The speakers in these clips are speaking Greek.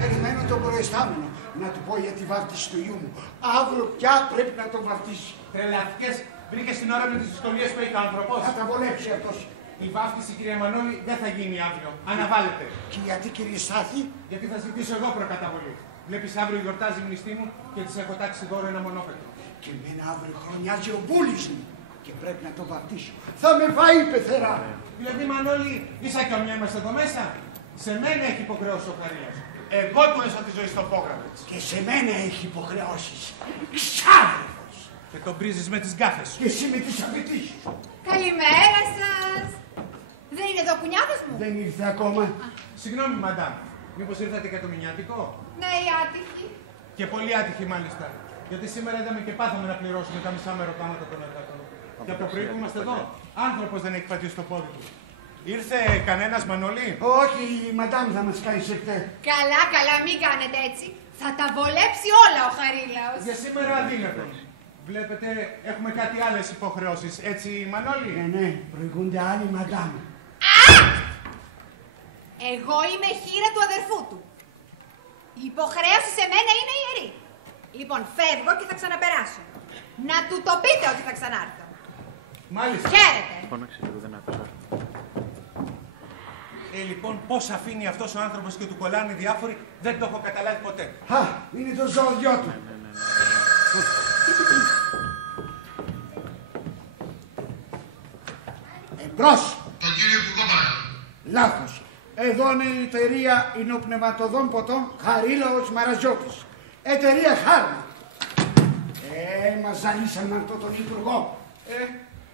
Περιμένω τον προϊστάμενο να του πω για τη βάφτιση του γιού μου. Αύριο πια πρέπει να τον βαφτίσει. Τρελαθήκες, βρήκες την ώρα με τις δυσκολίες που έχει ο άνθρωπος. Θα τα βολέψει αυτός. Η βάφτιση, κύριε Μανώλη, δεν θα γίνει αύριο. Αναβάλλεται. Και γιατί, κύριε Στάθη? Γιατί θα ζητήσω εγώ προκαταβολή. Βλέπεις, αύριο γιορτάζει η μνηστή μου και της έχω τάξει δώρο ένα μονόπετρο. Και εμένα αύριο χρονιάζει ο Μπούλης μου. Και πρέπει να τον βαφτίσω. Θα με φάει πεθερά. Δηλαδή, Μανώλη, ίσα κι ομοιά είμαστε εδώ μέσα. Σε μένα έχει υποχρεώσει ο Χαρίλας. Εγώ του έσα τη ζωή στο πρόγραμμα. Και σε μένα έχει υποχρεώσεις. Ξάδερφος. Και τον πρίζεις με τις γκάφες σου. Και εσύ με τις απαιτήσεις σου. Καλημέρα σας. Δεν είναι εδώ ο κουνιάδος μου? Δεν ήρθε ακόμα. Συγγνώμη, μαντάμ. Μήπως ήρθατε για το μηνιάτικο? Ναι, η άτυχη. Και πολύ άτυχη, μάλιστα. Γιατί σήμερα είδαμε και πάθαμε να πληρώσουμε τα μισά μερωτάματα των εργατών. Και από το πρωί που είμαστε εδώ, άνθρωπος δεν έχει πατήσει το πόδι του. Ήρθε κανένας, Μανώλη? Όχι, η μαντάμ θα μας κάνει σε χτέ. Καλά, καλά, μην κάνετε έτσι. Θα τα βολέψει όλα ο Χαρίλαος. Για σήμερα αδύνατον. Βλέπετε, έχουμε κάτι άλλες υποχρεώσεις, έτσι, Μανώλη? Ναι, προηγούνται άλλοι μαντάμ. Εγώ είμαι χείρα του αδερφού του. Η υποχρέωση σε μένα είναι ιερή. Λοιπόν, φεύγω και θα ξαναπεράσω. Να του το πείτε ότι θα ξανάρθω. Μάλιστα. Χαίρετε. Λοιπόν, πώς αφήνει αυτός ο άνθρωπος και του κολλάνε διάφοροι, δεν το έχω καταλάβει ποτέ. Α, είναι το ζώδιό του. Εμπρός. Τον κύριο Υπουργό παρακαλώ. Λάθος. Εδώ είναι η εταιρεία υνοπνευματοδών ποτών Χαρίλαος Μαραζιώτης. Εταιρεία Χάρμα. Μας ζαλίσαν αυτό τον Υπουργό.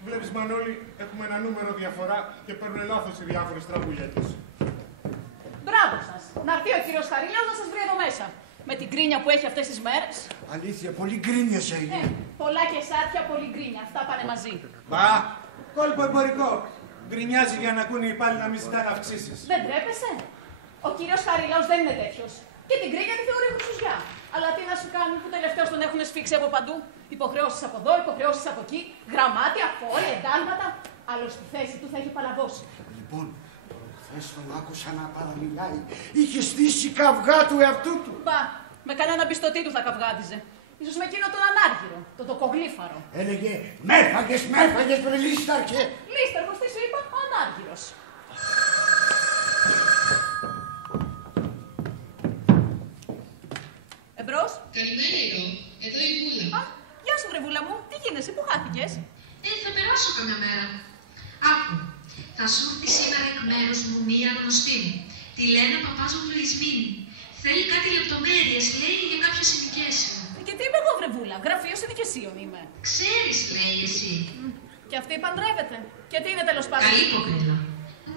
Βλέπεις, Μανώλη, έχουμε ένα νούμερο διαφορά και παίρνουν λάθος οι διάφορες τραμπουλιέτες. Μπράβο σας. Να έρθει ο κύριος Χαρίλαος να σας βρει εδώ μέσα. Με την γκρίνια που έχει αυτές τις μέρες. Αλήθεια, πολύ γκρίνιας έγινε. Πολλά και σάτια, πολύ γκρίνια. Αυτά πάνε μαζί. Μπα, κόλπο εμπορικό. Γκρινιάζει για να ακούνε οι πάλι να μην ζητάνε αυξήσεις. Δεν τρέπεσαι. Ο κύριος Χαρίλαος δεν είναι τέτοιος. Και την γκρίνια τη θεωρεί χρυσουζιά. Αλλά τι να σου κάνουν που τελευταίως τον έχουν σφίξει από παντού. Υποχρεώσεις από εδώ, υποχρεώσεις από εκεί. Γραμμάτια, φόρια, εντάλματα. Άλλο στη θέση του θα έχει παλαβώσει. Λοιπόν, χθες τον άκουσα να παραμιλάει. Είχε στήσει καυγά του εαυτού του. Μπα, με κανένα πιστωτή του θα καυγάδιζε. Ίσως με εκείνο τον ανάργυρο, τον τοκογλύφαρο. Έλεγε με έφαγες, βρε Λίσταρχε. Λίσταρχος, τι σου είπα, ο ανάργυρος. Εμπρός. Καλημέρα, Ηρώ. Εδώ η Βούλα. Α, γεια σου, βρε Βούλα μου. Τι γίνεσαι, πού χάθηκες? Θα περάσω καμιά μέρα. Άκου. Θα σου έρθει σήμερα εκ μέρους μου μία γνωστή μου. Τη λένε Παπάζογλου Ισμήνη. Θέλει κάτι λεπτομέρειες, λέει, για κάποια συνοικέσια. Και τι είμαι εγώ, βρε Βούλα. Γραφείο συνοικεσίων είμαι. Ξέρεις, λέει εσύ. Και αυτή παντρεύεται. Και τι είναι τέλος πάντων? Καλή κοπέλα.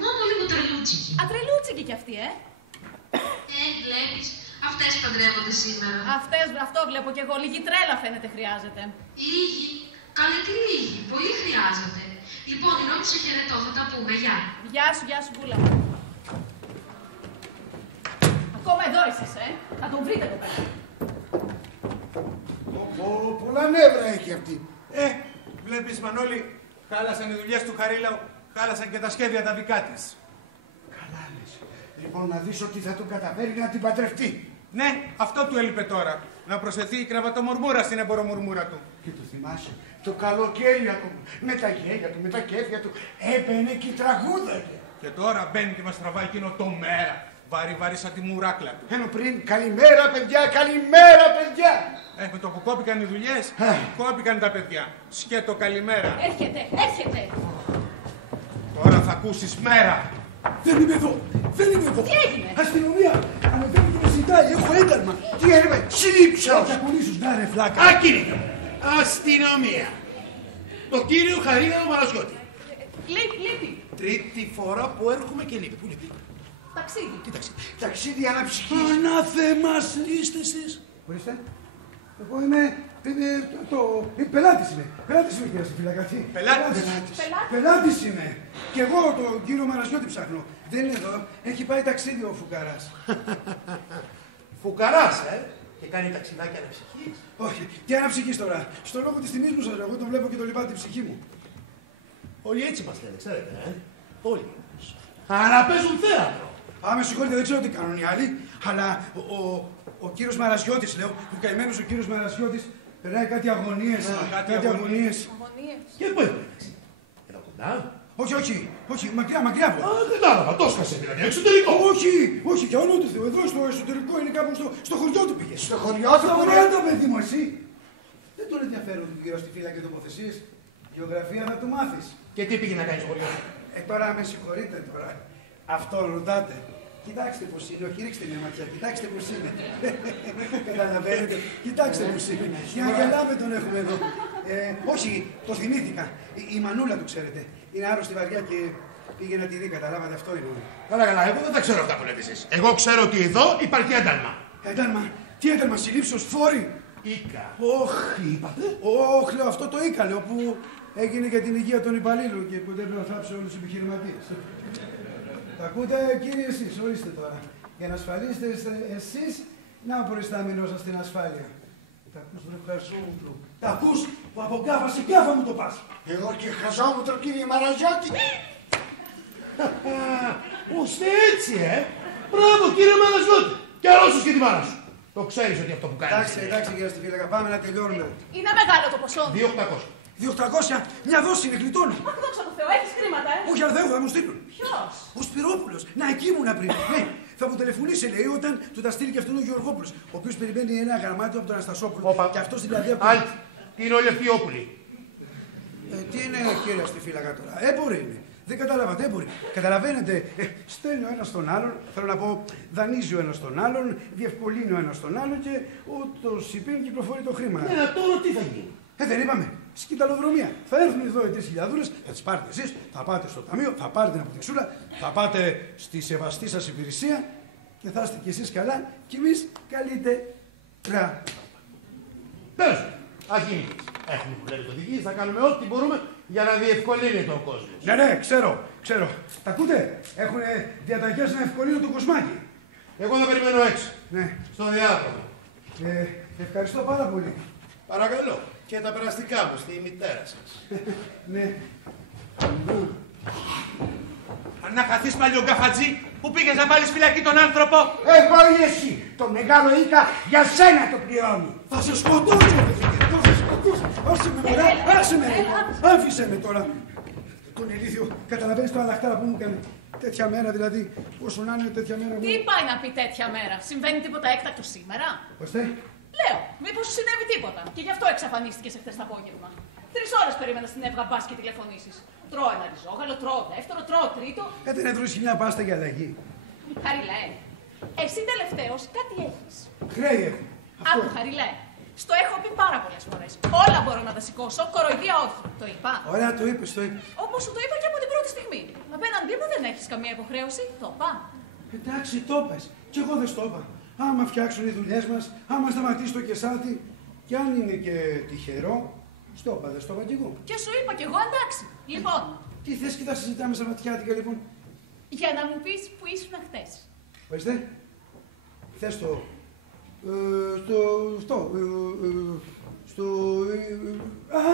Μόνο λίγο τρελούτσικη. Ατρελούτσικη κι αυτή, Βλέπεις. Αυτές παντρεύονται σήμερα. Αυτό βλέπω κι εγώ. Λίγη τρέλα φαίνεται χρειάζεται. Λίγη. Καλή τι λίγη. Πολύ χρειάζεται. Λοιπόν, η Ρώμη σε χαιρετώ. Θα τα πούμε. Γεια. Γεια σου, Βούλα. Ακόμα εδώ είσαι, Θα τον βρείτε εδώ πέρα. Πολλά νεύρα έχει αυτή. Βλέπεις, Μανώλη, χάλασαν οι δουλειές του Χαρίλαου, χάλασαν και τα σχέδια τα δικά της. Καλά λες. Λοιπόν, να δεις ότι θα τον καταφέρει να την παντρευτεί. Ναι, αυτό του έλειπε τώρα. Να προσθεθεί η κραβατομουρμούρα στην εμπορομουρμούρα του. Και το θυμάσαι, το καλοκαίρι ακόμα, με τα γέλια του, με τα κέφια του, έμπαινε και τραγούδαγε. Και τώρα μπαίνει και μας τραβάει εκείνο το μέρα. Βάρη σαν τη μουράκλα του. Ενώ πριν, καλημέρα παιδιά, καλημέρα παιδιά. Με το που κόπηκαν οι δουλειές, κόπηκαν τα παιδιά. Σκέτο καλημέρα. Έρχεται. Τώρα θα ακούσεις μέρα. Δεν είμαι εδώ. Τι έγινε? Αστυνομία, ανεβαίνει και με ζητάει, έχω ένταλμα. Τι έρευε, σύλληψος. Θα κουνήσους, να ρε φλάκα. Άκυρη, αστυνομία. Το κύριο Χαρίλαο Μαραζιώτη. Λείπει. Τρίτη φορά που έρχομαι και λείπει. Πού λείπει? Ταξίδι. Τι ταξίδι? Ταξίδι αναψυχής. Ανάθεμας είστε εσείς. Ορίστε. Εγώ είμαι πελάτης είμαι. Πελάτης είμαι κύριε στη φυλακή. Πελάτης είμαι. Και εγώ τον κύριο Μαραζιώτη ψάχνω. Δεν είναι εδώ. Έχει πάει ταξίδι ο Φουκαράς. Φουκαράς, Και κάνει ταξιδάκια αναψυχής. Όχι. Τι αναψυχής τώρα. Στο λόγο της τιμής μου σας λέω. Εγώ τον βλέπω και τον λυπάμαι την ψυχή μου. Όλοι έτσι μας λένε, ξέρετε, Όλοι. Αλλά παίζουν θέατρο. Με συγχωρείτε, δεν ξέρω τι κάνουν οι άλλοι, αλλά ο κύριος Μαρασιώτης, λέω, ο καημένος ο κύριος Μαρασιώτης, περνάει κάτι αγωνίες. Κάτι αγωνίες. Και πού είναι, εδώ κοντά. Όχι, μακριά από. Κατάλαβα, το σκάσε δηλαδή, εξωτερικό. Όχι, για όλο το Θεό, εδώ στο εσωτερικό είναι κάπου στο χωριό του πήγε. Στο χωριό του, το παιδί μου, εσύ. Δεν τον ενδιαφέρουν του γύρω στη φύλλα και τοποθεσίες. Γεωγραφία θα του μάθεις. Και τι πήγε να κάνει στο χωριό του. Τώρα με συγχωρείτε τώρα. Αυτό ρωτάτε. Κοιτάξτε πως είναι, όχι ρίξτε μια ματιά, κοιτάξτε πως είναι. Καταλαβαίνετε, κοιτάξτε πως είναι. Για γελάμε τον έχουμε εδώ. Όχι, το θυμήθηκα. Η μανούλα του ξέρετε. Είναι άρρωστη βαριά και πήγε να τη δει, καταλάβατε, αυτό είναι. Καλά, εγώ δεν τα ξέρω αυτά που λέτε εσείς. Εγώ ξέρω ότι εδώ υπάρχει ένταλμα. Ένταλμα, τι ένταλμα, συλλήψεως, φόρη. Ήκα. Όχι, είπατε. Όχι, λέω, αυτό το ήκα, λέω, που έγινε για την υγεία των υπαλλήλων και κοντεύει να θάψει όλους τους επιχειρηματίες. Τα ακούτε, κύριε, εσείς, ορίστε τώρα. Για να ασφαλίσετε εσείς, να ο προϊστάμενός σας στην ασφάλεια. Τα ακούς, βρε Χαζόμουτρο. Τα ακούς, που από κάφα σε κάφα μου το πας. Εγώ και Χαζόμουτρο, κύριε Μαραζιώτη. Ώστε έτσι, Μπράβο, κύριε Μαραζιώτη. Και αρρώσους και τη μάνα σου. Το ξέρεις ότι αυτό που κάνεις. Εντάξει, κύριε Στυφίλακα, πάμε να τελειώνουμε. Είναι μεγάλο το ποσό. 2.800. 2.800, μια δόση είναι, γλιτώνει. Αχ, δόξα τω Θεώ, έχεις χρήματα, Όχι, αλλά δεν θα μου στείλουν. Ποιος? Ο Σπυρόπουλος. Να, εκεί ήμουνα πριν. Ναι, θα μου τηλεφωνήσει, λέει, όταν του τα στείλει και αυτόν ο Γεωργόπουλος. Ο οποίος περιμένει ένα γραμμάτιο από τον Αναστασόπουλο. Και αυτός δηλαδή από. Αλτ, τι είναι ο Λευτιόπουλη. Τι είναι, κύριε Στυφίλακα τώρα. Έμποροι είναι. Δεν καταλάβατε, έμποροι. Καταλαβαίνετε, στέλνει ο ένας τον άλλον, θέλω να πω, δανείζει ο ένας τον άλλον, διευκολύνει ο ένας τον άλλον και ούτως υπήν κυκλοφορεί το χρήμα. Ναι, τώρα τι θα γίνει. Δεν είπαμε. Σκηταλοδρομία. Θα έρθουν εδώ οι 3.000, θα τις πάρετε εσείς, θα πάτε στο ταμείο, θα πάρετε την αποδειξούλα, θα πάτε στη σεβαστή σας υπηρεσία και θα είστε κι εσείς καλά κι εμείς καλύτερα. Τέλος, ας γίνει. Έχουμε που λέει το δική, θα κάνουμε ό,τι μπορούμε για να διευκολύνεται ο κόσμος. Ναι, ξέρω. Τα ακούτε, έχουν διαταγές να ευκολύνουν το κοσμάκι. Εγώ θα περιμένω έξω. Ναι. Στο διάδρομο. Ευχαριστώ πάρα πολύ. Παρακαλώ. Και τα περαστικά μου στη μητέρα σας. Ναι. Να χαθείς παλιογκαφατζή, που πήγες να βάλεις φυλακή τον άνθρωπο. Εγώ ή εσύ. Το μεγάλο Ίκα για σένα το πληρώνει. Θα σε σκοτώσω, παιδί. Θα σε σκοτώσω. Άσε με, άφησε με τώρα. Τον ηλίθιο, καταλαβαίνεις το αλαχτάρα που μου έκανε. Τέτοια μέρα δηλαδή, όσο να είναι τέτοια μέρα. Τι πάει να πει τέτοια μέρα, συμβαίνει τίποτα έκτακτο σήμερα. Ωστε. Λέω, μήπως σου συνέβη τίποτα και γι' αυτό εξαφανίστηκες εχθές το απόγευμα. 3 ώρες περίμενα στην Εύγα μπας και τηλεφωνήσεις. Τρώω ένα ριζόγαλο, τρώω δεύτερο, τρώω τρίτο. Δεν έτρωγες μια πάστα για αλλαγή. Χαριλέ, εσύ τελευταίος κάτι έχεις. Χρέη έχω. Άκου, Χαριλέ. Στο έχω πει πάρα πολλές φορές. Όλα μπορώ να τα σηκώσω, κοροϊδία όχι. Το είπα. Ωραία, το είπες. Όπως σου το είπα και από την πρώτη στιγμή. Απέναντί μου δεν έχεις καμία υποχρέωση. Το είπα. Εντάξει, το είπες. Κι εγώ δεν στο είπα. Άμα φτιάξουν οι δουλειές μας, άμα σταματήσει το κεσάτι, κι αν είναι και τυχερό, στο είπα, δεν στο είπα κι εγώ. Και σου είπα κι εγώ εντάξει. Λοιπόν. Τι θες και θα συζητάμε σαββατιάτικα λοιπόν. Για να μου πεις που ήσουν χτες. Ορίστε. Θες το.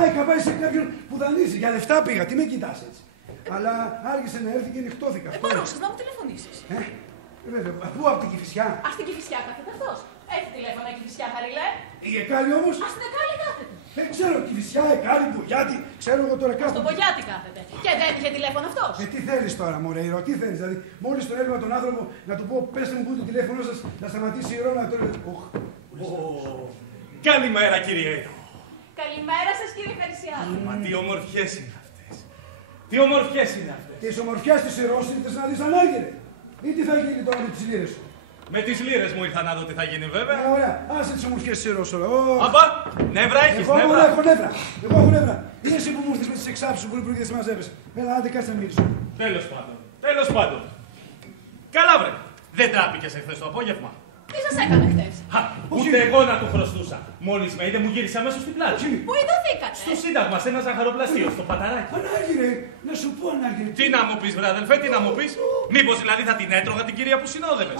Είχα πάει σε κάποιον που δανείζει. Για λεφτά πήγα. Τι με κοιτάς έτσι. Αλλά άργησε να έρθει και νυχτώθηκα. Μπορούσες να μου τηλεφωνήσεις. Βέβαια. Πού από την Κηφισιά. Στην Κηφισιά κάθεται αυτός. Έχει τηλέφωνα η Κηφισιά, Χαριλέ. Η Εκάλη όμως. Στην Εκάλη κάθεται. Δεν ξέρω, Κηφισιά, Εκάλη, Μπογιάτη. Ξέρω εγώ τώρα κάθεται. Στον Μπογιάτη κάθεται. Και δεν είχε τηλέφωνο αυτός. Τι θέλεις τώρα, Μωρέιρο, τι θέλεις. Δηλαδή, μόλις τον έλαβα τον άνθρωπο να του πω, πέστε μου πού το τηλέφωνο σας, να σταματήσει η ώρα να το λέω. Καλημέρα, κύριε. Καλημέρα σας, κύριε Χαρισιάδη. Μα τι ομορφιές είναι αυτές. Τι ομορφιές είναι αυτές. Της ομορφιάς της Ερώσης ήρθες να δεις ανάγκερε. Ή τι θα γίνει τώρα με τις λίρες σου. Με τις λίρες μου ήρθα να δω τι θα γίνει, βέβαια. Ωραία, άσε τις ομορφιές της Ερώσης τώρα. Αμπά, νεύρα έχεις, Εγώ νεύρα. έχω νεύρα. Εγώ έχω νεύρα. Είναι εσύ που μου ήρθες με τις εξάψεις σου που είναι πρωί μαζεύεσαι. Έλα, άντε κάτσε να μιλήσω. Τέλος πάντων. Καλά, βρε. Δεν τράπηκες εχθές το απόγευμα. Τι σας έκανε χτες. Ούτε εγώ να του χρωστούσα. Μόλις με είδε, μου γύρισε αμέσως στην πλάτη. Πού ειδωθήκατε. Στο Σύνταγμα, σε ένα ζαχαροπλαστείο, στο παταράκι. Ανάγκηρε, να σου πω ανάγκηρε. Τι να μου πεις, βρε αδελφέ, τι να μου πεις. Μήπως δηλαδή θα την έτρωγα την κυρία που συνόδευες.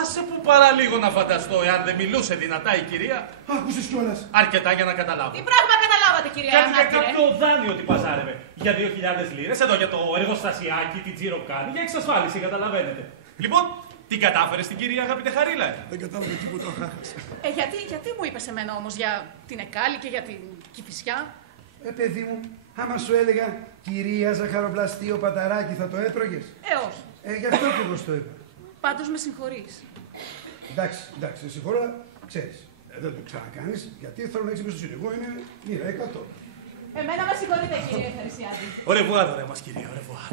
Άσε που παραλίγο να φανταστώ, εάν δεν μιλούσε δυνατά η κυρία. Άκουσες κιόλας. Αρκετά για να καταλάβω. Τι πράγμα καταλάβατε, κυρία Κάτι για Ανάγκηρε. κάποιο δάνειο τι παζάρευε. Για 2.000 λίρες, εδώ για το εργοστασιάκι, την τζίρο κάνει, για εξασφάλιση, καταλαβαίνετε. Λοιπόν, Την κατάφερες την κυρία, αγαπητέ Χαρίλα? Δεν κατάλαβα τίποτα, χάχασα. Γιατί μου είπες εμένα όμως για την Εκάλη και για την Κηφισιά? Παιδί μου, άμα σου έλεγα κυρία Ζαχαροπλαστείο Παταράκη, θα το έτρωγες? Όχι. Γι' αυτό και εγώ το είπα. Πάντως με συγχωρείς. Εντάξει, συγχωρώ, αλλά ξέρεις. Δεν το ξανακάνεις, γιατί θέλω να έχεις εμπιστοσύνη. Εγώ είμαι 100. Εμένα με συγχωρείτε, κύριε Χαρισιάδη. Ωρεβουάρ, ρε μας κυρία, ωρεβουάρ.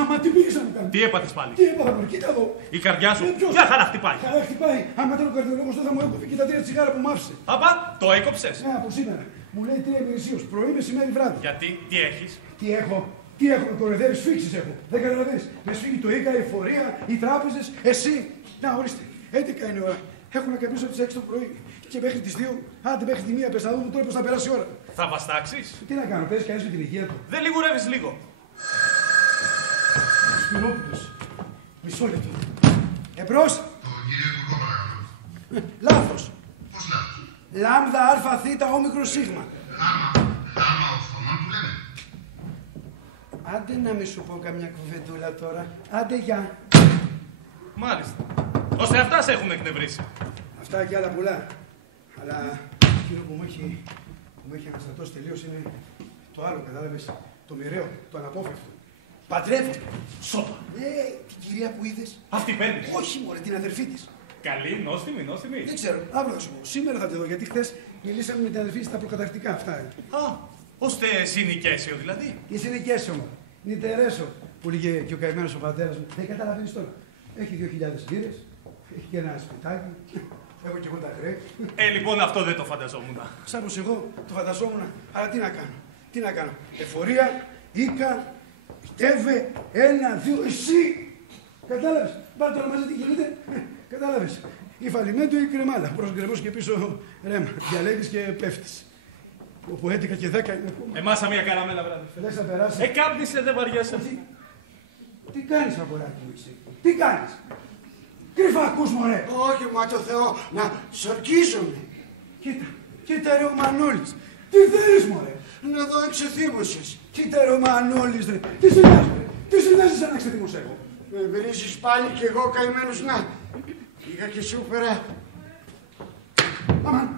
Αμά, τι πήγες να μου κάνεις? Τι έπαθες πάλι? Τι έπαθα πάλι, κοίτα εδώ. Η καρδιά σου, μια χαρά χτυπάει. Καλά χτυπάει. Άμα ήταν ο καρδιολόγος, δεν θα μου έκοβε και τα 3 τσιγάρα που μου άφησε. Απα, το έκοψες? Ναι, από σήμερα. Μου λέει 3 ημερησίως, πρωί, μεσημέρι, βράδυ. Γιατί, τι έχεις? Τι έχω, με κοροϊδεύεις, φίξεις έχω. Δεν καταλαβαίνεις. Με σφίγγει το ΙΚΑ, η εφορία, οι τράπεζες, εσύ. Να, ορίστε. 11 είναι η ώρα. Έχω να καπνίσω από τις 6 το πρωί. Και μέχρι τις 2, άντε μέχρι τη 1 πες να δούμε τώρα πώς θα περάσει η ώρα. Θα βαστάξεις? Τι να κάνω, παίζεις κανείς με την υγεία του? Δεν λιγουρεύεις λίγο? Σπυρόπουλος. Μισό λεπτό. Εμπρός. Το κύριο Υπουργό παρακαλώ. Λάθος. Πώς λάθος? Λάμδα αλφα θήτα όμικρο σίγμα. Λάμα οφθονών που λένε. Άντε να μη σου πω καμιά κουβεντούλα τώρα. Άντε γεια. Μάλιστα. Ώστε αυτά σε έχουν εκνευρίσει. Αυτά και άλλα πολλά. Αλλά εκείνο που μου έχει αναστατώσει τελείως είναι το άλλο, κατάλαβες. Το μοιραίο, το αναπόφευκτο. Παντρεύομαι. Σόπα. Την κυρία που είδες. Αυτή παίρνεις? Όχι μωρέ, την αδερφή της. Καλή, νόστιμη. Δεν ξέρω, αύριο θα σου πω. Σήμερα θα τη δω, γιατί χθες μιλήσαμε με την αδερφή στα προκαταρκτικά αυτά. Ώστε συνοικέσιο δηλαδή. Τι συνοικέσιο μου. Νιτερέσο, που λέγε και ο καημένος ο πατέρας μου. Δεν καταλαβαίνεις τώρα. Έχει 2.000 λίρες, έχει και ένα σπιτάκι. Έχω και εγώ τα χρέη. Λοιπόν, αυτό δεν το φανταζόμουν. Σαν πως εγώ το φανταζόμουν, αλλά τι να κάνω. Εφορία, Ίκα, Τέβε, 1, 2, εσύ. Κατάλαβες. Πάρ' τώρα μαζί τι γίνεται. Κατάλαβες. Η φαλιμέντου ή η κρεμάλα. Προς γκρεμός και πίσω ρέμα. Διαλέγεις και πέφτεις. Όπου 11 και 10 είναι ακόμα. Εμάσα μια καραμέλα, βράδυ. Θες να περάσει. Κάπνισε, δεν βαριέσαι. Τι κάνεις, αγοράκι μου, εσύ? Τι κάνεις? Κρυφά ακούς, μωρέ. Όχι, μα το Θεό, να σορκίζομαι. Κοίτα ρε ο Μανώλης. Τι θέλεις, μωρέ? Να δω εξεθύμωσες. Κοίτα ρε ο Μανώλης, ρε. Τι σε νοιάζει, ρε? Τι σε νοιάζει σαν να ξεθύμωσαι εγώ? Με βρίζεις πάλι κι εγώ καημένος να. Πήγα και σου πέρα. Αμάν,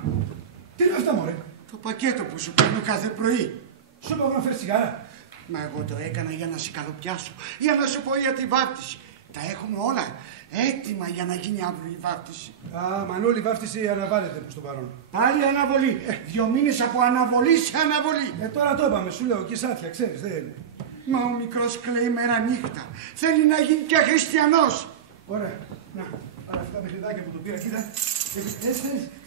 τι είναι αυτά, μωρέ? Το πακέτο που σου παίρνω κάθε πρωί. Σου είπα να φέρεις τσιγάρα. Μα εγώ το έκανα για να σε καλοπιάσω. Για να σου πω για τη βάφτιση. Τα έχουμε όλα έτοιμα για να γίνει αύριο η βάφτιση. Μανώλη, η βάφτιση αναβάλλεται προς το παρόν. Πάλι αναβολή. 2 μήνες από αναβολή σε αναβολή. Τώρα το είπαμε, σου λέω και σάτια, ξέρεις, δεν είναι. Μα ο μικρός κλαίει μέρα νύχτα. Θέλει να γίνει και χριστιανός. Ωραία. Να, άρα αυτά τα παιχνιδάκια που του πήρα, κοίτα.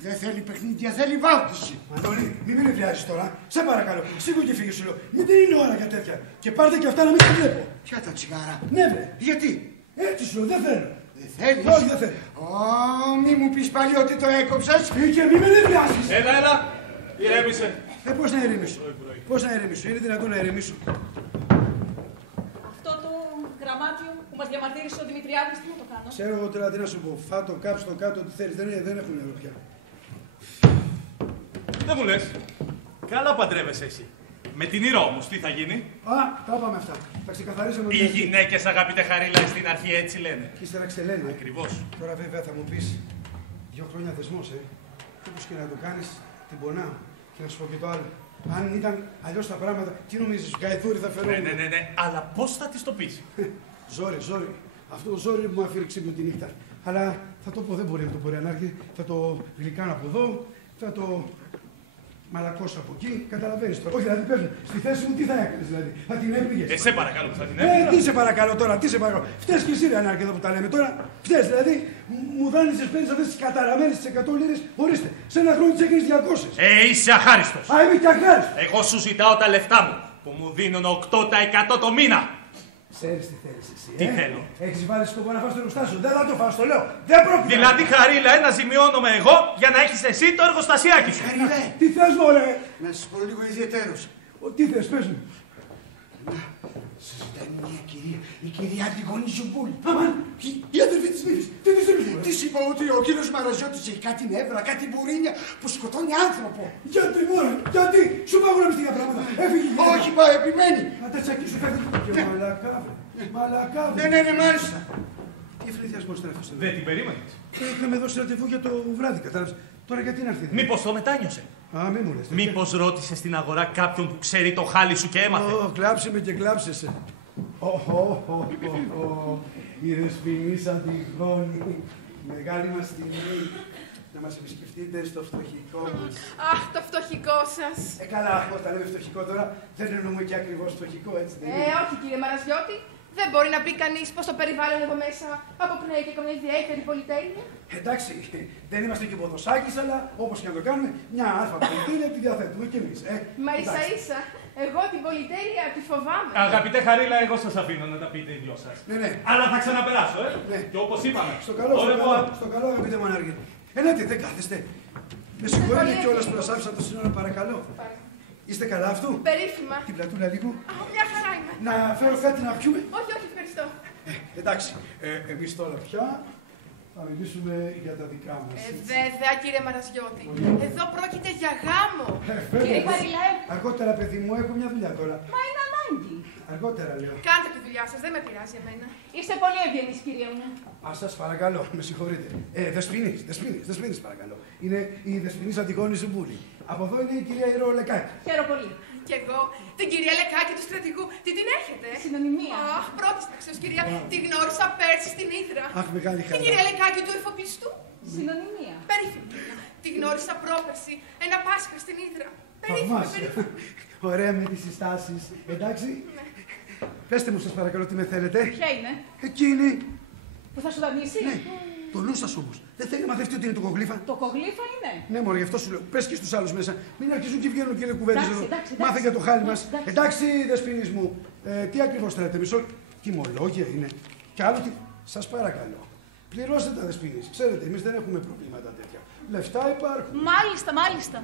Δεν θέλει παιχνίδια, θέλει βάφτιση. Μανώλη, μην με νευριάζεις τώρα. Σε παρακαλώ, σήκω και φύγε, σου λέω. Μην δεν είναι ώρα για τέτοια. Και πάρτε και αυτά να μην τα βλέπω. Ποια τα τσιγάρα? Ναι, βρε. Γιατί? Έτσι σου λέω, δεν θέλω. Δεν θέλεις? Όχι, δεν θέλω. Μη μου πεις πάλι ότι το έκοψες. Και μη με νευριάζεις. Έλα, ηρέμησε. Πώς να ηρεμήσω? Πώς να ηρεμήσω? Είναι δυνατόν να ηρεμήσω? Αυτό το γραμμάτιο που μας διαμαρτύρησε ο Δημητριάδης, τι να το κάνω? Ξέρω εγώ τώρα τι να σου πω. Φάτο, κάψω το κάτω, τι θέλεις. Δεν έχουν νερό πια. Δεν μου λες. Καλά παντρεύεσαι εσύ. Με την Ήρα όμως, τι θα γίνει? Τα είπαμε αυτά. Θα ξεκαθαρίσουμε. Οι γυναίκες, αγαπητέ Χαρίλα, στην αρχή έτσι λένε. Και ύστερα ξελένε. Ακριβώς. Τώρα βέβαια θα μου πεις 2 χρόνια θεσμός, όπως και να το κάνεις, την πονάω. Και να σου πω και το άλλο. Αν ήταν αλλιώς τα πράγματα, τι νομίζεις, γαϊδούρι θα φερόμουν? Ναι. Αλλά πώς θα της το πεις? Ζόρι. Αυτό το ζόρι μου αφήρει ξύπνιο τη νύχτα. Αλλά θα το πω, δεν μπορεί να το πω, Ανάρχη. Θα το γλυκάνω από εδώ, θα το μαλακώσω από εκεί. Καταλαβαίνεις τώρα. Όχι, δηλαδή πες μου, στη θέση μου τι θα έκανες, δηλαδή? Θα την έπληγες? Σε παρακαλώ, θα την έπληγα. Τι σε παρακαλώ τώρα, τι σε παρακαλώ? Φταίς και εσύ, ρε Ανάρχη, εδώ που τα λέμε τώρα. Φταίς, δηλαδή μου δάνεισες, παίρνεις αυτές τις καταραμένες τις 100 λίρες. Ορίστε, σε ένα χρόνο τις έκανες 200. Είσαι αχάριστος. Είμαι και αχάριστος. Εγώ σου ζητάω τα λεφτά μου, που μου δίνουν 8% το μήνα. Ξέρεις τι θέλεις εσύ? Τι θέλω? Έχεις βάλει σκοπό να φας το εργοστάσιο. Δεν θα το φας, το λέω. Δεν πρόκειται. Δηλαδή, Χαρίλα, να ζημιώνομαι εγώ για να έχεις εσύ το εργοστασιάκι σου. Χαρίλα, τι θες, μωρέ? να σας πω λίγο ιδιαίτερος. Τι θες, πες μου. Συζητάει μια κυρία, η κυρία Αντιγόνη Ζουμπούλη. Αμάν, η αδερφή της Μύθης. Τι της είπες, μωρέ? Της είπα ότι ο κύριος Μαραζιώτης έχει κάτι νεύρα, κάτι μπουρίνια που σκοτώνει άνθρωπο. Γιατί, μωρέ, γιατί? Σου πάω να πεις τέτοια πράγματα. Έφυγε. Όχι, μα επιμένει. Να τα τσακί σου φεύγει. Και μαλακά, βρε. Μαλακά. Ναι, μάλιστα. Τι ευθυνιασμό τρέφεσαι. Δεν την περίμενες. Είχαμε δώσει ραντεβού για το βράδυ, κατάλαβες. Τώρα γιατί να έρθει. Μήπως το μετάνιωσε. Α, μη μου λες. Μήπως ρώτησε στην αγορά κάποιον που ξέρει το χάλι σου και έμαθε. Κλάψε με και κλάψεσαι. Η Δεσποινίσα Αντιγόνη. Μεγάλη μας τιμή. Να μας επισκεφτείτε στο φτωχικό μας. Αχ, το φτωχικό σας. Καλά, όταν λέμε φτωχικό τώρα, δεν εννοούμε και ακριβώς φτωχικό, έτσι δεν είναι. Όχι, κύριε Μαραζιώτη. Δεν μπορεί να πει κανείς πως το περιβάλλον εδώ μέσα αποπνέει και καμιά ιδιαίτερη πολυτέλεια. Εντάξει, δεν είμαστε και ποδοσάκης, αλλά όπως και να το κάνουμε, μια αλφα πολυτέλεια τη διαθέτουμε κι εμείς. Μα ίσα-ίσα, εγώ την πολυτέλεια τη φοβάμαι. Αγαπητέ Χαρίλα, εγώ σας αφήνω να τα πείτε οι δυο σας. Ναι. Αλλά θα ξαναπεράσω, Ναι. Και όπως είπαμε. Στο καλό, αγαπητέ Μανάργη. Ελάτε, δεν κάθεστε. Με συγχωρείτε κιόλας που σας άφησα το σύνορα, παρακαλώ. Είστε καλά αυτού. Περίφημα. Την πλατούλα λίγο. Μια χαρά είμαι. Να φέρω κάτι να πιούμε. Όχι, ευχαριστώ. Εντάξει, εμείς τώρα πια θα μιλήσουμε για τα δικά μας. Βέβαια, κύριε Μαραζιώτη. Εδώ πρόκειται για γάμο. Κύριε Χαριλέ. Αργότερα, παιδί μου, έχω μια δουλειά τώρα. Μα είναι ανάγκη. Αργότερα, λέω. Κάντε τη δουλειά σας, δεν με πειράζει εμένα. Είστε πολύ ευγενείς, κυρία μου. Σας παρακαλώ, με συγχωρείτε. Δεσποινής, παρακαλώ. Είναι η Δεσποινής Αντιγόνη Ζουμπούλη. Από εδώ είναι η κυρία Ηρώ Λεκάκη. Χαίρομαι πολύ. Κι εγώ, την κυρία Λεκάκη του στρατηγού, την έχετε. Συνωνυμία. Αχ, πρώτη ταξιός κυρία, τη γνώρισα πέρσι στην Ύδρα. Αχ, μεγάλη χαρά. Την κυρία Λεκάκη του εφοπλιστού. Συνωνυμία. Περίφημη. Τη γνώρισα πρόπερσι, ένα Πάσχα στην Ύδρα. Περίφημη. Ωραία με τις συστάσεις. Εντάξει. Ναι. Πέστε μου, σας παρακαλώ, τι με θέλετε. Ποια είναι? Εκείνη. Που θα σου δανείσει. Ναι. Το νου σας όμως. Δεν θέλει να μαθευτεί ότι είναι το κογλίφα. Το κογλίφα είναι. Ναι, μωρέ, γι' αυτό σου λέω. Πες και στους άλλους μέσα. Μην αρχίζουν και βγαίνουν και είναι κουβέντες εδώ. Μάθε για το χάλι μας. Εντάξει, Δεσποινής μου. Τι ακριβώς θέλετε, μισό. Τιμολόγια είναι. Κι άλλο τι. Σας παρακαλώ. Πληρώστε τα, Δεσποινής. Ξέρετε, εμείς δεν έχουμε προβλήματα τέτοια. Λεφτά υπάρχουν. Μάλιστα.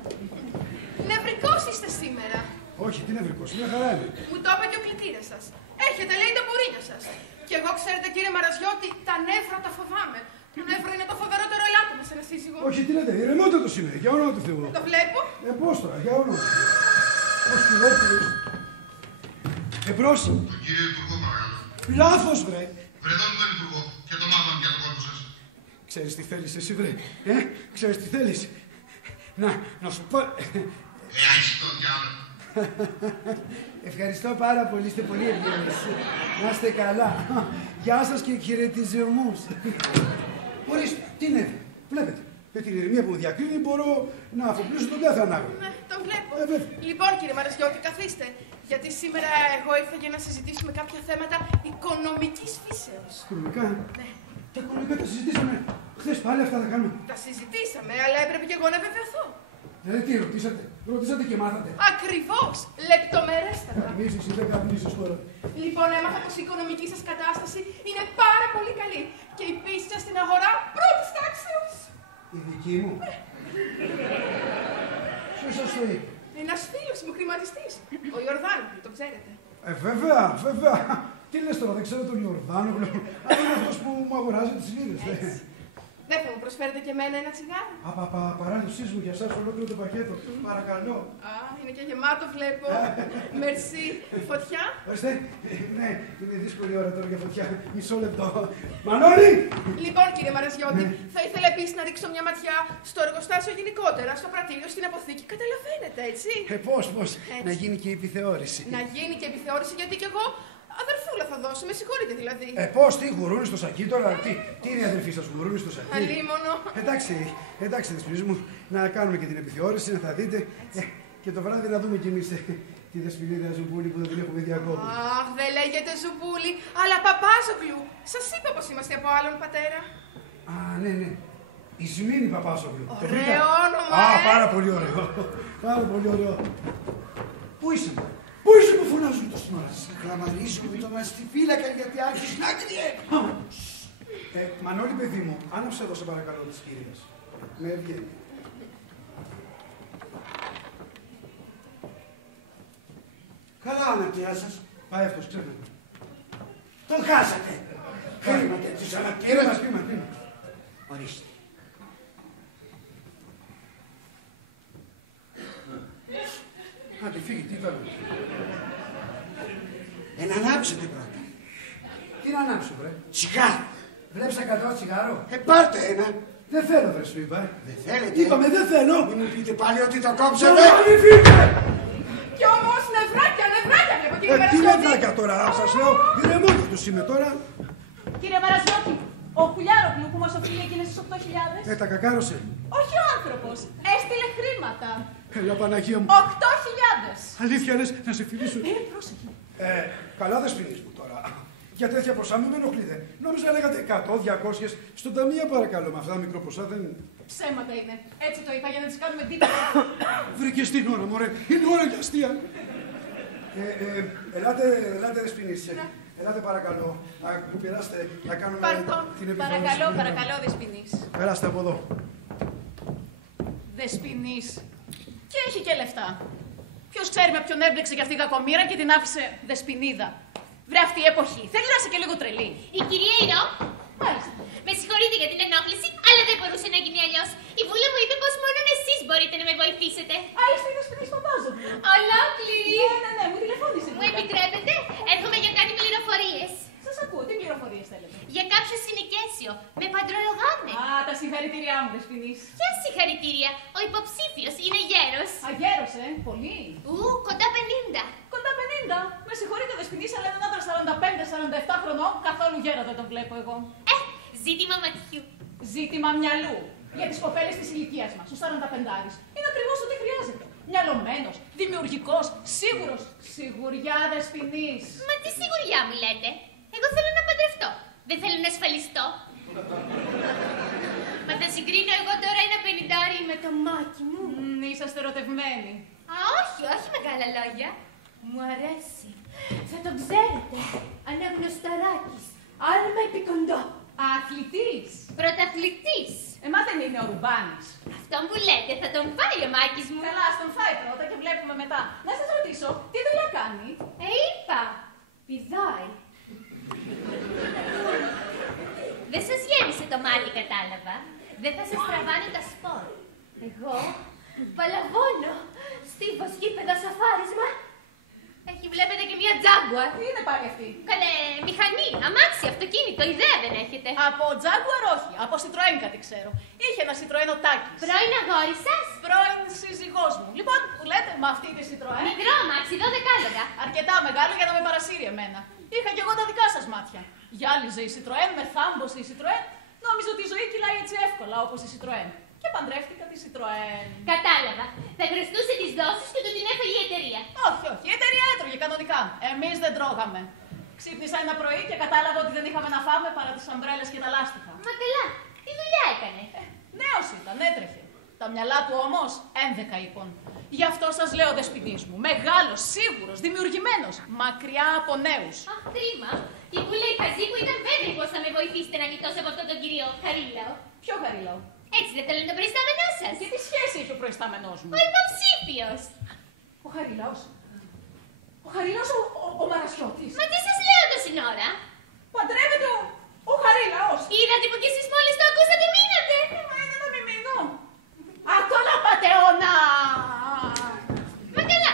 Νευρικός είστε σήμερα. Όχι, τι νευρικός, μια χαρά είναι. Μου το είπε και ο κλητήρας σας. Έχετε, λέει, τα μπουρίνια σας. Και εγώ, ξέρετε, κύριε Μαραζιώτη, τα νεύρα τα φοβάμαι. Το νεύρο είναι το φοβερότερο ελάττωμα σε ένα σύζυγο. Όχι, τι λέτε, ηρεμότατος είναι, για όνομα του Θεού. Το βλέπω. Πώς τώρα, για όνομα του Θεού. Πώς πειρόφιλος. Εμπρός. Τον κύριο Υπουργό, παρακαλώ. Λάθος, βρε. Βρε εδώ τον Υπουργό και το μάθαμε για τον κόρπο σας. Ξέρεις τι θέλεις εσύ, βρε. Ξέρεις τι θέλεις. Να σου πω. Έχεις τον διάλογο. Ευχαριστώ πάρα πολύ, είστε πολύ ευγενείς. Να είστε καλά. Γεια σας και χαιρετισμούς. Ορίστε, τι είναι, βλέπετε. Με την ηρεμία που μου διακρίνει μπορώ να αφοπλίσω τον κάθε ανάγκη. Ναι, το βλέπω. Λοιπόν, κύριε Μαραζιώτη, καθίστε. Γιατί σήμερα εγώ ήρθα για να συζητήσουμε κάποια θέματα οικονομικής φύσεως. Οικονομικά? Ναι. Τα οικονομικά τα συζητήσαμε. Χθες πάλι αυτά τα κάνουμε. Τα συζητήσαμε, αλλά έπρεπε και εγώ να βεβαιωθώ. Τι ρωτήσατε, ρωτήσατε και μάθατε. Ακριβώς, λεπτομερέστατα. Καπνίζεις ή δεν καπνίζεις τώρα. Λοιπόν, έμαθα πως η οικονομική σας κατάσταση είναι πάρα πολύ καλή και η πίστη σας στην αγορά πρώτης τάξεως. Η δική μου. Ποιος σας το είπε? Ένας φίλος μου, χρηματιστής. Ο Ιορδάνογλου, το ξέρετε. Βέβαια. Τι λες τώρα, δεν ξέρω τον Ιορδάνογλου. Αλλά είναι αυτός που μου αγοράζει τις λίρες. Δεν θα μου προσφέρετε και εμένα ένα τσιγάρο. Παράδοσής μου για εσάς ολόκληρο το πακέτο. Παρακαλώ. Είναι και γεμάτο βλέπω. Μερσή. Φωτιά. Ορίστε. Ναι, είναι δύσκολη ώρα τώρα για φωτιά. Μισό λεπτό. Μανώλη! Λοιπόν, κύριε Μαραζιώτη, θα ήθελα επίσης να ρίξω μια ματιά στο εργοστάσιο γενικότερα, στο πρατήριο, στην αποθήκη. Καταλαβαίνετε, έτσι. Πώς. Να γίνει και η επιθεώρηση. Να γίνει και η επιθεώρηση, γιατί κι εγώ αδερφούλα θα δώσω, με συγχωρείτε δηλαδή. Πώς, τι, γουρούνι στο σακί τώρα, τι είναι η αδερφή σας, γουρούνι στο σακί. Αλίμονο. Εντάξει, Δεσποινής μου, να κάνουμε και την επιθεώρηση, να τα δείτε. Και το βράδυ να δούμε κι εμείς τη Δεσποινίδα Ζουμπούλη που δεν την έχουμε δει ακόμα. Αχ, δεν λέγεται Ζουμπούλη, αλλά Παπάζογλου. Σας είπα πως είμαστε από άλλον πατέρα. Ναι. Η Σμήνη Παπάζογλου. Ωραίο όνομα, πάρα πολύ ωραίο. Πάρα πολύ ωραίο. Πού είσαι που φωνάζουν το σύνορα σας. Κλαμαρίζουμε το μαστιφύλακα γιατί άρχισε να κρυέ. Μανώλη, παιδί μου, άναψε εδώ σε παρακαλώ της κυρίας. Με ευγένεια. Καλά, αναπτυρά σας. Πάει αυτός, ξέχνα. Τον χάσατε. Κρίμα τέτοιους αναπτυράς. Κρίμα. Ορίστε. Άντε, φύγει, τι ήταν. Ανάψετε πρώτα. την ανάψω, βρε. Τσιγάρο. Βλέπεις 100 τσιγάρο. Πάρτε ένα. Δεν θέλω, βρε, σου είπα. Δεν θέλετε. Είπαμε, δεν θέλω. Μην μου πείτε πάλι ότι το κόψατε. Μην φύγε. Κι όμως νευράκια βλέπω, κύριε Τι Μαρασιώτη. νευράκια τώρα, σας λέω. Ηρεμούτε τους είμαι τώρα. Κύριε Μαρασιώτη, ο Χουλιάροπλου που μας οφείλει εκείνες τις 8.000. Τα κακάρωσε. Όχι ο άνθρωπος, έστειλε χρήματα. Έλα, Παναγία μου. 8.000. Αλήθεια λες, να σε φιλήσω. Πρόσεχε. Καλά δεσποινείς μου τώρα. Για τέτοια ποσά μην με ενοχλείτε. Νόμιζα λέγατε 100, 200. Στον ταμείο παρακαλώ, με αυτά τα μικρό ποσά δεν. Ψέματα είναι. Έτσι το είπα για να τις κάνουμε εντύπωση. Βρήκες την ώρα, μωρέ. Είναι ώρα για αστεία. Ελάτε δεσποινείς. Ελάτε παρακαλώ. Μου πειράστε να κάνουμε την επιφάνεια. Παρακαλώ, Δεσποινής. Περάστε από εδώ. Δεσποινής. Και έχει και λεφτά. Ποιος ξέρει με ποιον έμπλεξε για αυτή η κακομοίρα και την άφησε δεσποινίδα. Βρε αυτή η εποχή. Θέλει να είσαι και λίγο τρελή. Η κυρία Ηρώ. Μάλιστα. Με συγχωρείτε για την ενόχληση, αλλά δεν μπορούσε να γίνει αλλιώς. Η Βούλα μου είπε πως μόνο εσείς μπορείτε να με βοηθήσετε. Α, είστε η Δεσποινής Παπάζογλου. Ολόκληρη. Ναι, μου τηλεφώνησε. Μου επιτρέπετε, έρχομαι για κάτι πληροφορίες. Σας ακούω, τι πληροφορίες θέλετε. Για κάποιο συνοικέσιο. Με παντρολογάνε. Α, τα συγχαρητήριά μου, Δεσποινής. Ποια συγχαρητήρια. Ο υποψήφιος είναι γέρος. Αγέρος, πολύ. Κοντά 50. Κοντά 50. Με συγχωρείτε, Δεσποινής, αλλά είναι άντρα 45-47 χρονών. Καθόλου γέρο δεν τον βλέπω εγώ. Ζήτημα ματιού. Ζήτημα μυαλού. Για τις κοπέλες της ηλικίας μας, ο 45άρης. Είναι ακριβώς ό,τι χρειάζεται. Μυαλωμένος, δημιουργικός, σίγουρος. Σιγουριά, Δεσποινής. Μα τι σιγουριά μου λέτε. Εγώ θέλω να παντρευτώ. Δεν θέλω να ασφαλιστώ. Μα θα συγκρίνω εγώ τώρα ένα 50άρι με το μάκι μου. Είσαστε ερωτευμένοι. Όχι μεγάλα λόγια. Μου αρέσει. Θα τον ξέρετε. Αναγνωσταράκης. Άρμα επικοντό. Αθλητής. Πρωταθλητής. Μα δεν είναι ο Ρουμπάνης. Αυτό που λέτε θα τον φάει ο Μάκης μου. Καλά, ας τον φάει πρώτα και βλέπουμε μετά. Να σας ρωτήσω, τι δουλειά κάνει. Είπα. Πηδάει. Δεν σας γέμισε το μάτι, κατάλαβα. Δεν θα σας τραβάνε τα σπορ. Εγώ παλαβώνω. Στίβος, γήπεδα, σαφάρισμα. Έχει βλέπετε και μια Jaguar. Τι είναι πάλι αυτή. Καλέ, μηχανή, αμάξι, αυτοκίνητο, ιδέα δεν έχετε. Από Jaguar όχι, από Citroën κάτι ξέρω. Είχε ένα Citroën ο Τάκης. Πρώην αγόρι σας. Πρώην σύζυγός μου. Λοιπόν, που λέτε με αυτή τη Citroën. Μικρό αμάξι, 12 άλογα. Αρκετά μεγάλο για να με παρασύρει εμένα. Είχα κι εγώ τα δικά σας μάτια. Γυάλιζε η Citroën, με θάμπωσε η Citroën. Νόμιζα ότι η ζωή κυλάει έτσι εύκολα όπως η Citroën. Και παντρεύτηκα τη Citroën. Κατάλαβα. Θα χρωστούσε τις δόσεις και του την έφαγε η εταιρεία. Όχι. Η εταιρεία έτρωγε κανονικά. Εμείς δεν τρώγαμε. Ξύπνησα ένα πρωί και κατάλαβα ότι δεν είχαμε να φάμε παρά τις αμπρέλες και τα λάστιχα. Μα καλά. Τι δουλειά έκανε. Νέος ήταν, έτρεχε. Τα μυαλά του όμως 11 λοιπόν. Γι' αυτό σας λέω, Δεσποινής μου. Μεγάλος, σίγουρος, δημιουργημένος. Μακριά από νέους. Αχ, κρίμα. Η Βούλα η Χαζή που ήταν βέβαιη πως θα με βοηθήσετε να γλιτώσω από αυτόν τον κύριο Χαρίλαο. Ποιο Χαρίλαο? Έτσι δεν θέλει τον προϊστάμενό σας. Και τι σχέση έχει ο προϊστάμενός μου? Ο υποψήφιος. Ο Χαρίλαος. Ο Χαρίλαος ο Μαρασιώτης. Μα τι σας λέω τόση ώρα. Παντρεύεται ο Χαρίλαος. Είδατε που κι εσείς μόλις το ακούσατε μείνατε. Μα είναι να μην μείνω. Α, τον απατεώνα. Μα καλά.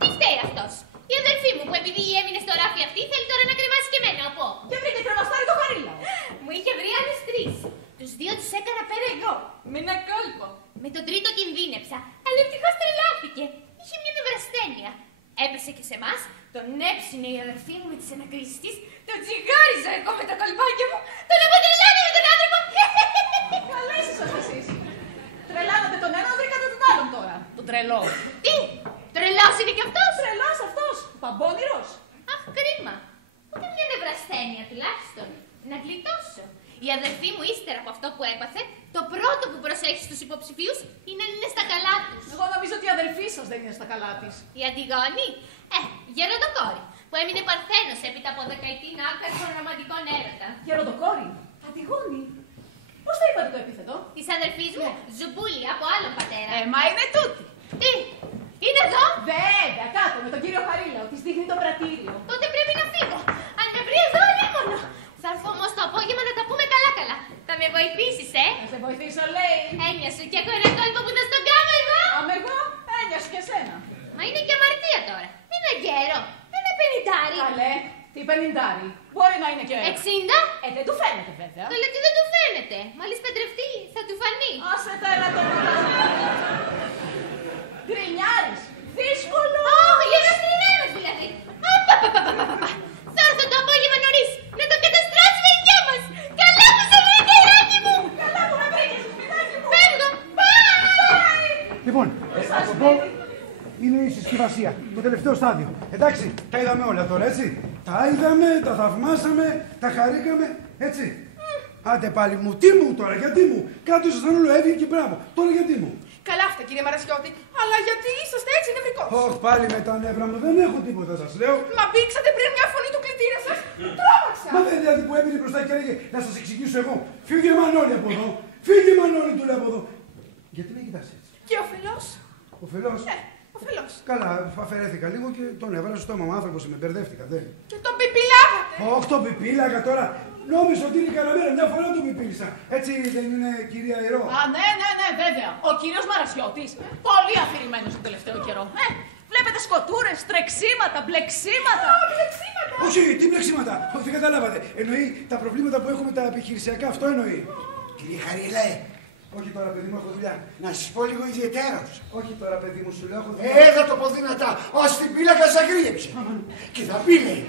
Τι φταίει αυτός. Η αδελφή μου που επειδή έμεινε στο ράφι αυτή θέλει τώρα να κρεμάσει και εμένα από. Και βρήκε κρεμαστάρι το Χαρίλαο. Μου είχε βρει άλλους 3. Τους 2 τους έκανα πέρα εγώ. Μην είναι κόλπο. Με τον τρίτο κινδύνεψα, αλλά ευτυχώς τρελάθηκε. Είχε μια νευρασθένεια. Έπεσε και σε εμάς, τον έψινε η αδερφή μου με τις ανακρίσεις της, τον τσιγάριζα εγώ με τα κολπάκια μου, τον αποτρελάνε με τον άνθρωπο. Καλές σας εσείς. Τρελάνατε τον ένα, βρήκατε τον άλλον τώρα. Τον τρελό. Τι, τρελός είναι κι αυτός. Τρελός αυτός, παμπώνυρος. Αχ, κρίμα. Ούτε μια νευρασθένεια τουλάχιστον. Να γλιτώσω. Η αδερφή μου, ύστερα από αυτό που έπαθε, το πρώτο που προσέχει στους υποψηφίους είναι να είναι στα καλά τους. Εγώ νομίζω ότι η αδερφή σας δεν είναι στα καλά της. Η Αντιγόνη, γεροντοκόρη, που έμεινε παρθένος έπειτα από δεκαετή άκαρχων ρομαντικών έρωτα. Γεροντοκόρη, Αντιγόνη. Πώς θα είπατε το επίθετο? Της αδερφής μου, Ζουμπούλη, από άλλον πατέρα. Μα είναι τούτη. Τι, είναι εδώ? Βέβαια, κάτω με τον κύριο Χαρίλαο, της δείχνει το πρατήριο. Τότε πρέπει να φύγω. Αν με βρει εδώ, αλίμονο. Θα έρθω όμως το απόγευμα να τα πούμε καλά-καλά. Θα με βοηθήσεις, Θα σε βοηθήσω, λέει. Έννοια σου κι έχω ένα κόλπο που θα στον κάνω εγώ. Αμ' εγώ, έννοια σου και εσένα. Μα είναι και αμαρτία τώρα. Ένα γέρο, ένα 50άρι. Καλέ, Τι 50? Μπορεί να είναι και 60? Δεν του φαίνεται βέβαια. Το λέω και δεν του φαίνεται. Μόλις παντρευτεί, θα του φανεί. Άσε τα έλα το γκρινιάρης. Δύσκολο. Γεραστρινένος δηλαδή. Θα έρθω το απόγευμα νωρίς να το καταστρέψουμε οι δυο μας. Καλά που σε βρήκα, Ιράκη μου. Καλά που με βρήκες, σπιτάκι μου. Φεύγω. Bye. Λοιπόν, αυτό είναι η συσκευασία, το τελευταίο στάδιο. Εντάξει, τα είδαμε όλα τώρα, έτσι. Τα είδαμε, τα θαυμάσαμε, τα χαρήκαμε, έτσι. Άντε πάλι μου, τι μου τώρα, γιατί μου. Κάτω ήσασταν όλο έβγαινε και μπράβο. Τώρα γιατί μου. Καλά αυτά κύριε Μαρασιώτη, αλλά γιατί είσαστε έτσι νευρικός. Όχι πάλι με τα νεύρα μου, δεν έχω τίποτα σας λέω. Μα μπήξατε πριν μια φωνή του κλητήρα σας, τρόμαξα. Μα δεν δηλαδή που έμεινε μπροστά και έλεγε να σας εξηγήσω εγώ. Φύγε Μανώλη από εδώ, φύγε Μανώλη του λέω από εδώ. Γιατί με κοιτάς έτσι. Και ο Φελός. Ο Φελός. Ναι, ο Φελός. Καλά, αφαιρέθηκα λίγο και τον έβαλα στο στόμα μου, άνθρωπος με μπερδεύτηκα, δεν. Και τον πιπιλάγατε. Όχι τον πιπίλαγα τώρα. Νόμιζα ότι είναι καραμέρα, μια φορά τον πιπίλησα. Έτσι δεν είναι κυρία Ηρώ. Α, ναι, βέβαια. Ο κύριος Μαρασιώτης, πολύ αφηρημένος τον τελευταίο καιρό. Βλέπετε σκοτούρες, τρεξίματα, μπλεξίματα. Μπλεξίματα. Όχι, τι μπλεξίματα. Όχι, δεν καταλάβατε. Εννοεί τα προβλήματα που έχουμε τα επιχειρησιακά, αυτό εννοεί. Κύριε Χαρίλαε, όχι τώρα, παιδί μου, έχω δουλειά. να σας πω λίγο ιδιαιτέρως. Όχι τώρα, παιδί μου, σου λέω, έχω δουλειά. Θα το πω δυνατά, ως την πύλακα σαγρίεψε. Και θα πει, λέει.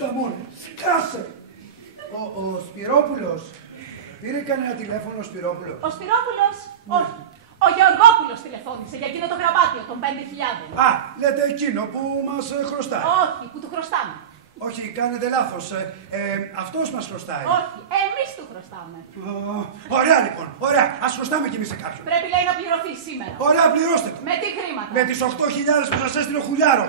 Τα μόνο, σκάσε. Ο Σπυρόπουλος. Πήρε κανένα τηλέφωνο ο Σπυρόπουλος. Ο Σπυρόπουλος, όχι. Ο Γεωργόπουλος τηλεφώνησε για εκείνο το γραμμάτιο των 5.000. Α, λέτε εκείνο που μας χρωστάει. Όχι, που του χρωστάμε. Όχι, κάνετε λάθος. Αυτός μας χρωστάει. Όχι, εμείς του χρωστάμε. Ωραία λοιπόν, ωραία. Ας χρωστάμε κι εμείς σε κάποιον. Πρέπει λέει να πληρωθεί σήμερα. Ωραία, πληρώστε το. Με τι χρήματα. Με τις 8.000 που σας έστειλε ο Χουλιάρο.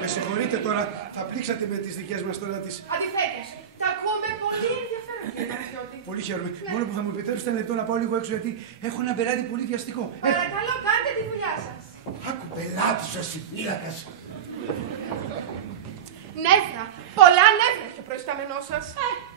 Με συγχωρείτε τώρα, θα πλήξατε με τις δικές μας τώρα τις... Αντιθέτως, τα ακούμε πολύ ενδιαφέρον κύριε Μαρασιώτη. Πολύ χαίρομαι. Μόνο που θα μου επιτρέψετε λεπτό να πάω λίγο έξω γιατί έχω ένα μπεράκι πολύ βιαστικό. Παρακαλώ, κάντε τη δουλειά σας. Άκου πελάτη σας η πύλακας. Νεύρα, πολλά νεύρα έχει ο προϊστάμενός σας.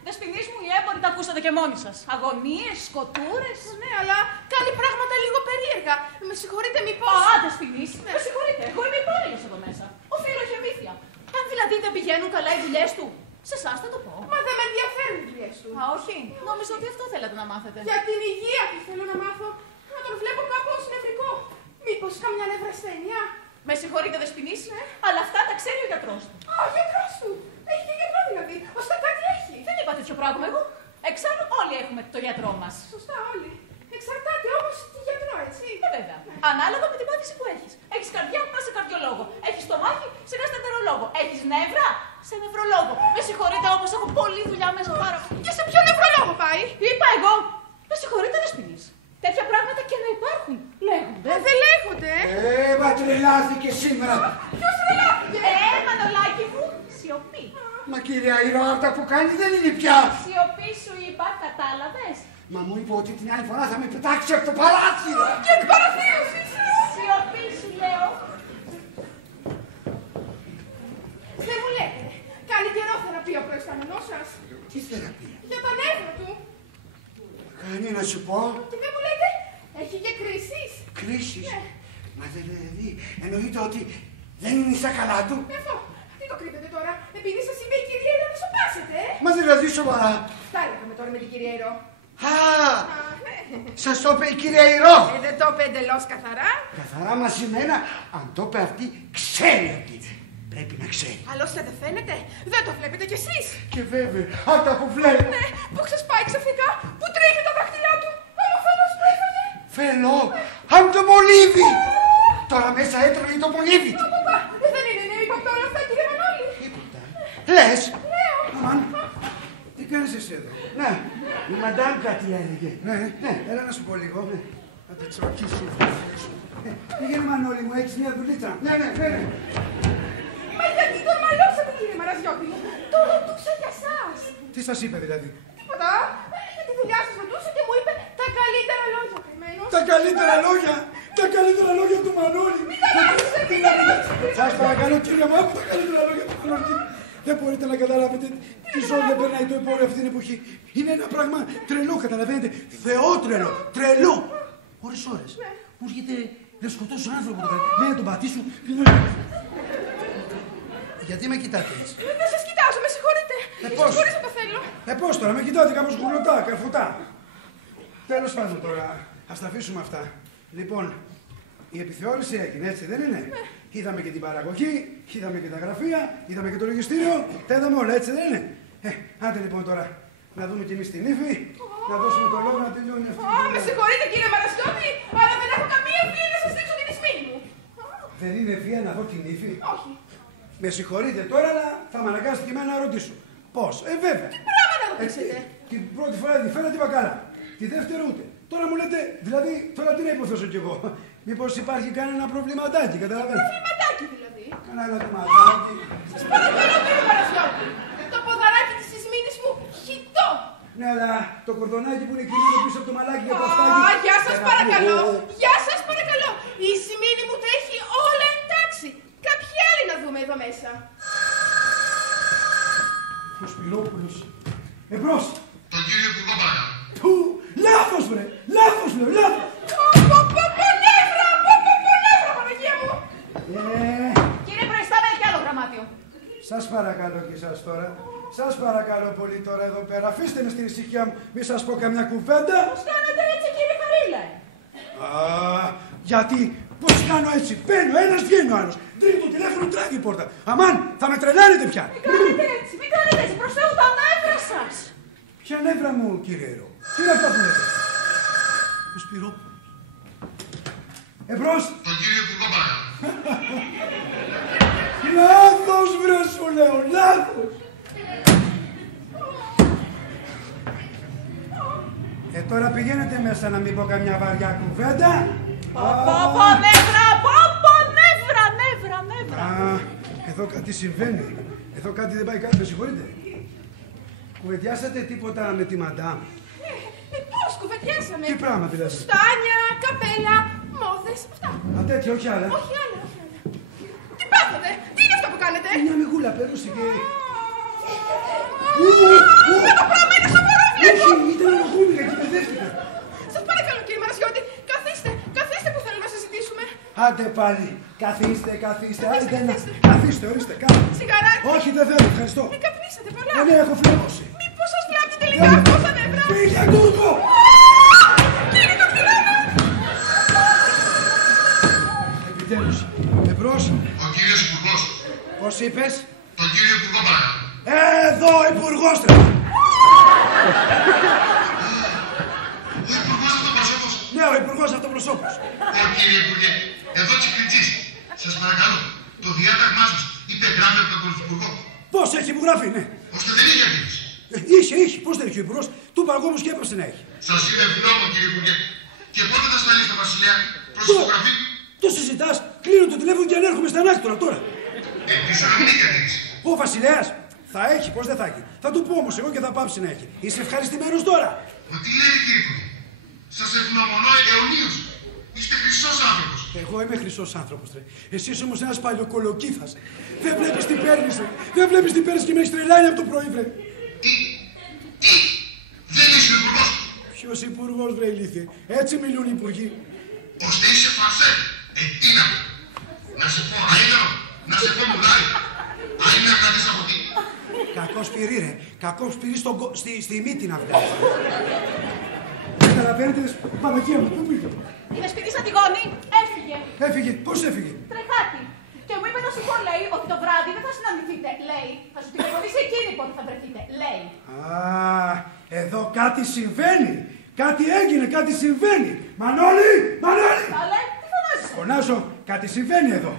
Δεσποινής μου, οι έμποροι τα ακούσατε και μόνοι σας. Αγωνίες, σκοτούρες. Ναι, αλλά κάνει πράγματα λίγο περίεργα. Με συγχωρείτε μήπως... Δεσποινής, με συγχωρείτε, εγώ είμαι υπάλληλος εδώ μέσα. Οφείλω για μύθια. Αν δηλαδή δεν πηγαίνουν καλά οι δουλειές του, σε εσάς θα το πω. Μα δεν με ενδιαφέρουν οι δουλειές του. Όχι, νόμιζα ότι αυτό θέλατε να μάθετε. Για την υγεία του θέλω να μάθω. Να τον βλέπω κάπως νευρικό. Μήπως καμιά νευρασθένεια. Με συγχωρείτε, Δεσποινής, αλλά αυτά τα ξέρει ο γιατρός του. Α, ο γιατρός του. Έχει και γιατρό δηλαδή. Ώστε κάτι έχει. Δεν είπα τέτοιο πράγμα εγώ. Εξάλλου όλοι έχουμε το γιατρό μας. Σωστά, όλοι. Εξαρτάται όμως τι γιατρό, έτσι. Βέβαια. Ανάλογα με την πάθηση που έχεις. Έχεις καρδιά, πας σε καρδιολόγο. Έχεις στομάχι, σε γαστρεντερολόγο. Έχεις νεύρα, σε νευρολόγο. Με συγχωρείτε όμως, έχω πολλή δουλειά μέσα πάρα. Και σε ποιο νευρολόγο πάει? Είπα εγώ. Με συγχωρείτε, Δεσποινής. Τέτοια πράγματα και να υπάρχουν. Λέγονται. Δεν λέγονται. Μα τρελάθηκε σήμερα. Ποιος τρελάθηκε? Μανολάκι μου, σιωπή. Μα κυρία Ηρώ, αυτά που κάνει δεν είναι πια. Σιωπή σου είπα, κατάλαβες. Μα μου είπε ότι την άλλη φορά θα με πετάξει από το παράθυρο. Και την παραθύρωση. Σιωπή σου λέω. Δεν μου λέτε. Κάνει καιρό θεραπεία ο προϊστάμενός σας. Τι θεραπεία? Για τα νεύρα του. Κάνει να σου πω. Και δεν μου λέτε. Έχει και κρίσεις. Κρίσεις? Ναι. Μα δεν δηλαδή εννοείται ότι δεν είναι στα καλά του. Αυτό. Τι το κρύβετε τώρα. Επειδή σας είπε η κυρία Ηρώ να σοπάσετε. Μα δηλαδή σοβαρά. Τα έλεγαμε τώρα με την κυρία Ηρώ. Α, σας το είπε η κυρία Ηρώ. Δεν το είπε εντελώς καθαρά. Καθαρά μαζεμένα, αν το είπε αυτή, ξέρει αυτή. Πρέπει να ξέρει. Άλλωστε δεν φαίνεται. Δεν το βλέπετε κι εσείς. Και βέβαια, αυτά που βλέπω. Ναι, που ξεσπάει ξαφνικά, που τρίχει τα δάχτυλά του. Αλλά ο φέλος που έφαγε. Φέλο, αν το μολύβι. Τώρα μέσα έτρωγε το μολύβι. Δεν είναι υπόπτα όλα αυτά, κύριε Μανώλη. Τίποτα. Λες. Λέω. Αμάν, τι κάνεις εσύ εδώ? Ναι, η μαντάμ κάτι έλεγε. Ναι, έλα να σου πω λίγο. Να τη τσοκίσω. Πήγαινε Μανώλη μου, έχεις μια δουλίτσα. Ναι, φέρε. Μα γιατί τον μαλώσατε, κύριε Μαραζιώτη μου. Το ρωτούσα για σας. Τι σας είπε δηλαδή? Τίποτα. Για τη δουλειά σας ρωτούσα και μου είπε τα καλύτερα λόγια, καημένος. Τα καλύτερα λόγια! Τα καλύτερα λόγια του Μανώλη! Μην τα αλλάξετε! Σας παρακαλώ κύριε μου, άκου τα καλύτερα λόγια του Μανώλη. Δεν μπορείτε να καταλάβετε τι ζώνη περνάει το εμπόριο αυτή την εποχή. Είναι ένα πράγμα τρελό, καταλαβαίνετε. Θεότρελο, τρελό. Ώρες. Μου έρχεται να σκοτώσω άνθρωπο. Ναι, τον πατήσω. Γιατί με κοιτάτε έτσι? Δεν σας κοιτάζω, με συγχωρείτε. Πώς? Συγχωρείτε, το θέλω. Πώς τώρα, με κοιτάτε κάπως γουρνωτά, καρφωτά. Τέλος πάντων τώρα, ας τα αφήσουμε αυτά. Λοιπόν, η επιθεώρηση έγινε, έτσι δεν είναι? Ναι. Είδαμε και την παραγωγή, είδαμε και τα γραφεία, είδαμε και το λογιστήριο, τα είδαμε όλα, έτσι δεν είναι? Άντε λοιπόν τώρα, να δούμε κι εμείς την ύφη, να δώσουμε το λόγο να τελειώνει αυτή. Με συγχωρείτε κύριε Μαρασκιώτη, αλλά δεν έχω καμία ευθύνη να σας δείξω την Ισμήνη μου. Δεν είναι ευθεία να δω την ύφη? Όχι. Με συγχωρείτε τώρα, αλλά θα με αναγκάσετε και εμένα να ρωτήσω. Πώς? Βέβαια. Τι πράγμα να ρωτήσετε? Την πρώτη φορά τη φέρατε μπακάλα. Τη δεύτερη ούτε. Τώρα μου λέτε, δηλαδή, τώρα τι να υποθέσω κι εγώ? Μήπως υπάρχει κανένα προβληματάκι, καταλαβαίνετε? Προβληματάκι δηλαδή? Κανένα προβληματάκι. Σας παρακαλώ κύριε Μαρασκιώτη, το ποδαράκι της Ισμήνης μου χιτό. Ναι, αλλά το κορδονάκι που είναι κινητό πίσω από το μαλάκι για το αυτάκι. Γεια σας παρακαλώ, γεια σας παρακαλώ. Η Ισμήνη μου τα έχει όλα εντάξει. Κάποιοι άλλοι να δούμε εδώ μέσα. Ο Σπυρόπουλος. Εμπρός. Τον κύριο Υπουργό παρακαλώ. Λάθος βρε, λάθος λέω, λάθος. Νεύρα, Παναγία μου. Κύριε Προϊστάμενε κι άλλο γραμμάτιο. Σας παρακαλώ και εσάς τώρα. Σας παρακαλώ πολύ τώρα εδώ πέρα. Αφήστε με στην ησυχία μου, μη σας πω καμιά κουβέντα. Πώς κάνετε έτσι κύριε Χαρίλα? Γιατί, πώς κάνω έτσι, μπαίνω ένας, βγαίνω άλλος. Δίνει το τηλέφωνο, τράγει η πόρτα. Αμάν, θα με τρελάνετε πια. Μην κάνετε έτσι, μην κάνετε έτσι, προς Θεού τα νεύρα σας. Ποια νεύρα μου, κύριε Ρο? Τι είναι αυτά που λέτε? Ο Σπυρόπουλος. Εμπρός. Τον κύριο Υπουργό παρακαλώ. Λάθος βρε σου λέω, λάθος. Τώρα πηγαίνετε μέσα να μην πω καμιά βαριά κουβέντα. Πω, νεύρα. Εδώ κάτι συμβαίνει. Εδώ κάτι δεν πάει καλά, με συγχωρείτε. Κουβεντιάσατε τίποτα με τη μαντάμ? Πώς κουβεντιάσαμε? Τι πράγμα δηλαδή? Στάνια, καπέλα, μόδες, αυτά. Τέτοια, όχι άλλα. Όχι άλλα. Τι πάθατε, τι είναι αυτό που κάνετε? Μια μιγούλα περούσε και... Το πράγμα είναι σοβαρό, βλέπω. Όχι, ήταν αλογούμικα και μπερδεύτηκα. Σας παρακαλώ κύριε Μαρασκιώτη, καθίστε που θέλω να συζητήσουμε. Άντε πάλι, καθίστε. Καθίστε, ορίστε, κάτω. Σιγαράκι. Όχι, δεν θέλω, ευχαριστώ. Μην καπνίσατε πολλά. Ναι, έχω φλέγωση. Μήπως σας βλάπτει τελικά τόσα νεύρα? Πήγε Τούρκο! Κύριε το κλειδώνω. Επιτέλους, εμπρός. Ο κύριος Υπουργός. Πώς είπες? Τον κύριο Υπουργό παρακαλώ. Εδώ ο Υπουργός τρε. Ο Υπουργός Αυτοπροσώπος. Ναι, ο Υπουργός Αυτοπροσώπος. Κύριε Υπουργέ, εδώ Τσικλιτσής. Σας παρακαλώ, το διάταγμά σας υπεγράφει από τον Πρωθυπουργό. Πώς έχει υπογράφει, ναι. Ώστε δεν είχε αντίρρηση. Είχε. Πώς δεν έχει ο Υπουργός? Του παγκόμους και έπρεπε να έχει. Σας είμαι ευγνώμων, κύριε Υπουργέ. Και πότε θα σταλεί στο Βασιλέα προς υπογραφή? Το συζητάς, κλείνω το τηλέφωνο και ανέρχομαι στα ανάκτορα τώρα. Ελπίζω να μην έχει αντίρρηση. Ο Βασιλέας θα έχει, πώς δεν θα έχει. Θα του πω όμως εγώ και θα πάψει να έχει. Είσαι ευχαριστημένος τώρα? Μα τι λέει, κύριε Υπουργέ? Σας ευγνωμονώ αιωνίως. Είστε χρυσός άνθρωπος. Εγώ είμαι χρυσός άνθρωπος, τρε. Εσύ είσαι όμως ένας παλιοκολοκύθας. Δεν βλέπεις τι παίρνεις, ρε. Δεν βλέπεις τι παίρνεις και με έχεις τρελάνει από το πρωί, βρε. Τι, δεν είσαι ο Υπουργός? Ποιος Υπουργός, βρε ηλίθιε? Έτσι μιλούν οι Υπουργοί. Ώστε είσαι φαρσέ. Τι να πω? Να σε πω αίδαρο, να σε πω μουλάρι. Αν είναι να κρατήσεις από τι? Κακό σπυρί, ρε. Κακό σπυρί στη μύτη να βγάλεις. Καταλαβαίνετε, Παναγία μου, πού πήγε? Είναι σπίτι σαν τηγόνι, έφυγε. Έφυγε, πώς έφυγε? Τρεχάτη. Και μου είπε να σου πω, λέει, ότι το βράδυ δεν θα συναντηθείτε, λέει. Θα σου τηλεφωνήσει εκείνη πότε θα βρεθείτε, λέει. Εδώ κάτι συμβαίνει. Κάτι έγινε, κάτι συμβαίνει. Μανώλη! Καλέ, τι φωνάζεις? Φωνάζω, κάτι συμβαίνει εδώ.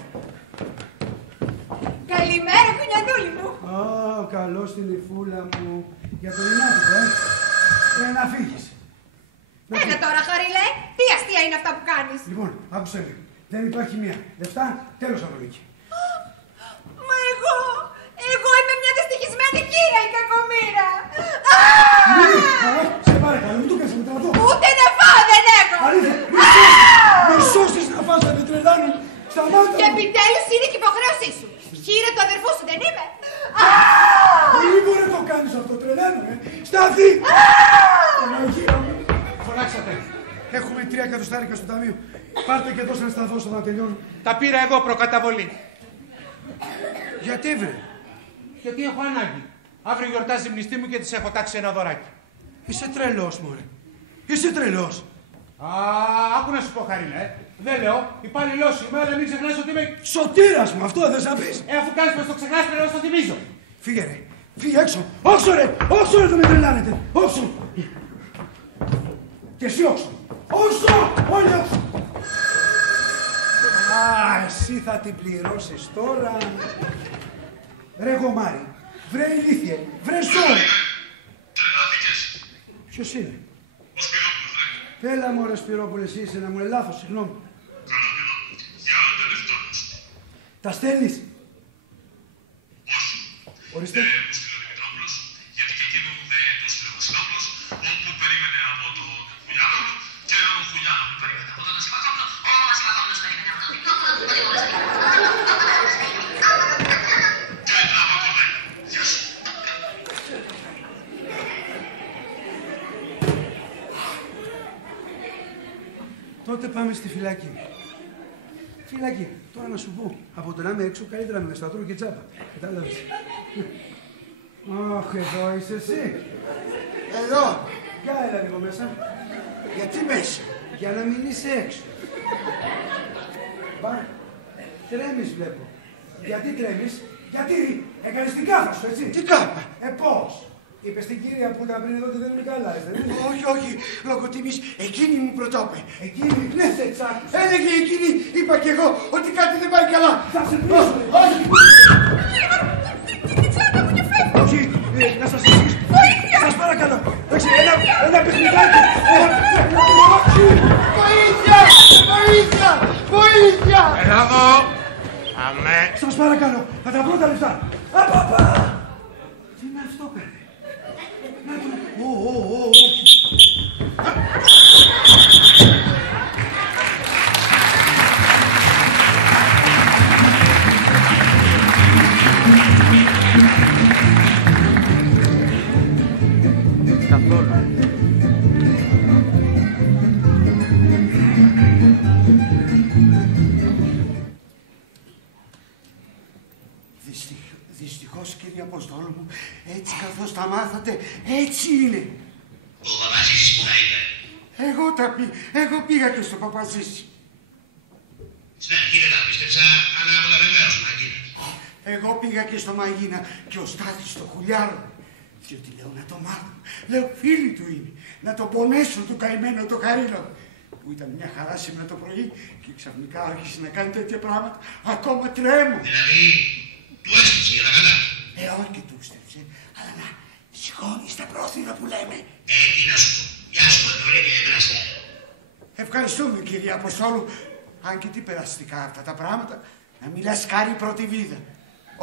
Καλημέρα, κουνιανούλη μου. Καλώς την υφούλα μου. Για το Ινάτικο, να φύγεις. Έλα τώρα, Χαρίλε. Τι αστεία είναι αυτά που κάνεις? Λοιπόν, άκουσε με. Δεν υπάρχει μία. Λεφτά, τέλος Ανδρονίκη. Μα εγώ είμαι μια δυστυχισμένη κύρα η κακομοίρα. Σε παρακαλώ, μην το κάνεις με τραβώ. Ούτε να φάω δεν έχω. Αλήθεια, με σώσεις να φας, να με τρελάνουν. Σταμάτα. Και επιτέλους είναι και υποχρέωσή σου. Χείρα του αδερφού σου δεν είμαι? Μην μπορεί να το κάνεις αυτό, τρελαίνομαι. Στάθη! Παναγία μου. Φωνάξατε. Έχουμε 3 εκατοστάρικα στο ταμείο. Πάρτε και δώστε να στα δώσω να τελειώνω. Τα πήρα εγώ προκαταβολή. Γιατί βρε? Γιατί έχω ανάγκη. Αύριο γιορτάζει η μνηστή μου και της έχω τάξει ένα δωράκι. Είσαι τρελός, μωρέ. Είσαι τρελός. Α, άκου να σου πω, Χαρίνα, Δεν λέω, υπάλληλός είμαι, αλλά μην ξεχνάς ότι είμαι... Σωτήρας μου, αυτό δεν θα πεις. Αφού κάνεις πως το ξεχνάς, πρέπει να στο θυμίζω. Φύγε ρε, φύγε έξω. Όξο ρε, όξο ρε, το με τρελάνετε. Όξο. Και εσύ όξο. Όξο, όλοι όξο. Α, εσύ θα την πληρώσεις τώρα. Ρε γομάρι, βρε ηλίθιε, βρε ζώο. Ποιος είναι? Ο Σπυρόπουλος, ρε. Έλα μωρέ Σπυρόπουλε, εσύ είσαι να μου είναι λάθος, συγγνώμη. Καλά, για τα λεφτά μου. Τα στέλνεις? Όχι. Ορίστε. Μου στείλε ο Δημητρόπουλος, γιατί και εκείνο δεν το στείλε ο Βασιλόπουλος, όπου περίμενε από το Χουλιάνο και ο Χουλιάνο μου περίμενε από τον Βασιλόπουλο. Ο Βασιλόπουλος περίμενε από τον Δημητρόπουλο. Και να με κολλάει. Γεια σου. Τότε πάμε στη φυλακή. Φυλακή. Τώρα να σου πω. Από το να είμαι έξω, καλύτερα με στατρό και τσάπα. Κατάλαβες. Αχ, εδώ είσαι εσύ. Εδώ. Για έλα λίγο μέσα. Γιατί μέσα? Για να μην είσαι έξω. Μπα. Τρέμεις βλέπω. Γιατί τρέμεις? Γιατί έκανες την κάφα σου, έτσι. Τι κάφα? Πώς. Είπες την κυρία που ήταν πριν εδώ ότι δεν είναι καλά, δεν είναι? Όχι, όχι, λόγω τιμής, εκείνη μου πρωτόπε. Εκείνη, ναι, σε τσάκουσα. Έλεγε εκείνη, είπα κι εγώ, ότι κάτι δεν πάει καλά. Θα σε πείσω. Όχι. Την τσάντα μου και φεύγω. Όχι, να σας εξηγήσω. Βοήθεια! Σας παρακαλώ. Εντάξει, ένα παιχνιδάκι. Βοήθεια! Βοήθεια! Βοήθεια! Έλα εδώ. Αμέ. Σας παρακαλώ, θα τα βρω τα λεφτά. Απαπα! Τι είναι αυτό, παιδί? Να το... Καθόλου. Δυστυχώς, κύριε Αποστόλου μου, έτσι καθώς τα μάθατε, έτσι είναι. Ο Παπαζήσης που θα είπε. Εγώ πήγα και στο Παπαζήσι. Στην αρχή δεν τα πίστεψα, αλλά από τα βεβαίως Μαγίνα. Εγώ πήγα και στο Μαγίνα και ο Στάθης στο Χουλιάρο. Διότι λέω να το μάθουν. Λέω φίλοι του είναι. Να τον πονέσουν του καημένο το Χαρίλο. Που ήταν μια χαρά σήμερα το πρωί και ξαφνικά άρχισε να κάνει τέτοια πράγματα. Ακόμα τρέμω. Δηλαδή, του έστρεψε για τα καλά. Όχι και του έστρεψε, αλλά να σηκώνει τα πρόθυρα που λέμε. Τι να σου πω. Γεια σου, Αντώνη και Βραστέ. Ευχαριστούμε, κύριε Αποστόλου. Αν και τι περαστικά αυτά τα πράγματα, να μιλάς κάρι πρώτη βίδα.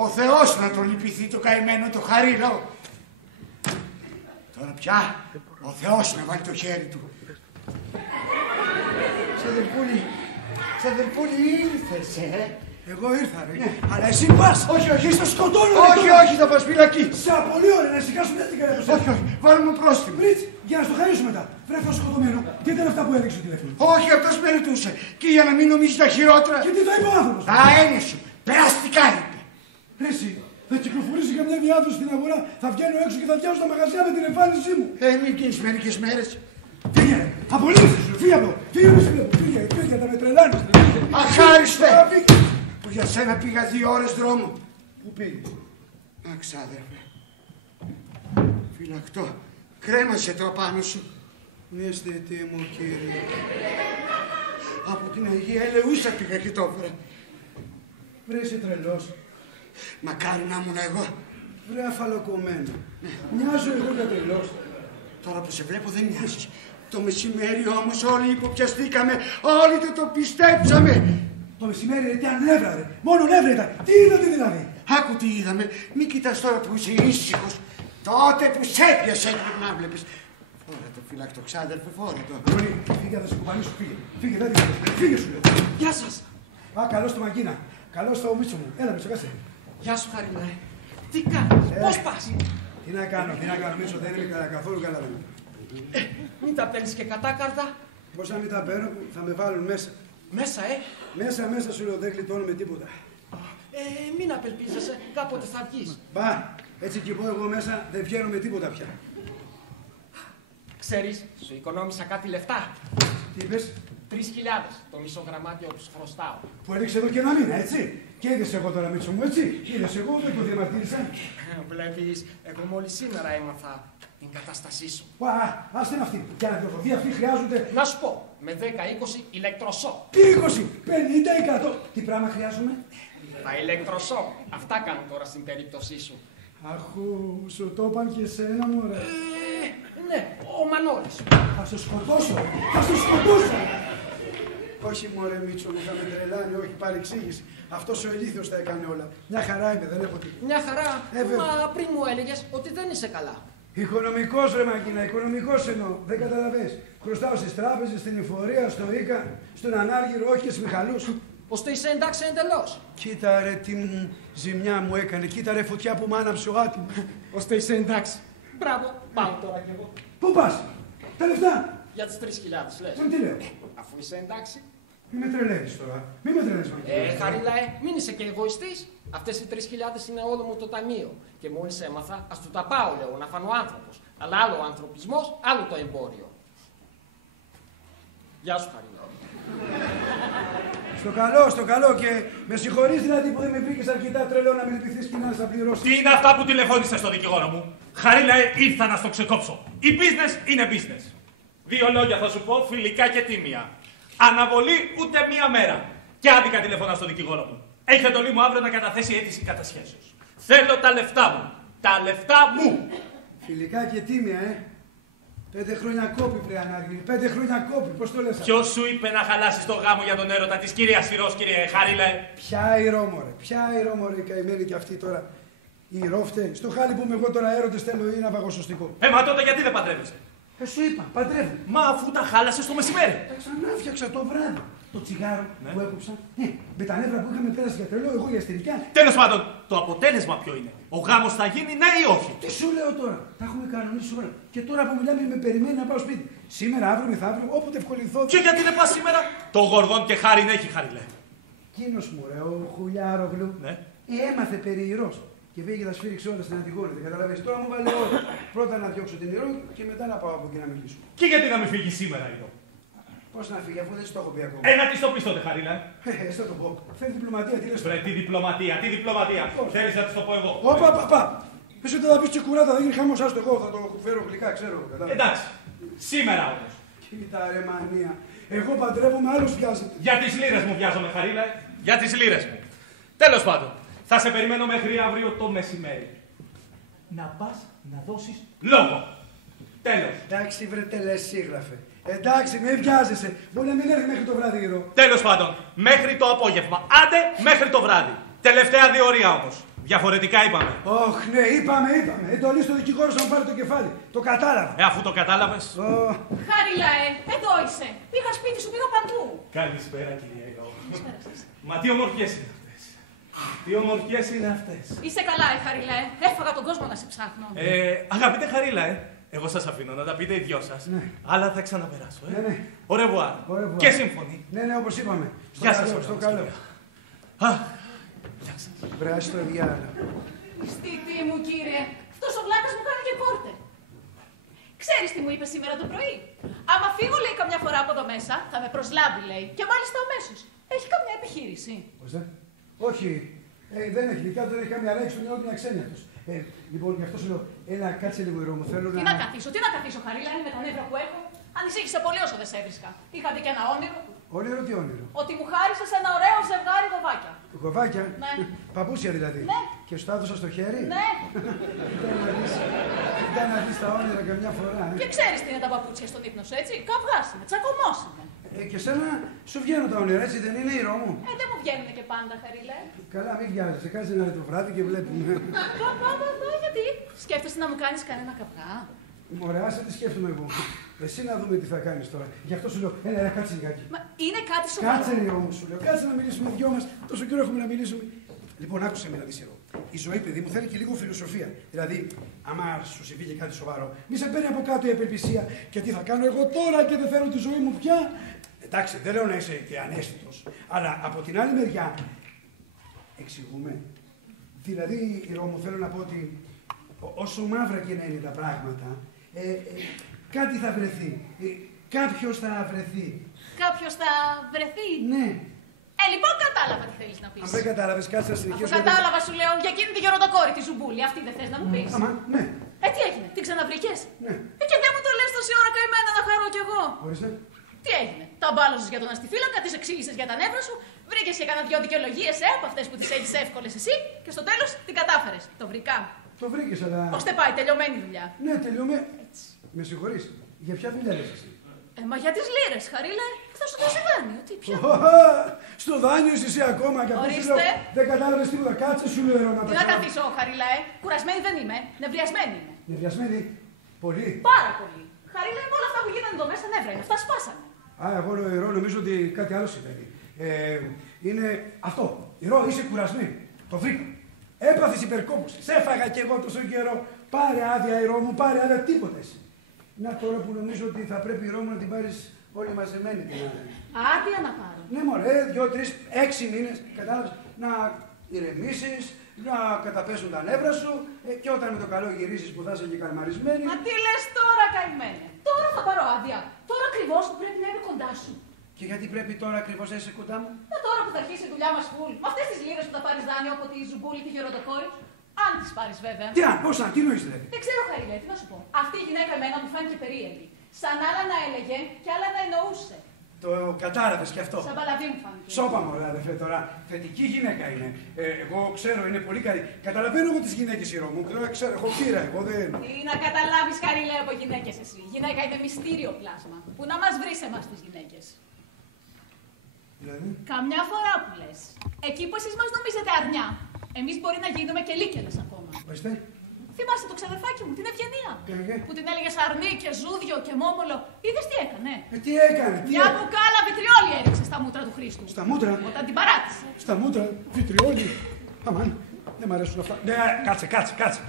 Ο Θεός να τον λυπηθεί το καημένο το Χαρίλο. Τώρα πια ο Θεός να βάλει το χέρι του. Ξαδερπούλη ήρθες, Εγώ ήρθα, ρε. Ναι. Αλλά εσύ πας. Όχι, στο σκοτώνω. Όχι, θα πας φυλακή. Σε απολύω, ρε, να ησυχάσουν έτσι και να Όχι, βάλουμε πρόστιμο. Πριτς, για να στο χαρίσω μετά. Βρέφω σκοτωμένο. Τι ήταν αυτά που έδειξε το τηλέφωνο? Όχι, αυτός με ρωτούσε. Και για να μην νομίζει τα χειρότερα. Και τι θα είπε ο άνθρωπος? Τα ένεσαι. Περαστικά είπε. Ρε, εσύ, θα κυκλοφορήσει καμιά διάδοση στην αγορά, θα βγαίνω έξω και θα βγαίνω στα μαγαζιά με την εμφάνισή μου. Μην γίνεις μερικές μέρες. Φύγε, απολύσεις σου, φύγε από εδώ. Φύγε, θα με τρελάνεις. Αχάριστε. Που για σένα πήγα 2 ώρες δρόμο. Πού πήγες? Ξάδερφε. Φυλακτό. Κρέμασε το απάνω σου. Νεστητή μου, κύριε. Από την Αγία Ελεούσα πήγα και το έφερα. Βρε, είσαι τρελός. Μακάρι να ήμουν εγώ. Βρε, αφαλοκομμένο. Μοιάζω εγώ για τρελός. Τώρα που σε βλέπω δεν μοιάζεις. Το μεσημέρι όμως όλοι υποπιαστήκαμε. Όλοι το πιστέψαμε. Το μεσημέρι ρε, τι ανέβρα ρε. Μόνο νεύρα ήταν. Τι είδατε δηλαδή? Άκου τι είδαμε. Μην κοιτάς τώρα που είσαι ήσυχος. Τότε που σε έπιασε έπρεπε να βλέπεις. Φόρα το φυλάκτο, ξάδερφε, φόρα το. Ρόνι, φύγε, θα σε κουμπανίσω, φύγε. Φύγε, δεν δείχνω. Φύγε σου λέω. Γεια σας. Α, καλώς στο Μαγκίνα. Καλώς στο Μίτσο μου. Έλα, Μίτσο, κάσε. Γεια σου, Χαρίνα. Τι κάνεις, πώς πας? Τι να κάνω, Μίτσο, δεν είμαι καθόλου καλά. Μην τα παίρνεις και κατάκαρτα. Πώς να μην τα παίρνω, θα με βάλουν μέσα. Μέσα, Μέσα σου λέω, δεν γλιτώνω με τίποτα. Μην απελπίζεσαι, κάποτε θα βγεις. Μπα, έτσι κι εγώ μέσα δεν βγαίνω με τίποτα πια. Ξέρεις, σου οικονόμησα κάτι λεφτά. Τι είπες? 3.000 το μισό γραμμάτιο που σου χρωστάω. Που έριξε εδώ και ένα μήνα, έτσι. Και είδες εγώ τώρα, Μίτσο μου, έτσι. Είδες εγώ, δεν το διαμαρτύρησα. Βλέπεις, εγώ μόλις σήμερα έμαθα την κατάστασή σου. Ας την αυτή. Για να διορθωθεί αυτή χρειάζονται. Να σου πω, με 10-20 ηλεκτροσόκ. Τι 20, 50%. Τι πράγμα χρειάζομαι? Τα ηλεκτροσόκ. Αυτά κάνουν τώρα στην περίπτωσή σου. Αχού, σου το είπαν και εσένα, μωρέ. Ναι, ο Μανώλης. Θα σε σκοτώσω, θα σε σκοτώσω. Όχι, μωρέ Μίτσο, μου θα με τρελάνει, όχι παρεξήγηση. Αυτός ο ηλίθιος τα έκανε όλα. Μια χαρά είμαι, δεν έχω τίποτα. Μια χαρά, μα πριν μου έλεγες ότι δεν είσαι καλά. Οικονομικός ρε Μαγκίνα, οικονομικός εννοώ. Δεν καταλαβαίνεις. Χρωστάω στις τράπεζες, στην εφορία, στο ΙΚΑ, στον Ανάργυρο, όχι και στους Μιχαλούς. Ώστε είσαι εντάξει εντελώς. Κοίτα ρε τι ζημιά μου έκανε, κοίτα ρε φωτιά που μ' άναψε ο άτιμος. Ώστε είσαι εντάξει. Μπράβο, πάω τώρα κι εγώ. Πού πας, τα λεφτά. Για τις 3.000 λες. Τι λέω. Αφού είσαι εντάξει. Μη με τρελαίνεις τώρα, μη με τρελαίνεις Μαγκίνα. Χαρίλαε, μην είσαι και εγωιστής. Αυτές οι 3.000 είναι όλο μου το ταμείο. Και μόλις έμαθα, ας του τα πάω, λέω, να φανώ άνθρωπος. Αλλά άλλο ο ανθρωπισμός, άλλο το εμπόριο. Γεια σου, Χαρίλαε. Στο καλό και με συγχωρείς δηλαδή που δεν με βρήκες αρκετά τρελό να με λυπηθείς και να πληρώσεις. Τι είναι αυτά που τηλεφώνησες στο δικηγόρο μου? Χαρίλαε, ήρθα να στο ξεκόψω. Η business είναι business. Δύο λόγια θα σου πω, φιλικά και τίμια. Αναβολή ούτε μία μέρα. Και άδικα τηλεφωνά στο δικηγόρο μου. Έχει εντολή μου αύριο να καταθέσει αίτηση κατασχέσεως. Θέλω τα λεφτά μου. Τα λεφτά μου. Φιλικά και τίμια, 5 χρόνια κόπη, πρε Ανάργυρη. 5 χρόνια κόπη, πώς το λες αυτό? Ποιος σου είπε να χαλάσεις το γάμο για τον έρωτα της κυρίας Φυρός, κύριε Χαρίλαε? Ποια ηρώ, η καημένη κι αυτή τώρα. Η ηρώ φταίει. Στο χάλι που είμαι εγώ τώρα έρωτες θέλω ή ένα βαγοσωστικό. Μα τότε γιατί δεν παντρεύεσαι? Σου είπα, παντρεύω. Μα αφού τα χάλασες το μεσημέρι. Τα ξανάφτιαξα το βράδυ. Το τσιγάρο που έκοψα. Με τα νεύρα που είχαμε πέρασει για τρελό, εγώ για αστερικιά. Τέλος πάντων, το αποτέλεσμα ποιο είναι? Ο γάμος θα γίνει, ναι ή όχι? Τι σου λέω τώρα, τα έχουμε κανονίσει όλα. Και τώρα που μιλάμε με περιμένει να πάω σπίτι. Σήμερα, αύριο, μεθαύριο, όποτε ευκολυνθώ. Και γιατί δεν πας σήμερα? Το γοργόν και χάριν έχει, Χαρίλαε. Εκείνος μου ρε, ο Χουλιάρογλου, έμαθε περί ηρώς. Και πήγε και τα σφύριξε όλα στην Αντιγόνη. Δεν καταλαβαίνεις. Τώρα μου βάλε όλα. Πρώτα να διώξω την ηρώ και μετά να πάω από εκεί να μιλήσω. Και γιατί να μην φύγει σήμερα εδώ? Πώς να φύγει, αφού δεν σου το έχω πει ακόμα. Να της το πεις τότε, Χαρίλαε. Στο το πω. Θέλει διπλωματία, τι λες? Βρε, τι διπλωματία, τι διπλωματία. Θέλεις να της το πω εγώ? Όπα. Πες ότι θα πεις και κουράτα, δεν γίνει χαμός, άστο εγώ, θα το φέρω γλυκά, ξέρω. Εντάξει, σήμερα όμως. Κοίτα ρε μανία. Εγώ παντρεύομαι, άλλος βιάζεται. Για τις λίρες μου βιάζομαι, Χαρίλαε. Για τις λίρες μου. Τέλος πάντων, θα σε περιμένω μέχρι αύριο το μεσημέρι. Να πας να δώσεις λόγο. Τέλος. Εντάξει βρε τελεσίγραφε. Εντάξει, μην βιάζεσαι. Μπορεί να μην έρθει μέχρι το βράδυ ηρώ. Τέλος πάντων, μέχρι το απόγευμα. Άντε μέχρι το βράδυ. Τελευταία διορία όμως. Διαφορετικά είπαμε. Όχ, ναι, είπαμε. Εντολή στο δικηγόρο να μου πάρει το κεφάλι. Το κατάλαβα. Αφού το κατάλαβες. Χαρίλαε, εδώ είσαι. Πήγα σπίτι σου, πήγα παντού. Καλησπέρα, κυρία Ηρώ. Μα τι ομορφιές είναι αυτές. Τι ομορφιές είναι αυτές. Είσαι καλά, Χαρίλαε. Έφαγα τον κόσμο να σε ψάχνω. Αγαπητέ Χαρίλαε, εγώ σας αφήνω να τα πείτε οι δυο σας. Ναι. Αλλά θα ξαναπεράσω. Ναι. Au revoir. Και σύμφωνοι. Ναι, όπως είπαμε. Γεια σας. Στο καλό. Γεια σας. Βράσει το διάλογο. Στήτη μου, κύριε. Αυτός ο βλάκας μου κάνει και κόρτε. Ξέρεις τι μου είπε σήμερα το πρωί? Άμα φύγω, λέει, καμιά φορά από εδώ μέσα, θα με προσλάβει, λέει. Και μάλιστα αμέσως. Έχει καμιά επιχείρηση? Όχι. Δεν έχει. Δικά δεν έχει καμία ρέξη, είναι μια ξένια τους. Λοιπόν, γι' αυτό σου λέω, έλα κάτσε λίγο ηρώ μου. Θέλω Τι να καθίσω, Χαρίλα, είναι με τα νεύρα που έχω. Ανησύχησε πολύ όσο δεν σε έβρισκα. Είχα δει και ένα όνειρο. Όνειρο, τι όνειρο? Ότι μου χάρισες ένα ωραίο ζευγάρι γοβάκια. Γοβάκια? Ναι. Παπούσια δηλαδή. Ναι. Και σου τα έδωσα στο χέρι? Ναι. Ήταν να δεις τα όνειρα καμιά φορά. Και ξέρεις τι είναι τα παπούτσια στον ύπνο σου, έτσι? Καυγάς είναι, τσακωμός είναι. Και σένα σου βγαίνουν τα όνειρα, έτσι δεν είναι, ηρώ μου? Δεν μου βγαίνουν και πάντα, Χαρίλα. Καλά, μην βιάζεσαι. Κάτσε να το βράδυ και βλέπουμε. Γιατί? Σκέφτεσαι να μου κάνεις κανένα καυγά? Μωρέ, άσε τι σκέφτομαι εγώ. Εσύ να δούμε τι θα κάνεις τώρα. Γι' αυτό σου λέω, έλα, κάτσε λιγάκι. Μα είναι κάτι σοβαρό. Κάτσε λίγο μου, σου λέω. Κάτσε να μιλήσουμε οι δυο μας. Τόσο καιρό έχουμε να μιλήσουμε. Λοιπόν, άκουσε με να δεις ηρώ. Η ζωή, παιδί μου, θέλει και λίγο φιλοσοφία. Δηλαδή, άμα σου συμβεί και κάτι σοβαρό, μη σε παίρνει από κάτω η απελπισία. Και τι θα κάνω εγώ τώρα και δεν θέλω τη ζωή μου πια. Εντάξει, δεν λέω να είσαι και ανέστητος. Αλλά από την άλλη μεριά, Εξηγούμε. Δηλαδή, Ρώμο, θέλω να πω ότι όσο μαύρα και να είναι τα πράγματα, κάτι θα βρεθεί. Κάποιος θα βρεθεί. Κάποιος θα βρεθεί. Ναι. Λοιπόν, κατάλαβα τι θέλεις να πεις. Αν δεν κατάλαβες, κάτσε να συνεχίσω. Αφού κατάλαβα, σου λέω, για εκείνη τη γεροντοκόρη τη Ζουμπούλη. Αυτή δεν θες να μου πεις. Αμά, ναι. Τι έγινε, την ξαναβρήκες. Ναι. Και δεν μου το λες τόση ώρα καημένα να χαρώ κι εγώ. Ορίστε. Τι έγινε, τα μπάλωσες για τον αστιφύλακα, τις εξήγησες για τα νεύρα σου, βρήκες και κανένα δυο δικαιολογίες, από αυτές που τις έχεις εύκολες εσύ και στο τέλος την κατάφερες. Το βρήκα. Το βρήκες, αλλά. Ώστε πάει, τελειωμένη δουλειά. Ναι, τελειωμένη. Με συγχωρείς. Για ποια δουλειά λες εσύ? Μα για τις λίρες, Χαρίλα, θα σου δώσει δάνειο. Τι πια. Στο δάνειο είσαι εσύ ακόμα και αυτό σου λέω. Δεν κατάλαβες τίποτα. Κάτσε σου λέω να τι να καθίσω, Χαρίλα, κουρασμένη δεν είμαι. Νευριασμένη είμαι. Νευριασμένη. Πολύ. Πάρα πολύ. Χαρίλα, όλα αυτά που γίνανε εδώ μέσα νεύρα είναι. Αυτά σπάσανε. Εγώ Ρο, νομίζω ότι κάτι άλλο συμβαίνει. Είναι αυτό. Ρο, είσαι κουρασμένη. Το βρήκα. Έπαθες υπερκόπωση. Σε έφαγα κι εγώ τόσο καιρό. Πάρε άδεια, Ρο μου, πάρε άδεια, τίποτα εσύ. Να τώρα που νομίζω ότι θα πρέπει η Ρώμη να την πάρεις όλη μαζεμένη την άδεια. Άδεια να πάρω. Ναι, μωρέ, 2, 3, 6 μήνες, κατάλαβες, να ηρεμήσεις, να καταπέσουν τα νεύρα σου και όταν με το καλό γυρίσεις που θα είσαι και καλμαρισμένη. Μα τι λες τώρα, καημένη. Τώρα θα πάρω άδεια. Τώρα ακριβώς που πρέπει να είμαι κοντά σου. Και γιατί πρέπει τώρα ακριβώς να είσαι κοντά μου? Τώρα που θα αρχίσει η δουλειά μας φουλ, με αυτές τις λίρες που θα πάρεις δάνειο από τη Ζουμπούλη τη γεροντοκόρη. Αν τις πάρεις βέβαια. Τι αν, πώς αν, τι νοείς δηλαδή? Δεν ξέρω, Χαρίλα, τι να σου πω. Αυτή η γυναίκα εμένα μου φάνηκε περίεργη. Σαν άλλα να έλεγε και άλλα να εννοούσε. Το κατάλαβες κι αυτό. Σαν παλαβή μου φάνηκε. Σώπα μου, αδερφέ, τώρα θετική γυναίκα είναι. Εγώ ξέρω, είναι πολύ καλή. Καταλαβαίνω εγώ τις γυναίκες η Ρώμου. Τώρα ξέρω, έχω πείρα, εγώ δεν. Τι να καταλάβεις, Χαρίλα, από γυναίκες εσύ. Η γυναίκα είναι μυστήριο πλάσμα. Που να μας βρεις εμάς τις γυναίκες. Δηλαδή. Καμιά φορά που λες. Εκεί που εσείς μας νομίζετε αρνιά. Εμείς μπορεί να γίνουμε και λύκελες ακόμα. Ορίστε. Θυμάσαι το ξαδερφάκι μου, την Ευγενία. Που την έλεγες αρνί και ζούδιο και μόμολο. Είδες τι έκανε. Τι έκανε, Μια μπουκάλα βιτριόλι έριξε στα μούτρα του Χρήστου. Στα μούτρα. Όταν την παράτησε. Στα μούτρα, βιτριόλι. Αμάν, δεν μ' αρέσουν αυτά. Ναι, κάτσε.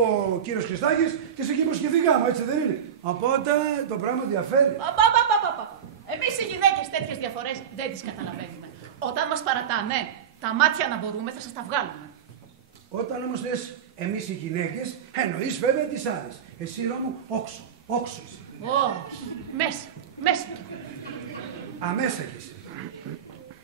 Ο κύριος Χριστάκης και σε εκεί υποσχεθήκαμε, έτσι δεν είναι? Οπότε το πράγμα διαφέρει. Εμείς οι γυναίκες τέτοιες διαφορές δεν τις καταλαβαίνουμε. Όταν μας παρατάνε, τα μάτια να μπορούμε θα σας τα βγάλουμε. Όταν όμως λες εμείς οι γυναίκες, εννοείς βέβαια τις άλλες. Εσύ Ρώμου, όξο είσαι. Όχι, μέσα. Αμέσα κι εσύ.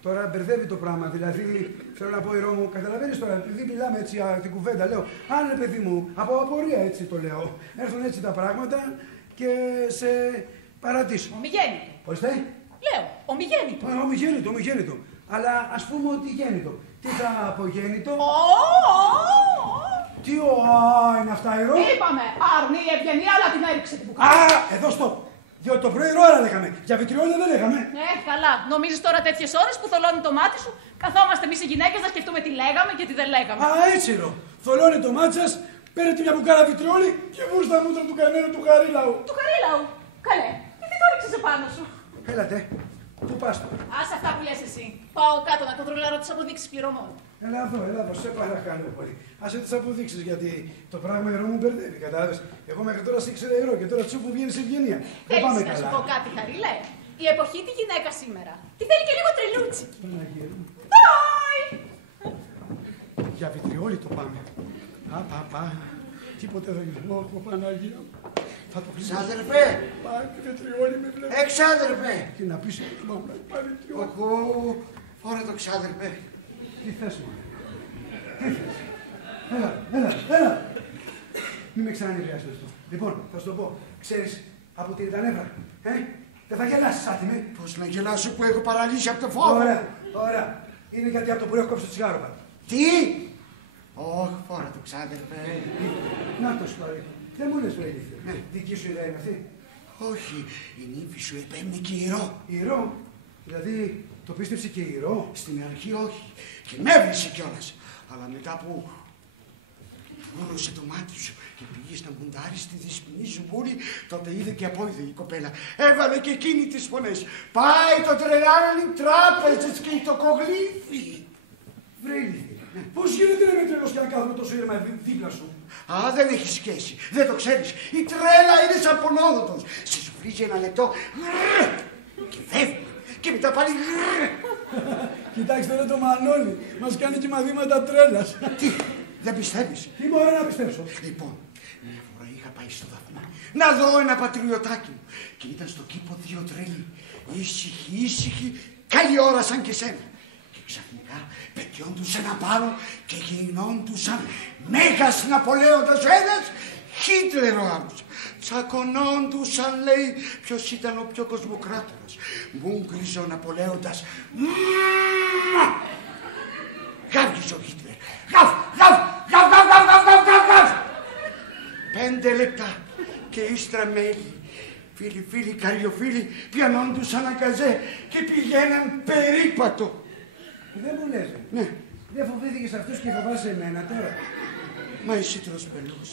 Τώρα μπερδεύει το πράγμα, δηλαδή θέλω να πω η Ρώμου, καταλαβαίνεις τώρα, επειδή μιλάμε έτσι την κουβέντα, λέω, αν ρε παιδί μου, από απορία έτσι το λέω, έρθουν έτσι τα πράγματα και σε παρατήσω. Ομιγέννητο. Ορίστε. Λέω, ομιγέννητο. Ομιγέννητο. Αλλά ας πούμε ότι γέννητο. Τι θα απογέννητο? Τι είναι αυτά η Ρώμη? Είπαμε, άρνη η Ευγενία, αλλά την έριξε την μπουκάλα. Εδώ στο. Διότι το πρωί ώρα λέγαμε. Για βιτριόλια δεν λέγαμε. Καλά. Νομίζεις τώρα τέτοιες ώρες που θολώνει το μάτι σου, καθόμαστε εμείς οι γυναίκες να σκεφτούμε τι λέγαμε και τι δεν λέγαμε. Έτσι Ρο. Θολώνει το μάτι σας, παίρνετε μια μπουκάλα βιτριόλι και βούς τα μούτρα του καημένου του Χαρίλαου. Του Χαρίλαου. Καλέ. Τι το ρίξες επάνω σου. Έλατε. Πού πας τώρα? Άσε αυτά που λες εσύ. Πάω κάτω να κοντρολάρω τις αποδείξεις πληρωμών. Έλα εδώ, σε παρακαλώ πολύ. Άσε τις αποδείξεις, γιατί το πράγμα η Ρο μου μπερδεύει, κατάλαβες. Εγώ μέχρι τώρα σε ήξερα η Ρο και τώρα τσου που βγαίνει σε Ευγενία. Δεν πάμε καλά. Να σου πω κάτι, Χαρίλα. Η εποχή τη γυναίκα σήμερα. Τι θέλει και λίγο τρελούτσι. Παναγία μου. Bye! Για βιτριόλι το πάμε. Τίποτε δεν είναι. Παναγία μου. Θα το χρησιμοποιήσω. Ξάδερφε! Βιτριόλι με βλέπει. Ξάδερφε! Τι να πεις, μάμα, πάρει βιτριόλι. Φόρα το ξάδερφε. Τι θες, μου. Τι θες. Έλα. Μην με ξανανεβιάσεις αυτό. Λοιπόν, θα σου το πω. Ξέρεις από τι είναι τα νεύρα. Δεν θα γελάσεις, άτιμη. Πώς να γελάσω που έχω παραλύσει από το φόβο. Ωραία. Είναι γιατί από το που έχω κόψει το τσιγάρο πάντα. Τι! Όχι, φόρα το ξάδερφε. Να το σπάρει. Δεν μου λες πρέπει. Δική σου ιδέα είναι αυτή? Όχι, η νύφη σου επέμεινε και η Ρο. Η Ρο? Δηλαδή το πίστεψε και η Ρο? Στην αρχή όχι. Και με έβρισε κιόλας. Αλλά μετά που γούρωσε το μάτι σου και πήγες να μουντάρεις τη δυσποινή Ζουμπούλη, τότε είδε και απόειδε η κοπέλα. Έβαλε και εκείνη τις φωνές. Πάει το τρελάνι τράπεζες και το κογλίφι. Βρέλη. Πώς γίνεται να με τρελός και να κάθομαι τόσο ήρεμα δίπλα σου? Δεν έχει σχέση. Δεν το ξέρεις. Η τρέλα είναι σαν πονόδοτος. Σε σουφρίζει ένα λεπτό και φεύγει. και μετά πάλι. Κοιτάξτε εδώ το Μανώλη, μας κάνει και μαθήματα τρέλας. Τι, δεν πιστεύεις? Τι μπορώ να πιστέψω? Λοιπόν, μια φορά είχα πάει στο Δαφνά να δω ένα πατριωτάκι μου και ήταν στο κήπο 2 τρελοί. Ήσυχοι, καλή ώρα σαν και σένα. Και ξαφνικά πετιόντουσαν απάνω και γινόντουσαν Μέγας Ναπολέοντας ο ένας, Χίτλερ ο άλλος. Τσακωνόντουσαν, λέει, ποιος ήταν ο πιο κοσμοκράτορας. Μούγκριζε ο Ναπολέοντας. Γάβγιζε ο Χίτλερ. Γαβ. 5 λεπτά και ύστερα μέλη. Φίλοι, καριοφίλοι, πιανόντουσαν ακαζέ και πηγαίναν περίπατο. Δεν μου λες. Ναι. Δεν φοβήθηκες αυτούς και φοβάσαι εμένα τώρα? Μα εσύ τρως πελούς,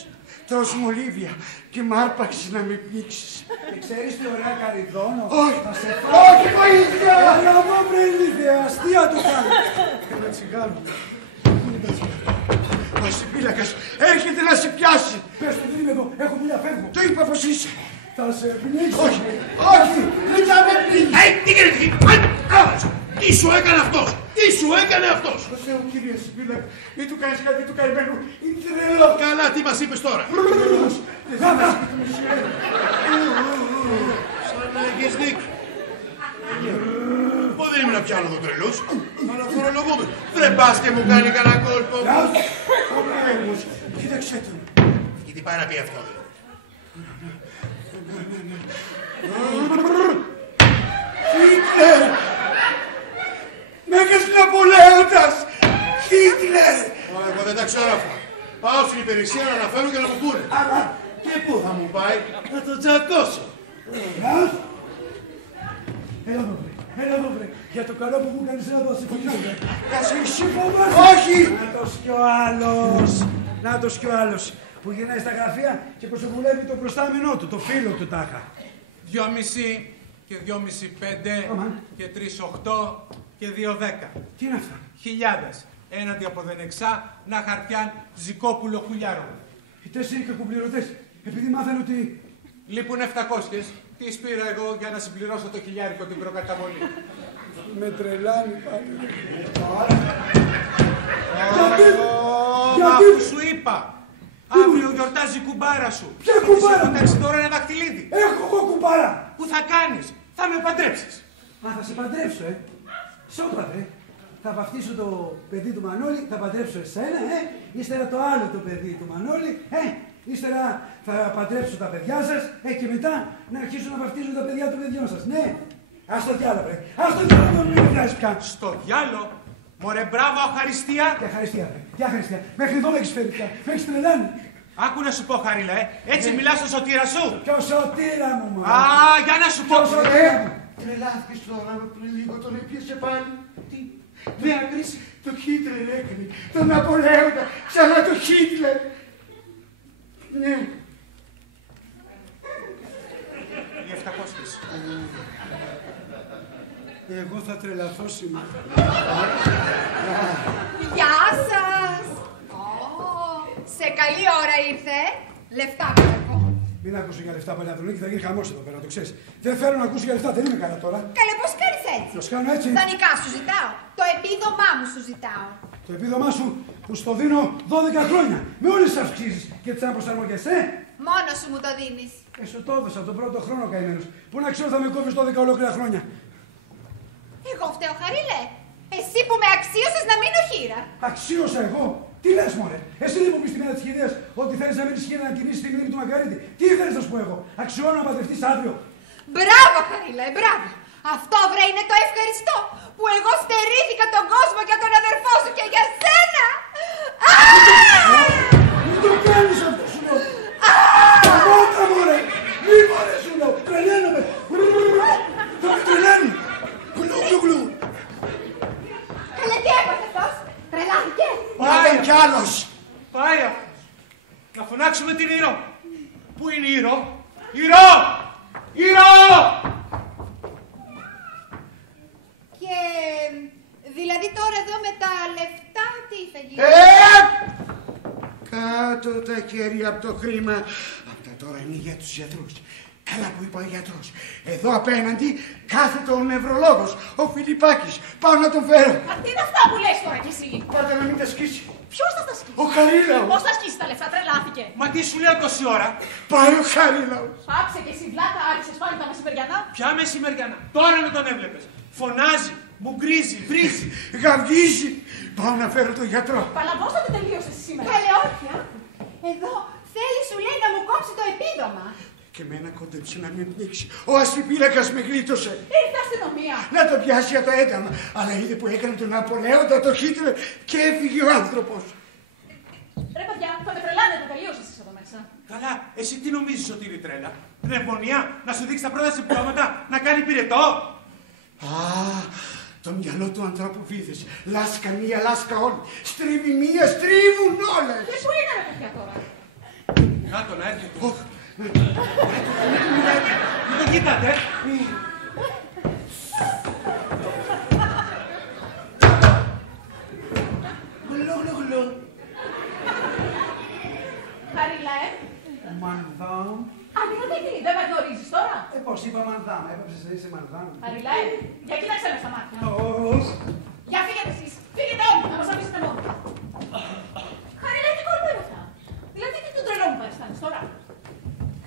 τρως μολύβια και μ' άρπαξες να με πνίξεις. Και ξέρεις τι ωραία καρυδόνο? Όχι, θα σε όχι βοήθεια! Έλα εδώ βρε ηλίθεια, αστεία το κάνω. Ένα τσιγάρο. Ο Σιμπίλακας έρχεται να σε πιάσει. Πες του, δεν είμαι εδώ, έχω δουλειά, φεύγω. Το είπα πως είσαι. Θα σε πνίξω. Όχι, δεν θα με πνίξεις. Τι κάνεις, τι σου έκανε αυτός, Το Θεό, κύριε Σιμπίλακα, ή του κάνεις κάτι του καημένου, είναι τρελό. Καλά, τι μας είπες τώρα? Σαν να έχεις δίκιο. Πω δεν ήμουν πια άλλο τρελός, αλλά φορολογούμε. Δεν πας και μου κάνει κανένα κόλπο. Κοίταξε τον. Και τι πάει να πει αυτό? Χίτλερ! Μέγας Ναπολέοντας! Χίτλερ! Εγώ δεν τα ξέρω αυτά. Πάω στην υπηρεσία να αναφέρω και να μου πούνε. Αλλά και πού θα μου πάει? Να τον τσακώσω. Έλα εδώ βρε, για το καλό που μου κάνεις να το συμφωνήσω. Εσύ φοβάσαι. Όχι! Νάτος κι ο άλλος που γυρνάει στα γραφεία και προσοβουλεύει το προστάμενό του, το φίλο του τάχα. 2,5 και 2,5 5 και 3 8 και 2 10. Τι είναι αυτά? Χιλιάδες. Έναντι από δενεξά να χαρτιάν Ζικόπουλο Χουλιάρο. Οι 4 κακοπληρωτές, επειδή μάθανε ότι... Λείπουν 700. Τι πήρα εγώ για να συμπληρώσω το χιλιάρικο την προκαταβολή. Με τρελάνει πάλι. Γιατί αφού σου είπα, αύριο γιορτάζει η κουμπάρα σου. Ποια κουμπάρα? Κοιτάξτε τώρα ένα δαχτυλίδι. Έχω εγώ κουμπάρα. Πού θα κάνεις? Θα με παντρέψεις. Α, θα σε παντρέψω, Σώπα, Θα βαφτίσω το παιδί του Μανώλη, θα παντρέψω εσένα, Ύστερα το άλλο το παιδί του Μανώλη, Ύστερα θα παντρέψω τα παιδιά σας, και μετά να αρχίσω να βαφτίζω τα παιδιά των παιδιών σας. Ναι, ας το διάλο, Ας το διάλο, μην μιλάς πια. Στο διάλο, μωρέ μπράβο, αχαριστία. Τι αχαριστία, μέχρι εδώ με έχεις φέρει πια, με έχεις τρελάνει. Άκου να σου πω, Χαρίλα, έτσι μιλάς στο σωτήρα σου. Ποιο σωτήρα μου, Α, για να σου πω. Τρελάθηκες τώρα, πριν λίγο τον έπιασε πάλι. Τι, νέα κρίση, το Χίτλερ έκανε, τον Ναπολέοντα, ξανά το Χίτλερ. Ναι. Οι 700. Εγώ θα τρελαθώ σήμερα. Γεια σας! Σε καλή ώρα ήρθε. Λεφτά βλέπω. Μην ακούσω για λεφτά, Παλαιαδρονίκη, θα γίνει χαμός εδώ πέρα, το ξέρεις. Δεν θέλω να ακούσω για λεφτά, δεν είμαι καλά τώρα. Καλέ, πώς κάνεις έτσι? Πώς κάνω έτσι? Δανεικά σου ζητάω. Το επίδομά μου σου ζητάω. Το επίδομά σου που στο δίνω 12 χρόνια. Με όλες τις αυξήσεις και τις αναπροσαρμογές, Μόνος σου μου το δίνεις. Σου το έδωσα από τον πρώτο χρόνο, καημένος. Πού να ξέρω θα με κόβεις 12 ολόκληρα χρόνια. Εγώ φταίω, Χαρίλε. Εσύ που με αξίωσες να μείνω χείρα. Αξίωσα εγώ? Τι λες, μωρέ? Εσύ δεν μου πεις τη μέρα της χειρίας ότι θέλεις να μείνεις χείρα να κινήσεις τη μνήμη του Μακαρίτη. Τι θέλεις να σου πω εγώ? Αξιώνω να παντρευτείς αύριο. Μπράβο, Χαρίλε, μπράβο. Αυτό βρε είναι το ευχαριστώ που εγώ στερήθηκα τον κόσμο και τον αδερφό σου και για σένα. Μην το κάνεις αυτό, σου λέω. Σταμάτα, μωρέ. Μη μωρέ, σου λέω. Τρελαίνομαι. Θα με τρελαίνει. Γλου. Καλέ, τι έπαθε αυτός? Τρελάθηκε. Πάει κι άλλος. Πάει. Να φωνάξουμε την Ήρω. Πού είναι η Ήρω? Ήρω! Και δηλαδή τώρα εδώ με τα λεφτά τι θα γίνει? Κάτω τα χέρια από το χρήμα. Αυτά τώρα είναι για τους γιατρούς. Έλα που είπα ο γιατρός. Εδώ απέναντι κάθεται ο νευρολόγος, ο Φιλιππάκης. Πάω να τον φέρω. Τι είναι αυτά που λες τώρα κι εσύ? Πάτε να μην τα σκίσει. Ποιος θα τα σκίσει? Ο Χαρίλαος. Πώς θα σκίσει τα λεφτά, τρελάθηκε. Μα τι σου λέω τόση ώρα? Πάει ο Χαρίλαος. Πάψε και εσύ βλάκα, άρχισες πάλι τα μεσημεριανά. Ποια μεσημεριανά? Τώρα με τον έβλεπες. Φωνάζει, μου γκρίζει, βρίζει. Γαυγίζει. Πάω να φέρω τον γιατρό. Παλαβώς θα την τελείωσες σήμερα. Καλέ, όχι, άκου. Εδώ θέλει, σου λέει, να μου κόψει το επίδομα. Και μένα κόντεψε να με πνίξει. Ο ασφυπίλακας με γλίτωσε. Ήρθε αστυνομία. Να το πιάσει για το ένταμα. Αλλά είδε που έκανε τον Ναπολέοντα, το Χίτλερ και έφυγε ο άνθρωπος. Ρε παιδιά, θα με τρελάνε, το τελείωσες εσείς εδώ μέσα. Καλά, εσύ τι νομίζεις ότι είναι τρέλα? Πνευμονία, να σου δείξει τα πρώτα συμπτώματα, να κάνει πυρετό. Α, το μυαλό του ανθρώπου βίδες. Λάσκα μία, λάσκα όλη. Στρίβει μία, στρίβουν όλες. Και πού είναι ρε παιδιά τώρα? Κάτω να έρχεται. Μην το κοίτατε. Γλου, γλου, γλου. Χαρίλα, Μανδάμ. Α, δηλαδή τι, δεν με γνωρίζεις τώρα? Πώς είπα μανδάμ, έπαψες να είσαι μανδάμ. Χαρίλα, για κοίταξε με στα μάτια. Όχι. Για φύγετε εσείς, φύγετε όλοι, να μας αφήσετε μόνο. Χαρίλα, τι κόλπα είναι αυτά? Δηλαδή τι τον τρελό μου παριστάνεις τώρα?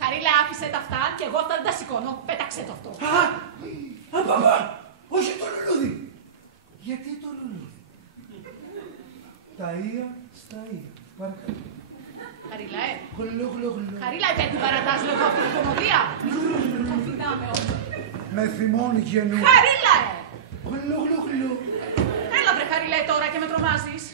Χαρίλα, άφησε τα αυτά και εγώ θα τα σηκώνω, πέταξε το αυτό. Παπά, όχι το λουλούδι. Γιατί το λουλούδι? Τα ία στα ία. Παρακαλώ. Χαρίλα, Γλου, γλου, γλου. Χαρίλα, δεν την παρατάς λίγο αυτή την κομμωδία. Αφήναμε όλοι. Με θυμώνει γεννού. Χαρίλα, Γλου, γλου, γλου. Έλα βρε Χαρίλα τώρα και με τρομάζεις.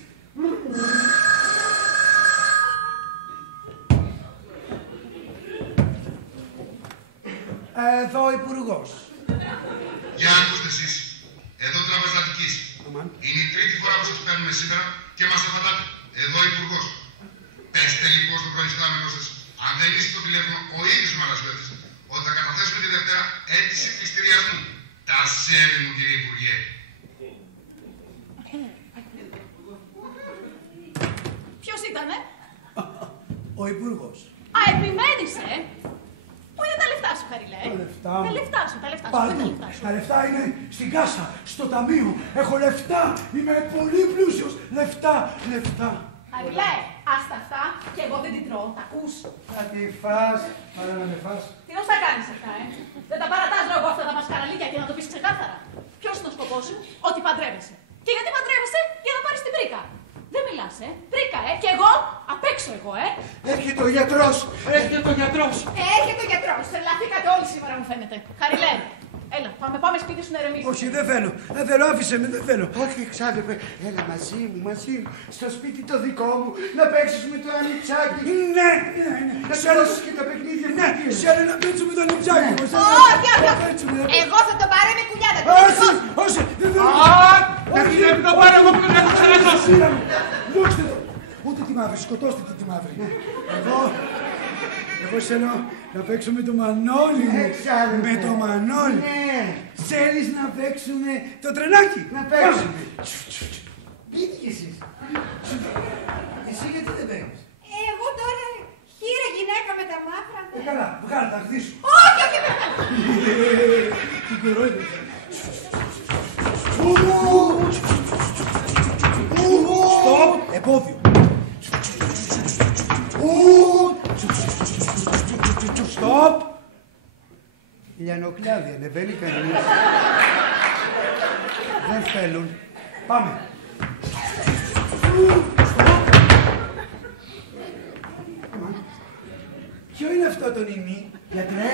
Εδώ ο υπουργός. Για ακούστε εσείς. Εδώ Τράπεζα Αττικής. Είναι η τρίτη φορά που σας παίρνουμε σήμερα και μας απαντάτε. Εδώ ο υπουργός. Πέστε λοιπόν στο προϊστάμενο σας, αν δεν είστε στο τηλέφωνο ο ίδιος Μαρασιώτης, ότι θα καταθέσουμε τη Δευτέρα αίτηση πληστηριασμού. Τα σέβη μου κύριε Υπουργέ. Ποιος ήτανε? Ο υπουργός. Α, επιμένεις, Πού είναι τα λεφτά σου, Χαρίλα, Τα λεφτά μου. Τα λεφτά σου, τα λεφτά σου. Πάλι. Πού είναι τα λεφτά σου? Τα λεφτά είναι στην κάσα, στο ταμείο. Έχω λεφτά. Είμαι πολύ πλούσιος. Λεφτά, λεφτά. Χαρίλα, άστα αυτά και εγώ δεν την τρώω. Τα ακούς? Θα τη φας, αλλά να με φας. Τι νος τα κάνεις αυτά, Δεν τα παρατάζω εγώ αυτά τα μασκαραλίκια και να το πεις ξεκάθαρα. Ποιος είναι ο σκοπός σου? Ότι παντρεύεσαι. Και γιατί παντρεύεσαι? Για να πάρεις την πρίκα. Δεν μιλάς, Πρίκα, και εγώ, απ' έξω εγώ, Έρχεται ο γιατρός. Έρχεται ο γιατρός. Έρχεται ο γιατρός. Τρελαθήκατε όλοι σήμερα, μου φαίνεται. Χαρίλα, έλα, πάμε σπίτι σου να ηρεμήσεις. Όχι, δεν θέλω. Δεν θέλω, άφησε με, δεν θέλω. Όχι, ξάδερφε, έλα μαζί μου, μαζί μου. Στο σπίτι το δικό μου, να παίξεις με το ανιψάκι. Ναι, Να σέρωσες και τα παιχνίδια μου. ναι, θέλω να παίξω με το ανιψάκι. Όχι, εγώ θα το πάρω με κουλιάτα. Όχι, όχι, δεν θέλω. Να την έπει το πάρω εγώ που δεν θα ξαναδώσω. Δώστε το. Ούτε τη μαύρη, σκοτώστε τη μαύρη. Εγώ θέλω να παίξω με το Μανώλη μου. Με το Μανώλη. Ναι. Θέλεις να παίξουμε το τρενάκι? Να παίξουμε. Πείτε κι εσείς. Εσύ γιατί δεν παίρνεις? Εγώ τώρα χείρα γυναίκα με τα μαύρα. Καλά, βγάλε τα χτίσου. Όχι, όχι, Την κορόιδεψα. Στοπ, επόδιο. Στοπ. Λιανοκλάδι, ανεβαίνει κανείς. Δεν θέλουν. Πάμε. Ποιο είναι αυτό το νημί? Γιατρέ,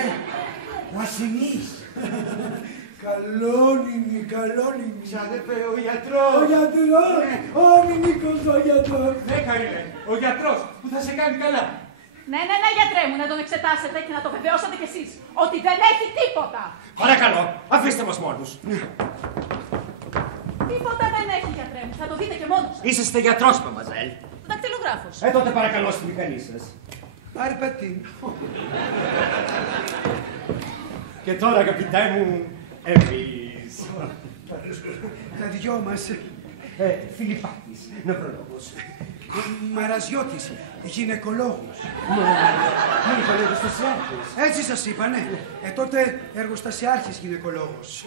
ο ασημής. Καλόνιμη, καλόνιμη. Ξάδερφε, ο γιατρός. Ο γιατρός, ο Μινίκος ο γιατρός. Ναι, Χαρίλα, ο γιατρός που θα σε κάνει καλά. Ναι, γιατρέ μου, να τον εξετάσετε και να το βεβαιώσετε κι εσείς. Ότι δεν έχει τίποτα. Παρακαλώ, αφήστε μας μόνους. Τίποτα δεν έχει, γιατρέ μου. Θα το δείτε και μόνος σας. Είσαστε γιατρός, μαμαζέλ. Δακτυλογράφος. Τότε παρακαλώ στη μηχανή σας. Αρπατή. Και τώρα, αγαπητέ μου, εμείς. Τα δυο μας. Φιλιππάκης, νευρολόγος. Μαραζιώτης, γυναικολόγος. Μου είπαν εργοστασιάρχης. Έτσι σας είπανε. Τότε εργοστασιάρχης γυναικολόγος.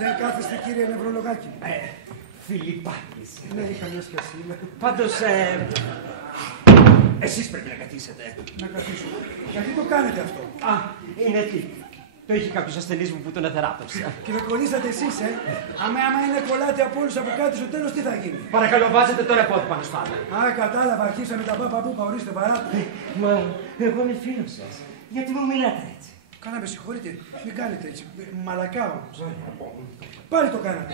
Δεν κάθεστε κύριε νευρολογάκι. Φιλιππάκης. Ναι, είχα μια σχέση. Πάντως, εσείς πρέπει να καθίσετε. Να καθίσω. Γιατί το κάνετε αυτό? Α, είναι τι. Το είχε κάποιος ασθενής μου που τον εθεράπευσα. Και δεν κολλήσατε εσείς, άμα είναι κολλάτε από όλους από κάτω στο τέλος, τι θα γίνει? Παρακαλώ, βάζετε τώρα πόδι πάνω στο άλλο. Α, κατάλαβα, αρχίσαμε τα παπα-πούπα, ορίστε παράτο. Μα, εγώ είμαι φίλος σας. Γιατί μου μιλάτε έτσι? Καλά, με συγχωρείτε, μην κάνετε έτσι. Μαλακά όμως. Πάλι το κάνατε.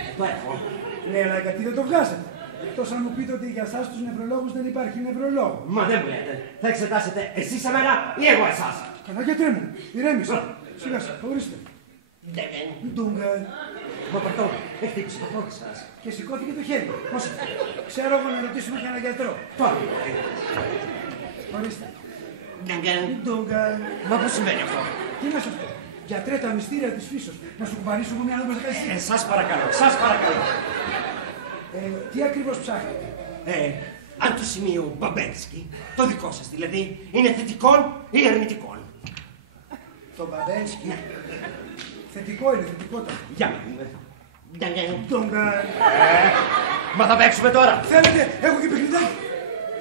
Ναι, αλλά γιατί δεν το βγάζετε? Εκτός αν μου πείτε ότι για εσάς τους νευρολόγους δεν υπάρχει νευρολόγο. Μα δεν μου λέτε. Θα εξετάσετε εσείς εμένα ή εγώ εσάς? Καλά, γιατρέ μου, ηρέμησα. Σιγά σας, ορίστε. Ντούγκα. Μα παρτώ, χτύπησε το πόδι σας. Και σηκώθηκε το χέρι. Πώς? Ξέρω εγώ να ρωτήσουμε για έναν γιατρό. Τώρα. Ορίστε. Ντούγκα. Μα πώς συμβαίνει αυτό? Τι είναι αυτό? Γιατρέ, τα μυστήρια της φύσεως. Να σου κουμπαρίσουμε μια άλλη μας. Σας παρακαλώ, σας παρακαλώ. Τι ακριβώς ψάχνετε? Αν το σημείο Μπαμπένσκι, το δικό σας δηλαδή, είναι θετικών ή αρνητικών? Το Μπαμπένσκι. Θετικό είναι, θετικότατο. Για να δούμε. Ντούγκα. Μα θα παίξουμε τώρα. Θέλετε, έχω και παιχνιδάκι.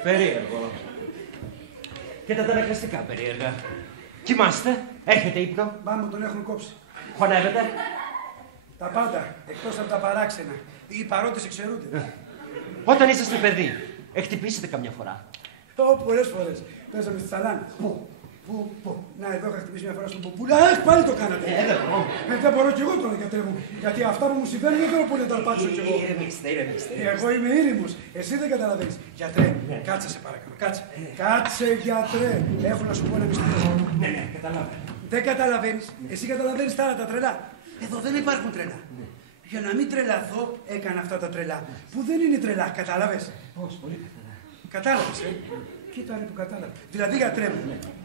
Περίεργο. Και τα αναγκαστικά περίεργα. Κοιμάστε, έχετε ύπνο? Πάμε, τον έχουν κόψει. Χωνεύετε? Τα πάντα, εκτός από τα παράξενα. Οι παρόντες εξαιρούνται. Όταν είσαστε παιδί, χτυπήσετε καμιά φορά? Πολλές φορές. Πέσαμε στις τσαλάνες. Πού. Να, εδώ είχα χτυπήσει μια φορά στον Πουπούλα. Πάλι το κάνατε. Δεν μπορώ κι εγώ τώρα, γιατρέ μου. Γιατί αυτά που μου συμβαίνουν δεν θέλω πολύ να τα αρπάξω κι εγώ. Ηρεμήστε. Εγώ είμαι ήρεμος. Εσύ δεν καταλαβαίνεις. Γιατρέ, κάτσε σε παρακαλώ. Κάτσε, γιατρέ. Έχω να σου πω ένα μυστήριο. Ναι, καταλάβω. Δεν καταλαβαίνεις. Εσύ καταλαβαίνεις τα άλλα τα τρελά. Εδώ δεν υπάρχουν τρελά. Για να μην τρελαθώ, έκανα αυτά τα τρελά. Που δεν είναι τρελά, κατάλαβες? Πώς, πολύ καλά. Κατάλαβες, Κοίτα που κατάλαβα. Δηλαδή, γιατρέ μου,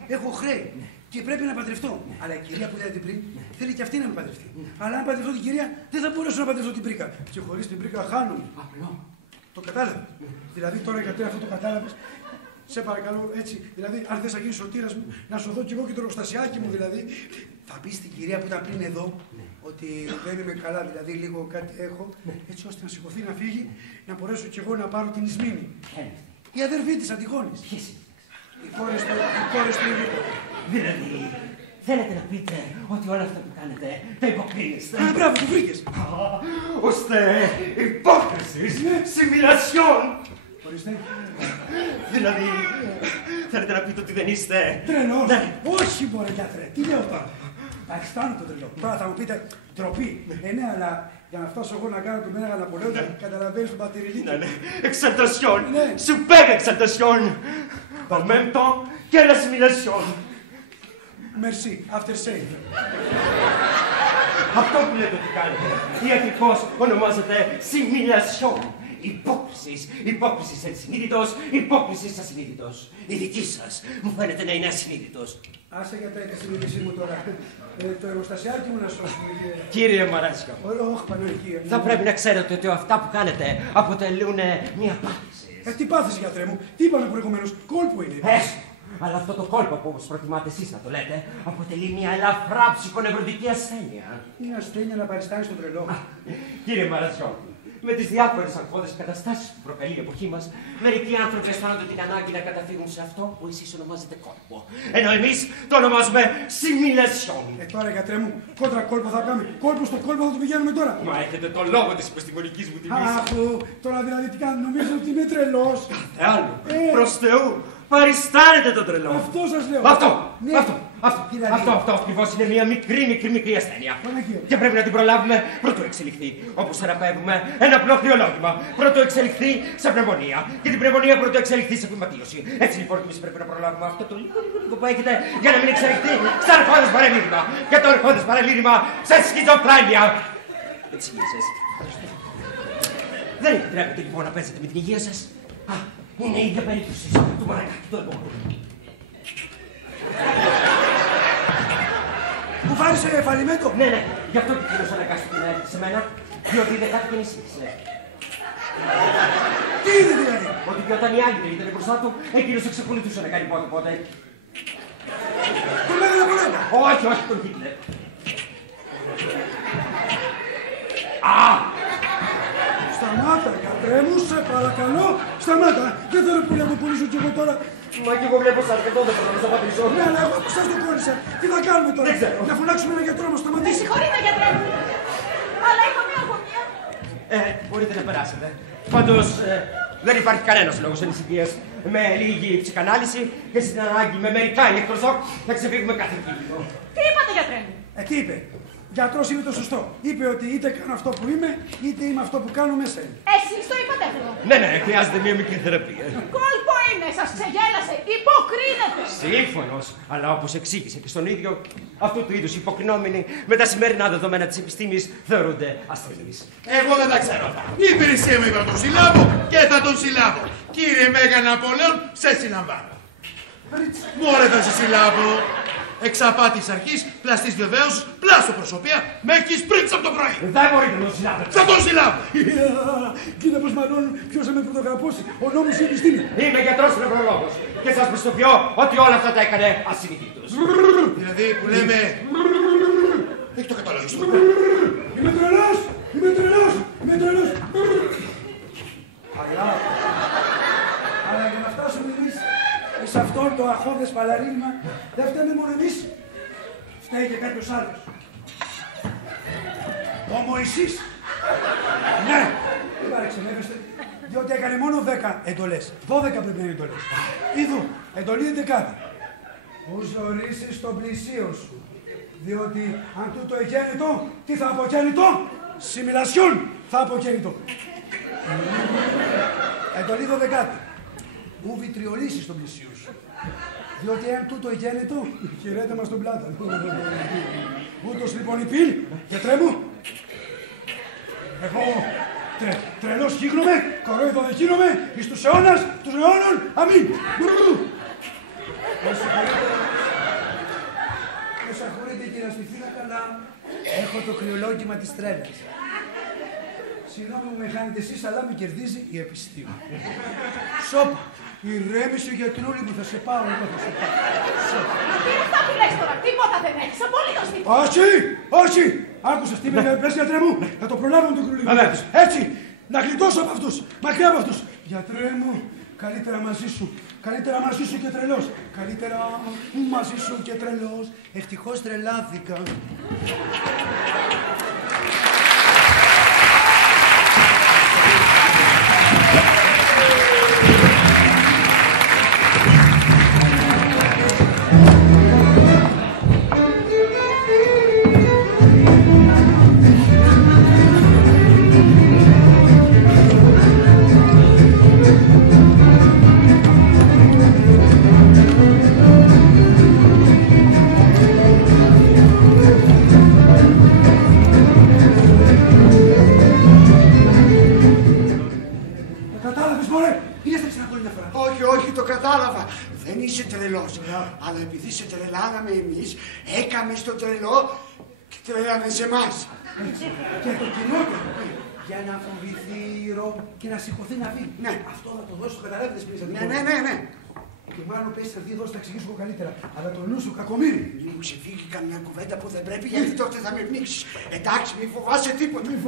έχω χρέη και πρέπει να παντρευτώ. Αλλά η κυρία που είδατε πριν θέλει και αυτή να με παντρευτεί. Αλλά αν παντρευτώ την κυρία, δεν θα μπορέσω να παντρευτώ την πρίκα. Και χωρίς την πρίκα χάνομαι. Το κατάλαβε. Δηλαδή, τώρα γιατρέ, αυτό το κατάλαβες. Σε παρακαλώ, έτσι. Δηλαδή, αν θες να γίνεις σωτήρας μου, να σου δω κι εγώ και το εργοστασιάκι μου, δηλαδή. Θα πεις στην κυρία που ήταν πριν εδώ ότι δεν είμαι καλά, δηλαδή λίγο κάτι έχω, έτσι ώστε να σηκωθεί να φύγει, να μπορέσω κι εγώ να πάρω την Ισμήνη. Η αδερφή της Αντιγόνης. Ποιες είναι? Οι κόρες του Ιδρύου. Δηλαδή, θέλετε να πείτε ότι όλα αυτά που κάνετε τα υποκρίνεστε? Α, μπράβο, το βρήκες. Ώστε υπόκρισης, simulation. Ορίστε. Δηλαδή, θέλετε να πείτε ότι δεν είστε τρελός? Όχι, μωρέ γιατρέ, τι λέω τώρα? Αισθάνομαι το τρελό. Τώρα θα μου πείτε ντροπή. Ναι, αλλά για να φτάσω εγώ να κάνω τον Μέγα Ναπολέοντα, καταλαβαίνεις τον πατηριλίκη. Ναι. Exaltation. Super exaltation. En même temps que la simulation. Merci. After save. Αυτό που λέτε ότι κάνετε, ιατρικώς ονομάζεται simulation. Υπόκρισης ενσυνείδητος, υπόκρισης ασυνείδητος. Η δική σας μου φαίνεται να είναι ασυνείδητος. Άσε για τα συνείδησή μου τώρα. Το εργοστασιάκι μου να σώσουμε. Κύριε Μαράσκα, όχι Παναγία. Θα πρέπει να ξέρετε ότι αυτά που κάνετε αποτελούν μια πάθηση. Τι πάθηση, γιατρέ μου? Τι είπαμε προηγουμένως? Κόλπο είναι. Αλλά αυτό το κόλπο που όπως προτιμάτε εσείς να το λέτε, αποτελεί μια ελαφρά ψυχονευρωτική ασθένεια. Είναι ασθένεια να παριστάνει στον τρελό. Κύριε Μαρασιώτη, με τις διάφορες αγχώδες καταστάσεις που προκαλεί η εποχή μας, μερικοί άνθρωποι αισθάνονται την ανάγκη να καταφύγουν σε αυτό που εσείς ονομάζετε κόλπο. Ενώ εμείς το ονομάζουμε simulation. Τώρα, γιατρέ μου, κόντρα κόλπο θα κάνουμε. Κόλπο στο κόλπο θα το πηγαίνουμε τώρα. Μα έχετε το λόγο της επιστημονικής μου τιμής. Αφού τώρα δηλαδή τι κάνω, νομίζω ότι είμαι τρελός. Κάθε άλλο. Προς Θεού, παριστάνετε τον τρελό. Αυτό σας λέω. Αυτό ακριβώς είναι μια μικρή ασθένεια. Και πρέπει να την προλάβουμε πρωτού εξελιχθεί. Όπως θεραπεύουμε ένα απλό κρυολόγημα. Πρωτού εξελιχθεί σε πνευμονία. Και την πνευμονία πρωτού εξελιχθεί σε φυματίωση. Έτσι λοιπόν εμείς πρέπει να προλάβουμε αυτό το λίγο που έχετε για να μην εξελιχθεί σε αρχώδες παραλήρημα. Και το αρχώδες παραλήρημα σε σχιζοφρένεια. Έτσι σας. Δεν επιτρέπετε λοιπόν να παίζετε με την υγεία σας. Είναι η ίδια περίπτωση του Μαρακάκη του Ελπόκου. Μου βάρεσε φαλιμέντο. Ναι. Γι' αυτό και κύριος αναγκάστηκε να έρθει σε μένα, διότι δεν κάτι και νησίξε. Τι είναι δηλαδή? Ότι και όταν οι άλλοι δεν ήταν μπροστά του, εκείνος εξακολουθούσε να κάνει πότε. Τον Μέγαρο Πολέμο. Όχι, όχι τον Χίτλερ. Σταμάτα, γιατρέ μου, σε παρακαλώ. Σταμάτα. Δεν θέλω που να το πουλήσω κι εγώ τώρα. Μα κι εγώ βλέπω σας και τότε θα το σταματήσω. Ναι, αλλά εγώ που σας το κόλλησα. Τι θα κάνουμε τώρα? Δεν ξέρω. Να φωνάξουμε έναν γιατρό να σταματήσει. Με συγχωρείτε, γιατρέ μου. Αλλά έχω μια αγωνία. Μπορείτε να περάσετε. Πάντως, δεν υπάρχει κανένας λόγος ανησυχίας. Με λίγη ψυχανάλυση και στην ανάγκη με μερικά ηλεκτροσόκ θα ξεφύγουμε κάθε κίνδυνο. Τι είπατε, γιατρέ μου? Τι είπε? Γιατρός είναι το σωστό. Είπε ότι είτε κάνω αυτό που είμαι, είτε είμαι αυτό που κάνω μέσα. Εσείς το είπατε αυτό. Ναι, χρειάζεται μια μικρή θεραπεία. Κόλπο είναι, σας ξεγέλασε, υποκρίνεται. Σύμφωνος, αλλά όπως εξήγησε και στον ίδιο, αυτού του είδους υποκρινόμενοι με τα σημερινά δεδομένα της επιστήμης θεωρούνται ασθενείς. Εγώ δεν τα ξέρω. Η υπηρεσία μου είπα τον συλλάβω και θα τον συλλάβω. Κύριε Μέγα Ναπολέον, σε συλλαμβάνω. Μωρέ θα σε συλλάβω. Εξαπάτης αρχής, πλαστής βεβαίως, πλάστο προσωπία, με έχεις πρίξει από το πρωί. Δεν μπορείτε να τον συλλάβετε. Θα τον συλλάβω. Κοίτα πως μάλλον ποιος θα με πρωτογραπώσει, ο νόμος ή η επιστήμη. Είμαι γιατρός νευρολόγος και σας πιστοποιώ ότι όλα αυτά τα έκανε ασυνειδήτως. Δηλαδή που λέμε... Έχει το καταλόγιστο. Είμαι τρελός, είμαι τρελός, είμαι τρελός. Αλλά για να φτάσουμε εμείς σε αυτό το αχώδες παλαρίνημα, δεν φταίμε μόνο εμείς. Φταίει και κάποιος άλλος. Ο Μωυσής. Ναι, δεν παρεξενεύεστε, διότι έκανε μόνο 10 εντολές. 12 πρέπει να είναι εντολές. Είδου, εντολή 11. Που ζορίσεις τον πλησίο σου. Διότι αν τούτο εγέννητο, τι θα αποκαίνητο? Σιμιλασιόν θα αποκαίνητο. Εντολή 12. Ου βιτριολίσεις τον πλησίο σου. Διότι αν τούτο εγέννητο, χαιρέτε μας τον πλάτα. Ούτως λοιπόν η πύλ, γιατρέ μου, εγώ τρελός γίγνομαι, κορόιδο δεν γίνομαι, εις τους αιώνας, τους αιώνων, αμήν. Με συγχωρείτε κύριε Αστιφύλακα, αλλά έχω το κρυολόγημα της τρέλας. Συγγνώμη μου με χάνετε εσείς, αλλά με κερδίζει η επιστήμη. Σόπα, ηρέμησε γιατρούλη μου, θα σε πάω εγώ, θα σε πάω. Τι είναι αυτά που λες τώρα, τίποτα δεν έχεις, απολύτως τίποτα. Όχι, όχι, άκουσες τι με πες γιατρέ μου, θα το προλάβω τον κρυολόγημα. Έτσι, να γλιτώσω από αυτούς, μακριά από αυτούς. Γιατρέ μου, καλύτερα μαζί σου, καλύτερα μαζί σου και τρελός. Καλύτερα μαζί σου και τρελός, ευτυχώς τρελάθηκα. Αλλά επειδή σε τρελάναμε εμείς, έκαμε στο τρελό και τρελάνε σε εμάς. Και το κοινότερο, για να φοβηθεί η Ρώμη και να σηκωθεί να φύγει. Ναι. Αυτό θα το δώσω, καταλάβετε πριν. Ναι. Και μάλλον πες θα έρθει εδώ, θα εξηγήσω καλύτερα. Αλλά το νου σου, κακομοίρη. Μην ξεφύγει καμιά κουβέντα που δεν πρέπει, γιατί τότε θα με πνίξεις. Εντάξει, μην φοβάσαι τίποτα. Μην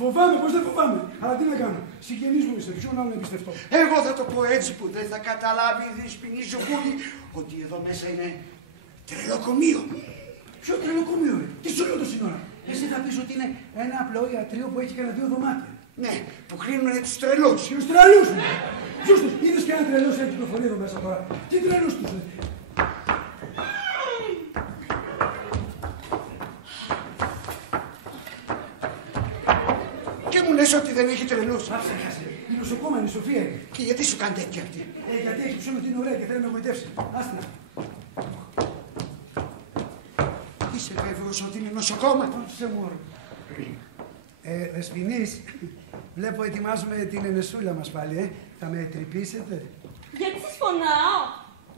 φοβάμαι, πως δεν φοβάμαι. Αλλά τι να κάνω, συγγενείς μου είσαι, ποιον άλλο να εμπιστευτώ. Εγώ θα το πω έτσι που δεν θα καταλάβει η δυσπινή ζωγούλη ότι εδώ μέσα είναι τρελοκομείο. Ποιο τρελοκομείο, ρε, τι σου λέω το σύνορα. Εσύ θα πεις ότι είναι ένα απλό ιατρείο που έχει κανένα 2 δωμάτια. Ναι, που κλείνουνε τους τρελούς. Τους τρελούς μου. Ποιος τους, είδες και ένα τρελός έχει κυκλοφορεί εδώ μέσα τώρα. Τι τρελούς τους, Και μου λες ότι δεν έχει τρελούς. Άψε, η νοσοκόμανη, η Σοφία είναι. Και γιατί σου κάνει τέτοια αυτή. Γιατί έχει ψώνει ότι είναι ωραία και θέλει να με γοητεύσει. Άστα. Είσαι βέβαιος ότι είναι νοσοκόμα. Όψε μόνο. Δεσποινής, βλέπω ετοιμάζουμε την ενεσούλα μας πάλι, Θα με τρυπήσετε. Γιατί σας φωνάω.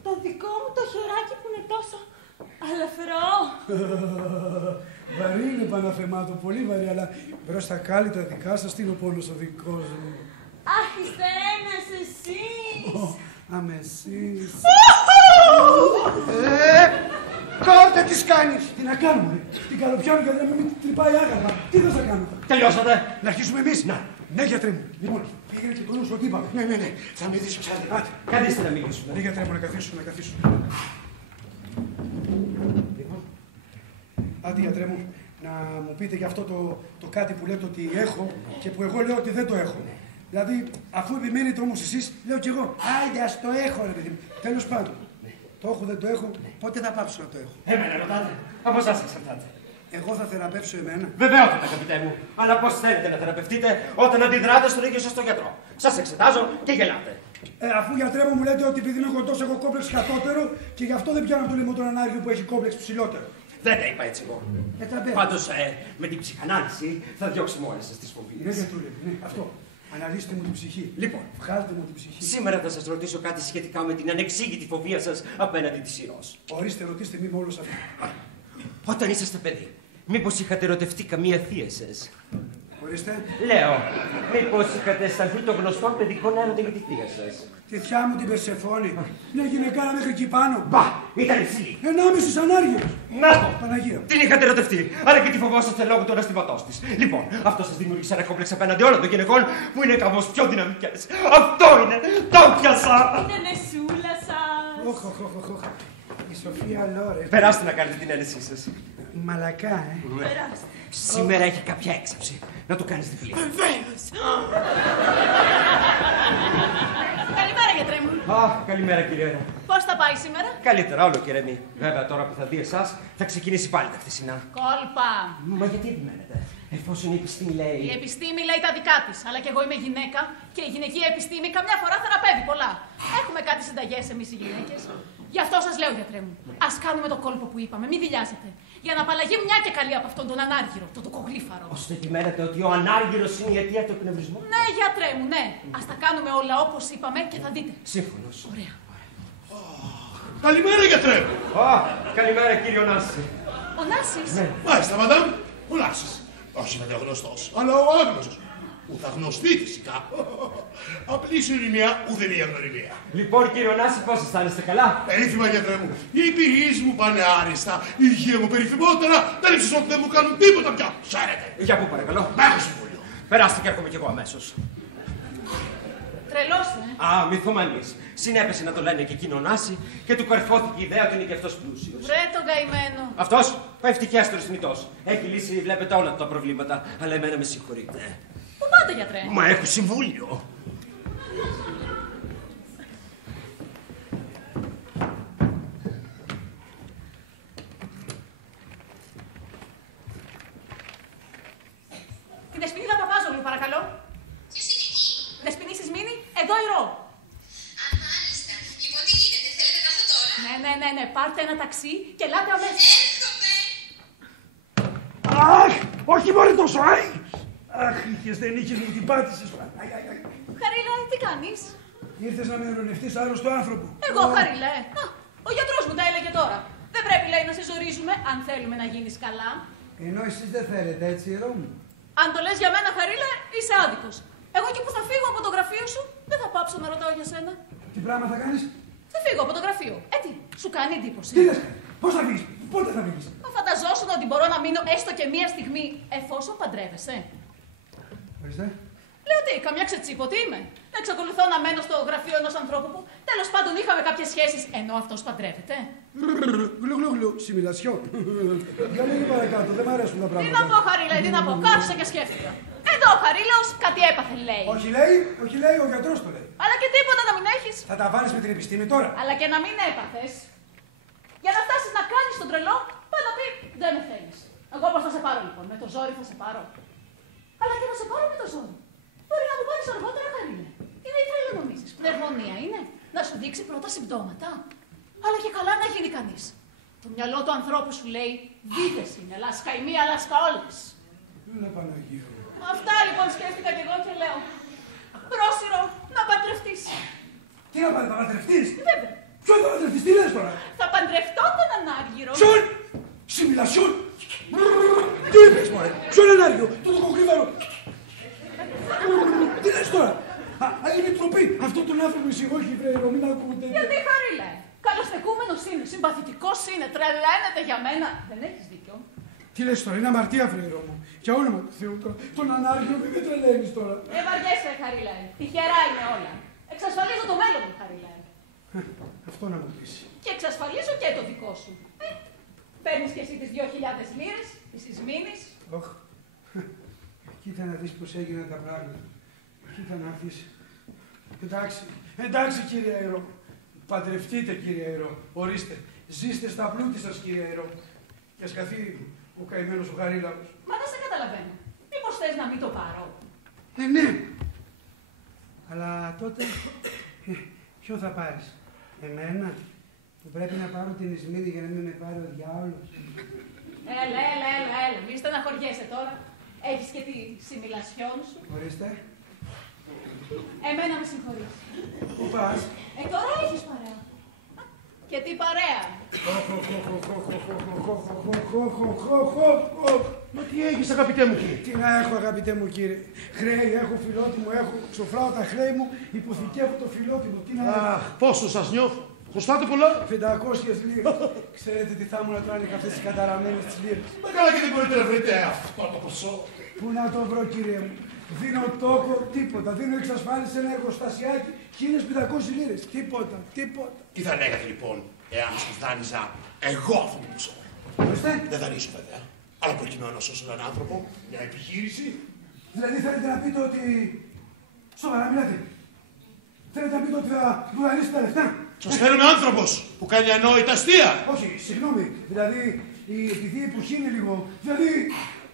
Το δικό μου το χεράκι που είναι τόσο αλαφρό. Βαρύ είναι Παναφεμάτο, πολύ βαρύ, αλλά μπρος στα κάλλη τα δικά σας, τι είναι ο πόνος ο δικός μου. Αχ, είστε ένας εσείς. Αμεσείς. Κόρτε τις κάνεις. Τι να κάνουμε, την καλοπιάνω γιατί να μην τρυπάει άγαλμα. Τι θα κάνω. Τελειώσατε. Να αρχίσουμε εμείς. Ναι, γιατρέ μου. Λοιπόν, πήγαινε και τον όσο τι είπαμε. Ναι. Θα με δεις ψάχνει. Άτε. Καθίστε να μιλήσουμε. Ναι, γιατρέ μου, να καθίσω. Λοιπόν, άντε γιατρέ μου, να μου πείτε για αυτό το κάτι που λέτε ότι έχω και που εγώ λέω ότι δεν το έχω. Δηλαδή, αφού επιμένετε όμως εσείς, λέω κι εγώ. Άιντε, ας το έχω, ρε παιδί μου. Τέλος πάντων. Το έχω, δεν το έχω, πότε θα πάψω να το έχω. Εμένα ρωτάτε. Από εσάς εξαρτάται. Εγώ θα θεραπεύσω εμένα. Βεβαίως, αγαπητέ μου. Αλλά πώς θέλετε να θεραπευτείτε όταν αντιδράτε στον ίδιο σας τον γιατρό. Σας εξετάζω και γελάτε. Αφού γιατρέ μου λέτε ότι επειδή είμαι κοντός έχω κόμπλεξ κατώτερο και γι' αυτό δεν πιάνω το λαιμό τον ανάργιο που έχει κόμπλεξ ψηλότερο. Δεν τα είπα έτσι εγώ. Πάντως με την ψυχανάλυση θα διώξουμε όλες σας τις φοβίες. Ναι, αυτό. Αναλύστε μου την ψυχή. Λοιπόν, βγάλτε μου την ψυχή. Σήμερα θα σας ρωτήσω κάτι σχετικά με την ανεξήγητη φοβία σας απέναντι της Ηρώς. Ορίστε, ρωτήστε μη με όλος αυτό. Όταν είσαστε παιδί, μήπως είχατε ερωτευτεί καμία θεία σας? Ορίστε. Λέω, μήπως είχατε αισθανθεί το γνωστό παιδικό έρωτα για τη θεία σας? Τη θιά μου την Περσεφόνη. Μια γυναικάρα μέχρι εκεί πάνω. Μπα, ήταν υψηλή. 1,5 ανάργυρος. Να το! Παναγία. Την είχατε ερωτευτεί, αλλά και τη φοβόσαστε λόγω του αναστηματός της. Λοιπόν, αυτό σας δημιούργησε ένα κόμπλεξ απέναντι όλων των γυναικών που είναι κάπως πιο δυναμικές. Αυτό είναι! Το πιάσα! Είναι νεσούλα σας. Οχ. Η Σοφία Λόρε. Περάστε να κάνετε την ένεσή σας. Μαλακά, Περάστε. Σήμερα έχει κάποια έξαψη. Να το κάνεις διπλή. Βεβαίως. Καλημέρα, γιατρέ μου. Καλημέρα, κυρία. Πώς θα πάει σήμερα? Καλύτερα, όλο και ρεμί. Βέβαια, τώρα που θα δει εσάς, θα ξεκινήσει πάλι τα χθεσινά. Κόλπα. Μα γιατί επιμένετε, εφόσον η επιστήμη λέει. Η επιστήμη λέει τα δικά της, αλλά κι εγώ είμαι γυναίκα και η γυναικεία επιστήμη καμιά φορά θεραπεύει πολλά. Έχουμε κάτι συνταγές εμείς οι γυναίκες. Γι' αυτό σας λέω, γιατρέ μου, ας κάνουμε το κόλπο που είπαμε, μην δηλιάζετε. Για να απαλλαγεί μια και καλή από αυτόν τον ανάργυρο, τον τοκογλύφαρο. Ώστε επιμένετε ότι ο ανάργυρος είναι η αιτία του εκνευρισμού. Ναι, γιατρέ μου, ναι. Ας τα κάνουμε όλα όπως είπαμε και θα δείτε. Σύμφωνος. Ωραία. Καλημέρα, γιατρέ. Καλημέρα, κύριο Νάση. Ο Νάσης. Ναι. Μάλιστα, μαντάμ. Ο Νάσης. Όχι βέβαια γνωστός, αλλά ο άγνωστος. Που θα γνωστεί φυσικά. Απλή συνειρημία, ουδενή αγνωριμία. Λοιπόν, κύριο Νάση, πώς αισθάνεστε καλά? Περίφημα, γιατρέ μου. Οι υπηρεσίες μου πάνε άριστα. Η υγεία μου περίφημότερα. Δεν ύψεις ότι δεν μου κάνουν τίποτα πια. Ξέρετε. Για πού παρακαλώ? Μέχρι συμβούλιο. Περάστε και έρχομαι κι εγώ αμέσως. Τρελός, μυθομανής. Συνέπεσε να το λένε και εκείνο Νάση και του καρφώθηκε η ιδέα ότι είναι και αυτός πλούσιος. Βρε τον καημένο. Αυτός, ο ευτυχέστερος θνητός. Έχει λύσει, βλέπετε, όλα τα προβλήματα, αλλά εμένα με συγχωρείτε. Πού πάτε, γιατρέ? Μα έχω συμβούλιο. Την Δεσποινίδα Παπάζογλου, παρακαλώ. Ποιος είναι εκεί? Δεσποινή Σισμήνη, εδώ η Ρο. Μάλιστα. Λοιπόν, τι γίνεται, θέλετε να έρθω τώρα? Ναι. Πάρτε ένα ταξί και ελάτε αμέσως. Έρχομαι. Αχ, όχι μωρέ τόσο, Αχ, δεν είχες, μου την πάτησες. Χαρίλα, τι κάνεις? Ήρθες να με ειρωνευτείς άρρωστο άνθρωπο. Εγώ, Χαρίλα, ο γιατρός μου τα έλεγε τώρα. Δεν πρέπει, λέει, να σε ζορίζουμε αν θέλουμε να γίνεις καλά. Ενώ εσείς δεν θέλετε, έτσι, Ρο μου. Αν το λες για μένα, Χαρίλα, είσαι άδικος. Εγώ και που θα φύγω από το γραφείο σου, δεν θα πάψω να ρωτάω για σένα. Τι πράγμα θα κάνεις? Θα φύγω από το γραφείο. Τι, σου κάνει εντύπωση? Τι λες, πώς θα φύγεις, πότε θα φύγεις? Μα φανταζόσουν ότι μπορώ να μείνω έστω και μία στιγμή εφόσον παντρεύεσαι. Ορίστε. Λέω τι, καμιά ξετσίποτη είμαι. Να εξακολουθώ να μένω στο γραφείο ενός ανθρώπου που τέλος πάντων είχαμε κάποιες σχέσεις ενώ αυτός παντρεύεται. Γλου, σιμιλασιό. Για λίγη παρακάτω, δεν μ' αρέσουν τα Τι πράγματα. να πω, Χαρίλα, τι να πω, κάθισα και σκέφτηκα. Εδώ ο Χαρίλαος κάτι έπαθε, λέει. Όχι λέει, ο γιατρός το λέει. Αλλά και τίποτα να μην έχεις. Θα τα βάλεις με την επιστήμη τώρα. Αλλά και να μην έπαθες. Για να φτάσεις να κάνεις τον τρελό, πάει να πει δεν με θέλεις. Εγώ πώς θα σε πάρω λοιπόν, με το ζόρι θα σε πάρω. Αλλά και να σε πάρω με το ζόρι. Μπορεί να μου πάρεις αργότερα, Χαρίλα. Είναι η τρέλα νομίζεις. Πνευμονία είναι. Να σου δείξει πρώτα συμπτώματα. Αλλά και καλά να γίνει κανείς. Το μυαλό του ανθρώπου σου λέει δίδες είναι, λάσκα η μία, λάσκα όλες. Έλα Παναγία. Αυτά λοιπόν σκέφτηκα κι εγώ και λέω. Πρόσιρο να παντρευτείς. Τι να παντρευτείς? Βέβαια. Ποιον θα παντρευτείς, τι λες τώρα? Θα παντρευτώ τον ανάργυρο. Ποιον? Σιμιλασιόν. Τι είπες μωρέ? Ποιον ανάργυρο? Το κοκκρύβαρο. Τι λες τώρα? Είναι τροπή. Αυτό τον άνθρωπο εισηγόχει, βρέρο, μην ακούτε. Γιατί Χαρίλε. Καλοστεκούμενος είναι, συμπαθητικός είναι, τρελαίνεται για μένα. Δεν έχεις δίκιο. Τι λες τώρα, είναι αμαρτία, βρέρο μου. Για όνομα του Θεού τώρα. Τον ανάρχιο μην με τρελαίνεις τώρα. Βαριέσαι, Χαρίλε. Τυχερά είναι όλα. Εξασφαλίζω το μέλλον μου, Χαρίλε. Αυτό να μου πεις. Και εξασφαλίζω και το δικό σου. Παίρνεις και εσύ τις 2.000 λίρες, τις Ισμήνης. Ωχ. Κοίτα να δεις πώς έγιναν τα πράγματα. Κοίτα να έρθεις. Εντάξει κύριε Αερό. Παντρευτείτε κύριε Αερό. Ορίστε. Ζήστε στα πλούτη σας κύριε Αερό. Και ας καθεί ο καημένος ο Χαρίλαος. Μα δεν σε καταλαβαίνω. Μήπως θες να μην το πάρω. Ναι. Αλλά τότε ποιον θα πάρεις. Εμένα που πρέπει να πάρω την Ισμήνη για να μην με πάρει ο διάολος. Έλα. Μη στεναχωριέσαι τώρα. Έχεις και τη σιμιλασιόν σου. Ορίστε. Εμένα με συγχωρείς. Πού πας. Τώρα έχεις παρέα. Και τι παρέα. Μα τι έχεις αγαπητέ μου κύριε. Τι να έχω αγαπητέ μου κύριε. Χρέη έχω, φιλότιμο έχω. Ξοφράω τα χρέη μου, υποθηκεύω το φιλότιμο. Τι να έχω. Πόσο σας νιώθω. Χρωστάτε πολλά. 500 λίρες. Ξέρετε τι θα ήμουν να τρώνε αυτές τις καταραμένες τις λίρες. Μα καλά και δεν μπορείτε να βρείτε αυτό το ποσό. Πού να το βρω κύριε μου. Δίνω τόκο, τίποτα. Δίνω εξασφάλιση σε ένα εργοστασιάκι 1.500 λίρες. Τίποτα. Τι θα λέγατε λοιπόν, εάν σας δάνειζα εγώ αυτό το ποσό. Δεν δανείσω βέβαια. Αλλά προκειμένου να σώσω έναν άνθρωπο, μια επιχείρηση. Δηλαδή θέλετε να πείτε ότι. Σοβαρά μιλάτε. Θέλετε να πείτε ότι θα μου δανείσετε τα λεφτά. Σας φαίνομαι άνθρωπος που κάνει ανόητα αστεία. Όχι, συγγνώμη. Δηλαδή, επειδή η εποχή είναι λίγο. Δηλαδή,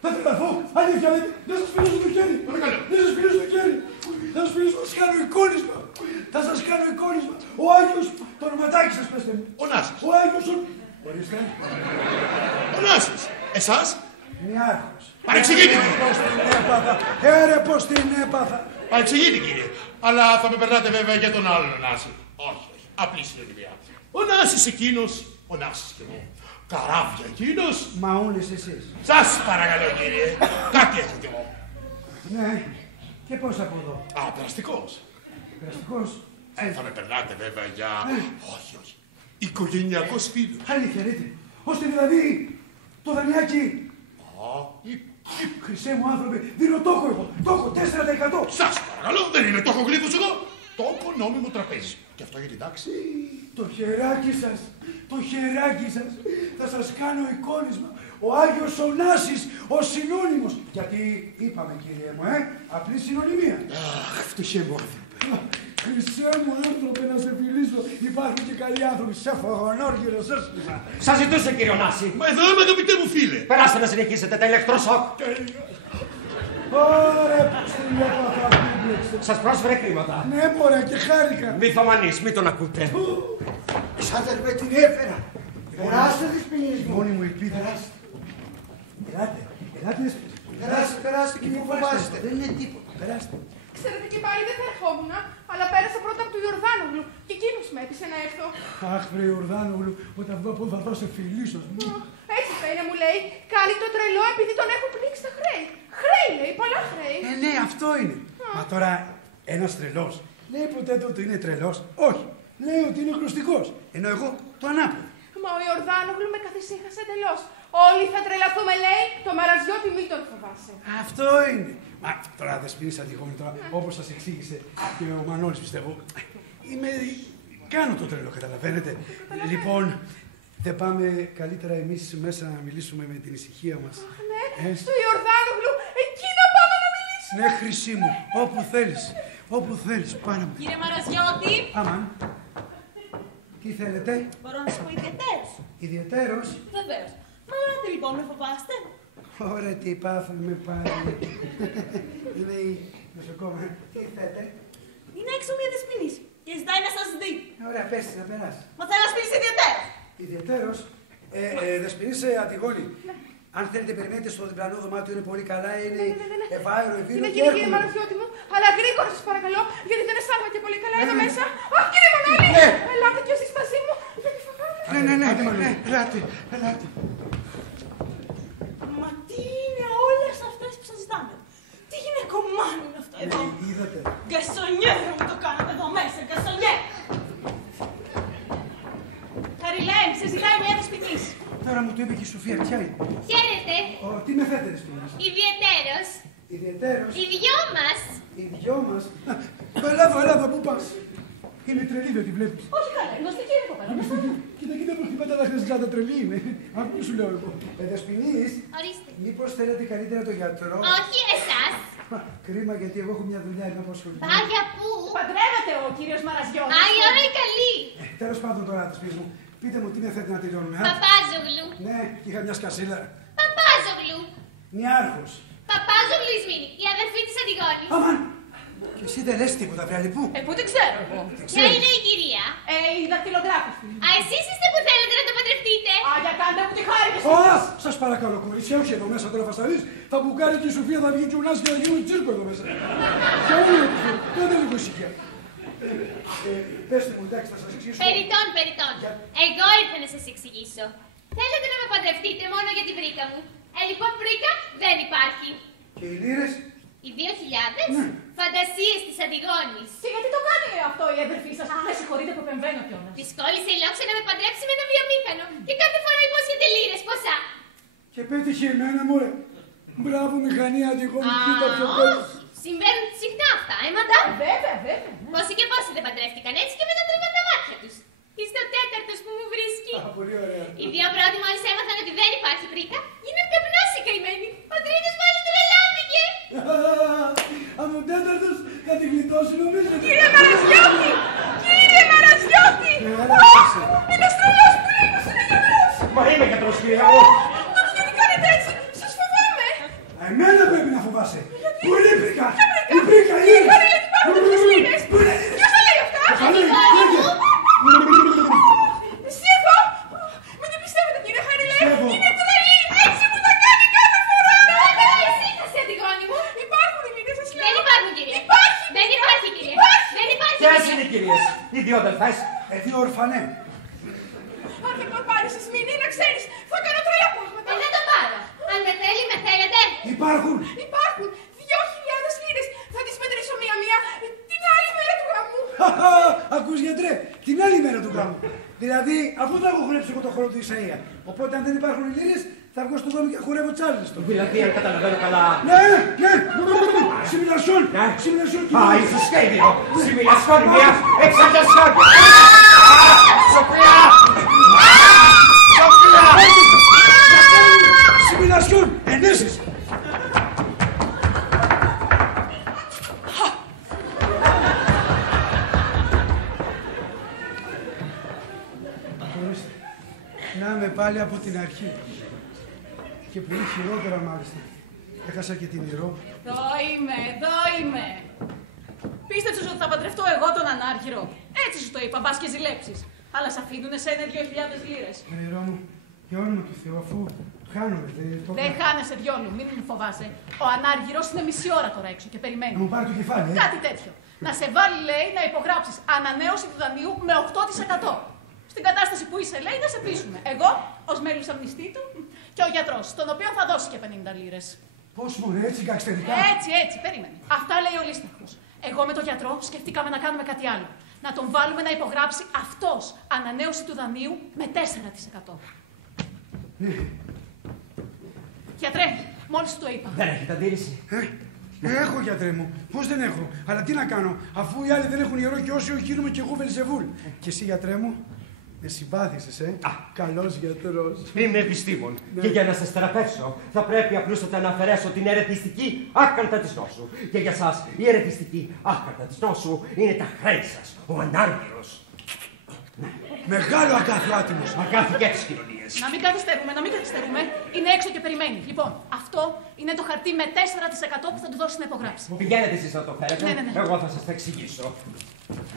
θα τρελαθώ. Αλήθεια, δεν σας φιλήσω το χέρι. Δεν σας φιλήσω το χέρι. Θα σας φιλήσω, θα σας κάνω εικόνισμα. Ο Άγιος, το ονοματάκι σας πέστε μου. Ο Νάσης. Ο Άγιος, ορίστε. Ο Νάσης. Εσάς. Νιάρχος. Παρεξηγείτε. Πώς την έπαθα. Παρεξηγείτε κύριε. Αλλά θα με περνάτε βέβαια για τον άλλον Νάση. Όχι. Απλή συνειδημία. Ο Νάσης εκείνος, ο Νάσης κι εγώ. Καράβια εκείνος. Μα όλες εσείς. Σας παρακαλώ κύριε. Κάτι έχω κι εγώ. Ναι. Και πώς από εδώ. Περαστικός. Περαστικός. Θα με περνάτε βέβαια για. Όχι. Οικογενειακός φίλος. Αλήθεια, δείτε. Ώστε δηλαδή το δανειάκι. Χρυσέ μου άνθρωποι, δίνω τόκο εγώ. Τόκο 4%. Σας παρακαλώ, δεν είναι τόκο γλύφος εγώ. Τόκο νόμιμο τραπέζι. Και αυτό για την τάξη. Το χεράκι σας. Θα σας κάνω εικόνισμα. Ο Άγιος ο Νάσης, ο συνώνυμος. Γιατί είπαμε κύριε μου, απλή συνωνυμία. Αχ, φτωχέ μου άνθρωπε. Χρυσέ μου άνθρωπε να σε φιλήσω. Υπάρχουν και καλοί άνθρωποι. Σε φαγωνόργυρος έστημα. Σας ζητούσε κύριο Νάση. Μα εδώ είμαι αγαπητέ μου φίλε. Περάστε να συνεχίσετε τα ηλεκτροσόκ. Ωραία, πώς την έπαθα δίπλεξε. Σας πρόσφερε χρήματα. Ναι, μωρέ, και χάρηκα. Μυθομανείς, μην τον ακούτε. Ξάδερφε, την έφερα. Περάστε τις ποινίες μου. Μόνη μου ελπίδα. Ελάτε Περάστε και μην φοβάστε. Δεν είναι τίποτα. Περάστε. Ξέρετε και πάλι δεν θα ερχόμουν, αλλά πέρασα πρώτα από του Ιορδάνογλου και εκείνος με έπεισε να έρθω. Αχ, βρε Ιορδάνογλου, όταν βγω από εδώ θα δώσω φιλήσω. Έτσι θα είναι, μου λέει, κάνει το τρελό επειδή τον έχουν πνίξει τα χρέη. Χρέη, λέει, πολλά χρέη. Ναι, αυτό είναι. Μα τώρα ένας τρελός λέει ποτέ του ότι είναι τρελός. Όχι. Λέει ότι είναι γνωστικός. Ενώ εγώ το ανάποδο. Μα ο Ιορδάνογλου με καθησύχασε εντελώς. Όλοι θα τρελαθούμε, λέει, το μαραζιώτη μη τον φοβάσαι. Αυτό είναι. Μα τώρα Δεσποινή Αντιγόνη, τώρα όπως σας εξήγησε και ο Μανώλης πιστεύω. Κάνω το τρελό, καταλαβαίνετε. Λοιπόν, δεν πάμε καλύτερα εμείς μέσα να μιλήσουμε με την ησυχία μας. Ναι, στο Ιορδάνογλου, εκεί να πάμε να μιλήσουμε. Ναι, χρυσή μου, όπου θέλεις, πάρα μου. Κύριε Μαραζιώτη. Αμάν. Τι θέλετε. Μπορώ να σου πω ιδιαιτέρως. Ιδιαιτέρως. Βεβαίως. Μα οράτε λοιπόν, με φοβάστε. Ωραία, τι πάθαμε πάλι. Είναι η νοσοκόμα. Τι θέτε. Είναι έξω μια Δεσποινής και ζητάει να σας δει. Ωραία, πες να περάσει. Μα θέλει να σου πεις ιδιαιτέρως. Ιδιαιτέρως. Δεσποινής Αντιγόνη. Αν θέλετε, περιμένετε στο διπλανό δωμάτιο, είναι πολύ καλά. Είναι ευάερο, ευήρω. Είναι κύριε Μαραζιώτη μου, αλλά γρήγορα σας παρακαλώ, γιατί δεν αισθάνομαι και πολύ καλά εδώ μέσα. Αχ, κύριε Μανώλη, ελάτε κι εσείς μαζί μου. Ναι, ελάτε. Μα τι είναι όλες αυτές που σας ζητάνε. Τι γυναικομάνι είναι αυτό εδώ. Είδατε. Γκαρσονιέρ. είπε και η Σοφία, ποια είναι? Χαίρετε. Τι με φέτερες φίλες? Ιδιαιτέρως. Ιδιαιτέρως. Οι δυο μας. Οι δυο μας. Έλα, πού πας? Είναι τρελή, δεν τη βλέπεις? Όχι καλά, γνωστή κύριε κοπέλα. Κοίτα πως χτυπάτε τα χρυσάτα, τρελή είναι. Άκου σου λέω εγώ. Δεσποινής, Ορίστε. μήπως θέλετε καλύτερα το γιατρό? Όχι εσάς. Κρίμα, γιατί εγώ έχω μια δουλειά να απασχοληθώ. Πάγια πού? Παντρεύεται ο κύριος Μαραζιώτης. Α, η ώρα είναι καλή. Τέλος πάντων τώρα, της πεις μου, πείτε μου τι με θέλετε να τελειώνουμε. Παπάζογλου. Ναι, και είχα μια σκασίλα. Παπάζογλου. Νιάρχος. Παπάζογλου Ισμήνη, η αδερφή της Αντιγόνης. Αμάν. Και εσύ δεν λες τίποτα, βρε Αλυπού. Πού την ξέρω εγώ. Ποια είναι η κυρία? Η δακτυλογράφηση. Α, εσείς είστε που θέλετε να το παντρευτείτε. Α, για κάντε μου τη χάρη της. Σας παρακαλώ, κορίτσια, όχι εδώ μέσα τώρα φασταρείς. Θα μπουκάρει και η Σοφία, θα βγει τσουνάς και θα γίνουν τσίρκο εδώ μέσα. Και όχι, δεν λίγο ησυχία. Πέστε μου, εντάξει, θα σας εξηγήσω. Περιτών. Εγώ ήρθα να σας εξηγήσω. Θέλετε να με παντρευτείτε μόνο για τη βρίκα μου. Λοιπόν, βρίκα δεν υπάρχει. Και οι λίρες? Οι 2.000? Ναι. Φαντασίες της Αντιγόνης. Και γιατί το κάνει αυτό η αδερφή σας? Με συγχωρείτε που επεμβαίνω κιόλας. Της κόλλησε η λόξα να με παντρέψει με ένα βιομήχανο. Και κάθε φορά υπόσχεται λίρες, ποσά. Και πέτυχε εμένα, μωρέ. Μπράβο, μηχανή Αντιγόνη, κοίτα πιο πέρα. Συμβαίνουν συχνά αυτά, μαντάμ. Βέβαια. Πόσοι και πόσοι δεν παντρεύτηκαν έτσι και μετά τρώγαν τα μάτια τους. Είστε ο τέταρτος που μου βρίσκει. Πολύ ωραία. Οι δύο πρώτοι μόλις έμαθαν ότι δεν υπάρχει βρίκα, γίναν καπνός οι καημένοι. Ο τρίτος μάλλον τρελάθηκε. Αν ο τέταρτος θα τη γλιτώσει νομίζω. Κύριε Μαραζιώτη! Κύριε Μαραζιώτη! Ένας τρελός που λέει πως είναι γιατρός. Μα είμαι γιατρός, κυρία μου. Τότε γιατί κάνετε έτσι, σας φοβάμαι. Εμένα πρέπει να φοβάσαι. Πού είναι η βρίκα? Η βρίκα, η λίρες. Κύριε Χαρίλα, τι υπάρχουν τις λίρες. Ποιος τα λέει αυτά? Εσύ εδώ! Μην την πιστεύετε, κύριε Χαρίλα. Είναι τρελή, έτσι μου τα κάνει κάθε φορά. Εσύ, Αντιγόνη μου. Υπάρχουν οι λίρες, σας λέω. Δεν υπάρχουν, κύριε. Δεν υπάρχει, κύριε. Δεν υπάρχει. Ποιες είναι οι κυρίες? Οι δύο αδελφές? Δύο ορφανέ. Αν δεν το πάρεις Ισμήνη, να ξέρεις, θα κάνω τρελά πράγματα. Δεν θα το πάρω. Αν με θέλει, με θέλετε. Υπάρχουν. 2.000 λίρες. Θα τις μετρήσω μία-μία την άλλη μέρα του γάμου. Ακούς, γιατρέ, την άλλη μέρα του γάμου. Δηλαδή, αφού θα έχω χορέψει εγώ το χώρο του Ισαΐα. Οπότε, αν δεν υπάρχουν λίρες, θα βγω στον δρόμο και χορεύω τσάρλιστον. Δηλαδή, αν καταλαβαίνω καλά. Ναι. Simulation. Α, είσαι σχέδιο. Simulation, μια εξαρτησία. Σοφία! Simulation, ενέσεις. Να είμαι πάλι από την αρχή. Και πολύ χειρότερα μάλιστα. Έχασα και την ηρώ. Εδώ είμαι. Πίστεψες ότι θα παντρευτώ εγώ τον Ανάργυρο. Έτσι σου το είπα, μπας και ζηλέψεις. Αλλά σ' αφήνουν εσένα 2.000 λίρες. Ηρώ μου, για όνομα του Θεού, αφού χάνομαι. Δεν χάνεσαι, Διόνου, μην μου φοβάσαι. Ο Ανάργυρος είναι μισή ώρα τώρα έξω και περιμένει. Να μου πάρει το κεφάλι, Κάτι τέτοιο. Να σε βάλει, λέει, να υπογράψεις ανανέωση του δανείου με 8%. Στην κατάσταση που είσαι, λέει, να σε πείσουμε. Εγώ, ως μέλος αμνηστήτου, και ο γιατρός, τον οποίο θα δώσει και 50 λίρες. Πώς μωρέ, έτσι γκαξτερικά. Έτσι, περίμενε. Αυτά λέει ο Λίσταχος. Εγώ με τον γιατρό σκεφτήκαμε να κάνουμε κάτι άλλο. Να τον βάλουμε να υπογράψει αυτός ανανέωση του δανείου με 4%. Ναι. Γιατρέ, μόλις του το είπα. Δεν έχετε αντίρρηση? Έχω, γιατρέ μου. Πώς δεν έχω. Αλλά τι να κάνω, αφού οι άλλοι δεν έχουν ιερό και όσοι γίνουμε και εγώ Βελζεβούλ. Και εσύ, γιατρέ μου, με συμπάθησες, Καλός γιατρός. Είμαι επιστήμον. Και για να σας θεραπεύσω, θα πρέπει απλούστατα να αφαιρέσω την ερεθιστική άκαρτα της νόσου. Και για σας, η ερεθιστική άκαρτα της νόσου είναι τα χρέη σας. Ο Ανάργυρος. Μεγάλο αγκάθιο άτιμος. Αγκάθι και τις κοινωνίες. Να μην καθυστερούμε. Είναι έξω και περιμένει. Λοιπόν, αυτό είναι το χαρτί με 4% που θα του δώσει να υπογράψει. Πηγαίνετε εσείς να το φέρετε. Ναι. Εγώ θα σας τα εξηγήσω.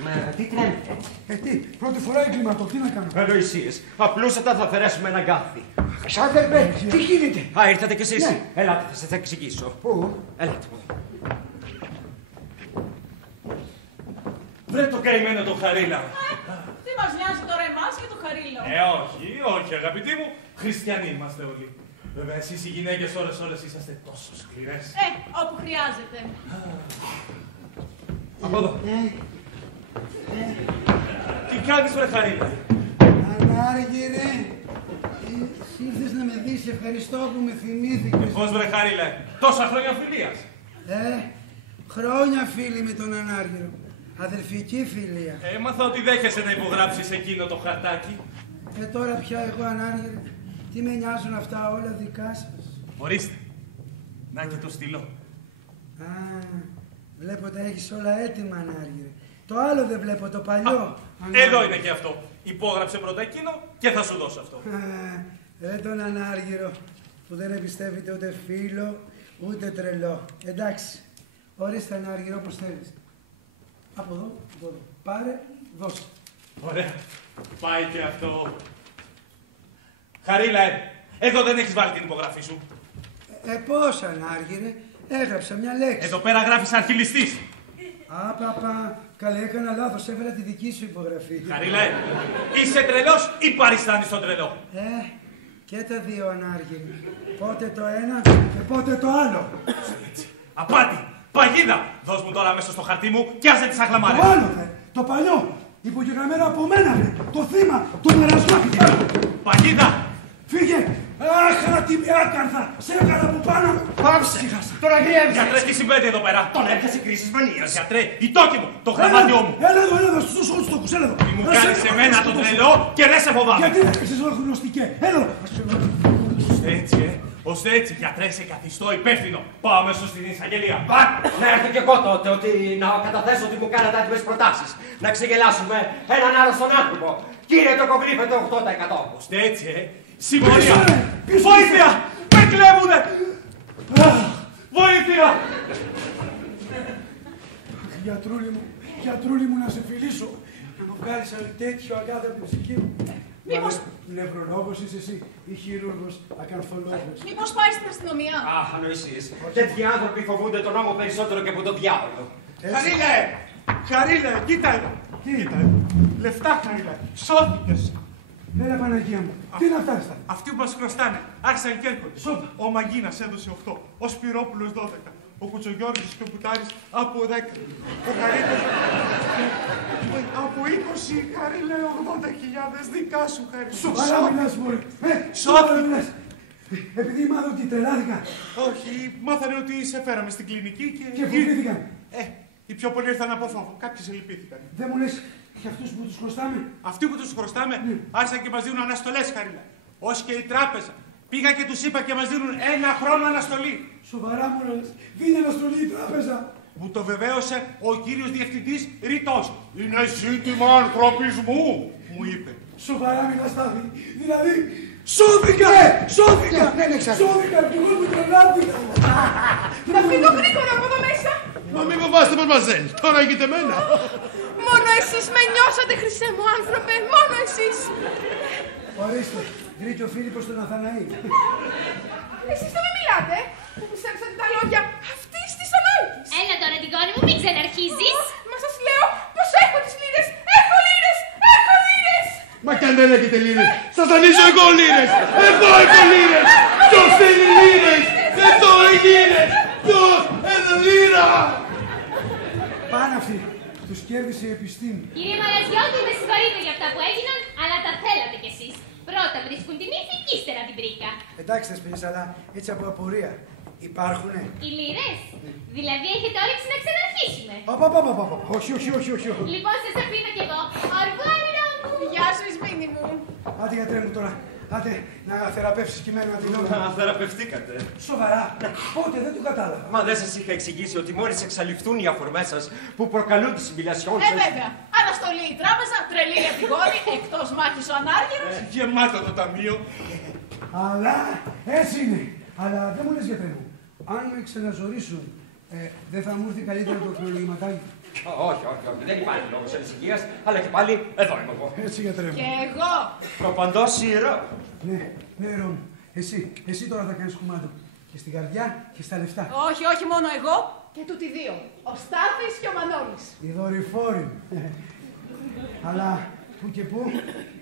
Μα τι τρέμετε? Τι, πρώτη φορά εγκληματό, τι να κάνω. Ανοησίες. Απλούστατα θα αφαιρέσουμε ένα αγκάθι. Ξάδερπε, τι γίνεται? Α, ήρθατε κι εσείς. Ναι. Ελάτε, θα σας τα εξηγήσω. Πού? Ελάτε μου. Βρε το καημένο το Χαρίλα. Τι μας νοιάζει τώρα εμάς και το Χαρίλο. Όχι, αγαπητοί μου. Χριστιανοί είμαστε όλοι. Βέβαια, εσείς οι γυναίκες ώρες είσαστε τόσο σκληρές. Όπου χρειάζεται. Από εδώ. Τι κάνεις, βρε Χαρίλα? Ανάργυρε, Ήρθες να με δεις, ευχαριστώ που με θυμήθηκες. Πώς βρε Χαρίλε, τόσα χρόνια φιλίας. Χρόνια φίλοι με τον Ανάργυρο. Αδελφική φιλία. Έμαθα ότι δέχεσαι να υπογράψεις εκείνο το χαρτάκι. Τώρα πια εγώ Ανάργυρο, τι με νοιάζουν αυτά όλα δικά σας. Ορίστε, να και το στυλό. Βλέπω τα έχεις όλα έτοιμα Ανάργυρο. Το άλλο δεν βλέπω, το παλιό. Εδώ είναι και αυτό. Υπόγραψε πρώτα εκείνο και θα σου δώσω αυτό. Τον Ανάργυρο που δεν εμπιστεύεται ούτε φίλο ούτε τρελό. Εντάξει, ορίστε Ανάργυρο όπως θέλεις. Από εδώ, από εδώ. Πάρε, δώσε. Ωραία. Πάει και αυτό. Χαρίλα, εδώ δεν έχεις βάλει την υπογραφή σου. Πώς Ανάργυρε, έγραψα μια λέξη. Εδώ πέρα γράφεις αρχιλιστής. Παπά, καλέ έκανα λάθος, έβαλα τη δική σου υπογραφή. Χαρίλα, είσαι τρελός ή παριστάνεις τον τρελό. Και τα δύο Ανάργυρε. Πότε το ένα και πότε το άλλο. Απάτη, παγίδα. Δώσ' μου τώρα μέσα στο χαρτί μου και άσε τις αγλαμάρες. Το άλλο το παλιό, υπογεγραμμένο από μένα το θύμα του μερασμού. Παγίδα. Φύγε. Αχ, τι με άκαρθα! Σε έκανα από πάνω μου! Πάψε! Τον αγριεύεις! Γιατρέ, τι συμβαίνει εδώ πέρα! Τον έπιασε κρίση μανίας! Γιατρέ, η τόκη μου! Το γραμμάτιό μου! Έλα εδώ, στους όλους τόκους, έλα εδώ! Μη μου κάνεις εμένα τον τρελό και δεν σε φοβάμαι! Γιατί δεν έχεις όλο γνωστικέ! Έλα εδώ! Ώστε έτσι, ώστε έτσι, γιατρέ, σε καθιστώ υπεύθυνο! Πάω αμέσως στην εισαγγελία! Να έρθω κι εγώ τότε ότι να καταθέσω ότι μου κάνατε άτιμες προτάσεις. Να ξεγελάσουμε έναν άρρωστον άνθρωπο. Κύριε το κοβλήφετε 8%. Ώστε έτσι, συμμορία! Βοήθεια! Με κλέβουνε! Βοήθεια! Γιατρούλη μου, να σε φιλήσω. Να μου βγάλεις άλλη τέτοιο αγάπη από την ψυχή μου. Μήπως... Νευρολόγος είσαι εσύ ή χειρούργος, ακαρθολόγος. Μήπως πάει στην αστυνομία. Αχ, ανοησίες. Τέτοιοι άνθρωποι φοβούνται τον νόμο περισσότερο και από τον διάβολο. Χαρίλε, κοίτα εδώ. Κοίτα εδώ. Λεφτά, Χαρίλε. Σώθηκες. Έλα Παναγία μου, τι είναι αυτά. Αυτοί που μας χρωστάνε, άρχισαν και έρχονται. Ο Μαγκίνας έδωσε 8, ο Σπυρόπουλος 12, ο Κουτσογιώργης και ο Πουτάρης από 10, ο Χαρίλες από 20, Χαρίλε 80.000 δικά σου, Χαρίλε. Σοβαρά μιλάς, μωρέ. Σώθηκες. Επειδή μάθω ότι τρελάθηκα. Όχι, μάθανε ότι σε φέραμε στην κλινική και... Και φοβήθηκαν. Οι πιο πολλοί ήρθαν από φόβο, κάποιοι σε λυπήθηκαν. Δεν μου λες για αυτούς που τους χρωστάμε. Αυτοί που τους χρωστάμε, άρχισαν και μας δίνουν αναστολές, Χαρίλα. Ως και η τράπεζα. Πήγα και τους είπα και μας δίνουν 1 χρόνο αναστολή. Σοβαρά μου λες, δίνει αναστολή η τράπεζα. Μου το βεβαίωσε ο κύριος διευθυντής ρητός. Είναι ζήτημα ανθρωπισμού, μου είπε. Σοβαρά μιλάς, Στάθη. Δηλαδή, σώθηκα! Σώθηκα! Σώθηκα κι εγώ που τρελάθηκα. Να φύγω γρήγορα από εδώ μέσα. Μα μη φοβάστε, μαδμαζέλ, τώρα έχετε μένα. Μόνο εσείς με νιώσατε, χρυσέ μου άνθρωπε, μόνο εσείς. Ορίστε, βρήκε ο Φίλιππος τον Αθαναή. Εσείς δεν με μιλάτε, που πιστέψατε τα λόγια αυτής της ανάγκης. Έλα τώρα, τυγόνι μου, μην ξαναρχίζεις. Μα σας λέω πως έχω τις λίρες, έχω λίρες, έχω λίρες. Μα κι αν δεν έχετε λίρες, σας δανείζω εγώ λίρες. Εδώ έχω λίρες. Ποιος θέλει λίρες. Εδώ οι λίρες. Ποιος, ένα λίρα. Πάνε αυτοί. Τους κέρδισε η επιστήμη. Κύριε Μαραζιώτη, με συγχωρείτε για αυτά που έγιναν, αλλά τα θέλατε κι εσείς. Πρώτα βρίσκουν την ύφη και ύστερα την πρίκα. Εντάξει, Θεσπίνης, αλλά έτσι από απορία. Υπάρχουνε. Οι λίρες. Δηλαδή έχετε όρεξη να ξαναρχίσουμε. Όχι. Λοιπόν, σας αφήνω κι εγώ. Ορβάρα μου. Γεια σου, Ισμήνη μου. Άντε, γιατρέ μου τώρα. Άντε, να θεραπεύσεις κειμένο αντιλόγω. Να θεραπευτήκατε. Σοβαρά. Πότε, δεν το κατάλαβα. Μα δεν σας είχα εξηγήσει ότι μόλις εξαλειφθούν οι αφορμές σας που προκαλούν τη συμπηλιασιόν σας. Βέβαια. Αναστολή η τράπεζα, τρελή η επιγόνη, εκτός μάχης ο Ανάργυρος. Γεμάτο το ταμείο. Αλλά έτσι είναι. Αλλά δεν μου λες, γιατρέ μου. Αν με ξαναζωρίσουν, δεν θα μου έρθει καλύτερα το χρονολογηματάκι. Όχι, δεν υπάρχει λόγος ανησυχίας, αλλά και πάλι εδώ είμαι εγώ. Έτσι, γιατρέ μου. Και εγώ. Προπαντός σειρά. Ναι, Ρώμη. Εσύ τώρα θα κάνεις κουμάντο. Και στην καρδιά και στα λεφτά. Όχι, μόνο εγώ και τούτοι δύο. Ο Στάθης και ο Μανώλης. Οι δορυφόροι. Αλλά που και που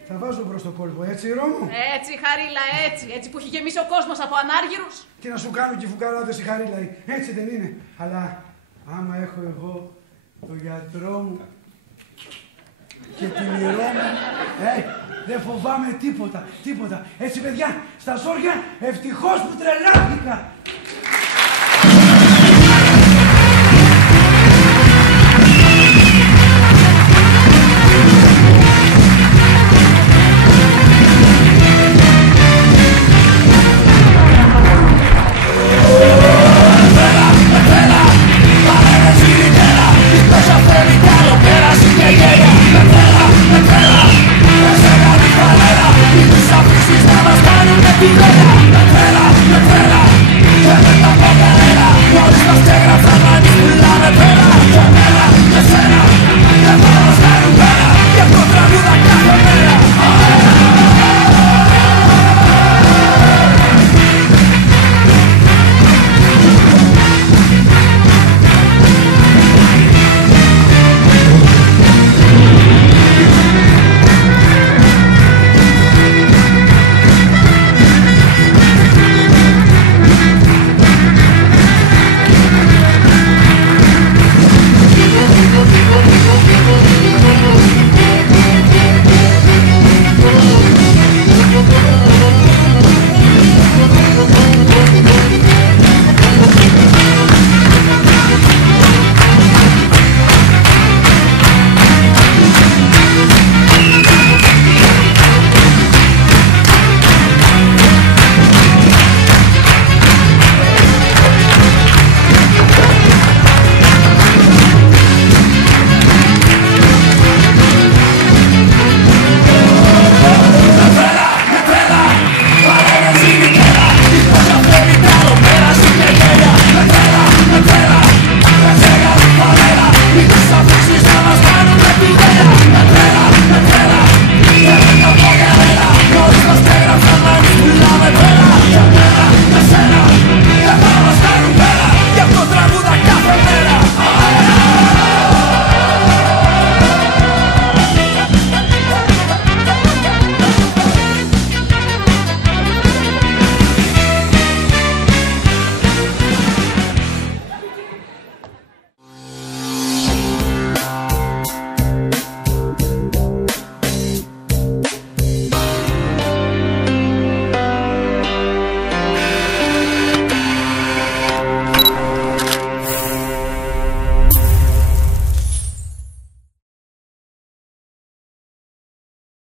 θα βάζω μπρος το κόλπο, έτσι Ρώμο. Έτσι, Χαρίλα, έτσι που έχει γεμίσει ο κόσμος από ανάργυρους. Τι να σου κάνουν και οι φουκαράδες η Χαρίλα, έτσι δεν είναι. Αλλά άμα έχω εγώ το γιατρό μου. Και τη μυρώ μου, δεν φοβάμαι τίποτα. Έτσι παιδιά, στα ζόρια ευτυχώς που τρελάθηκα.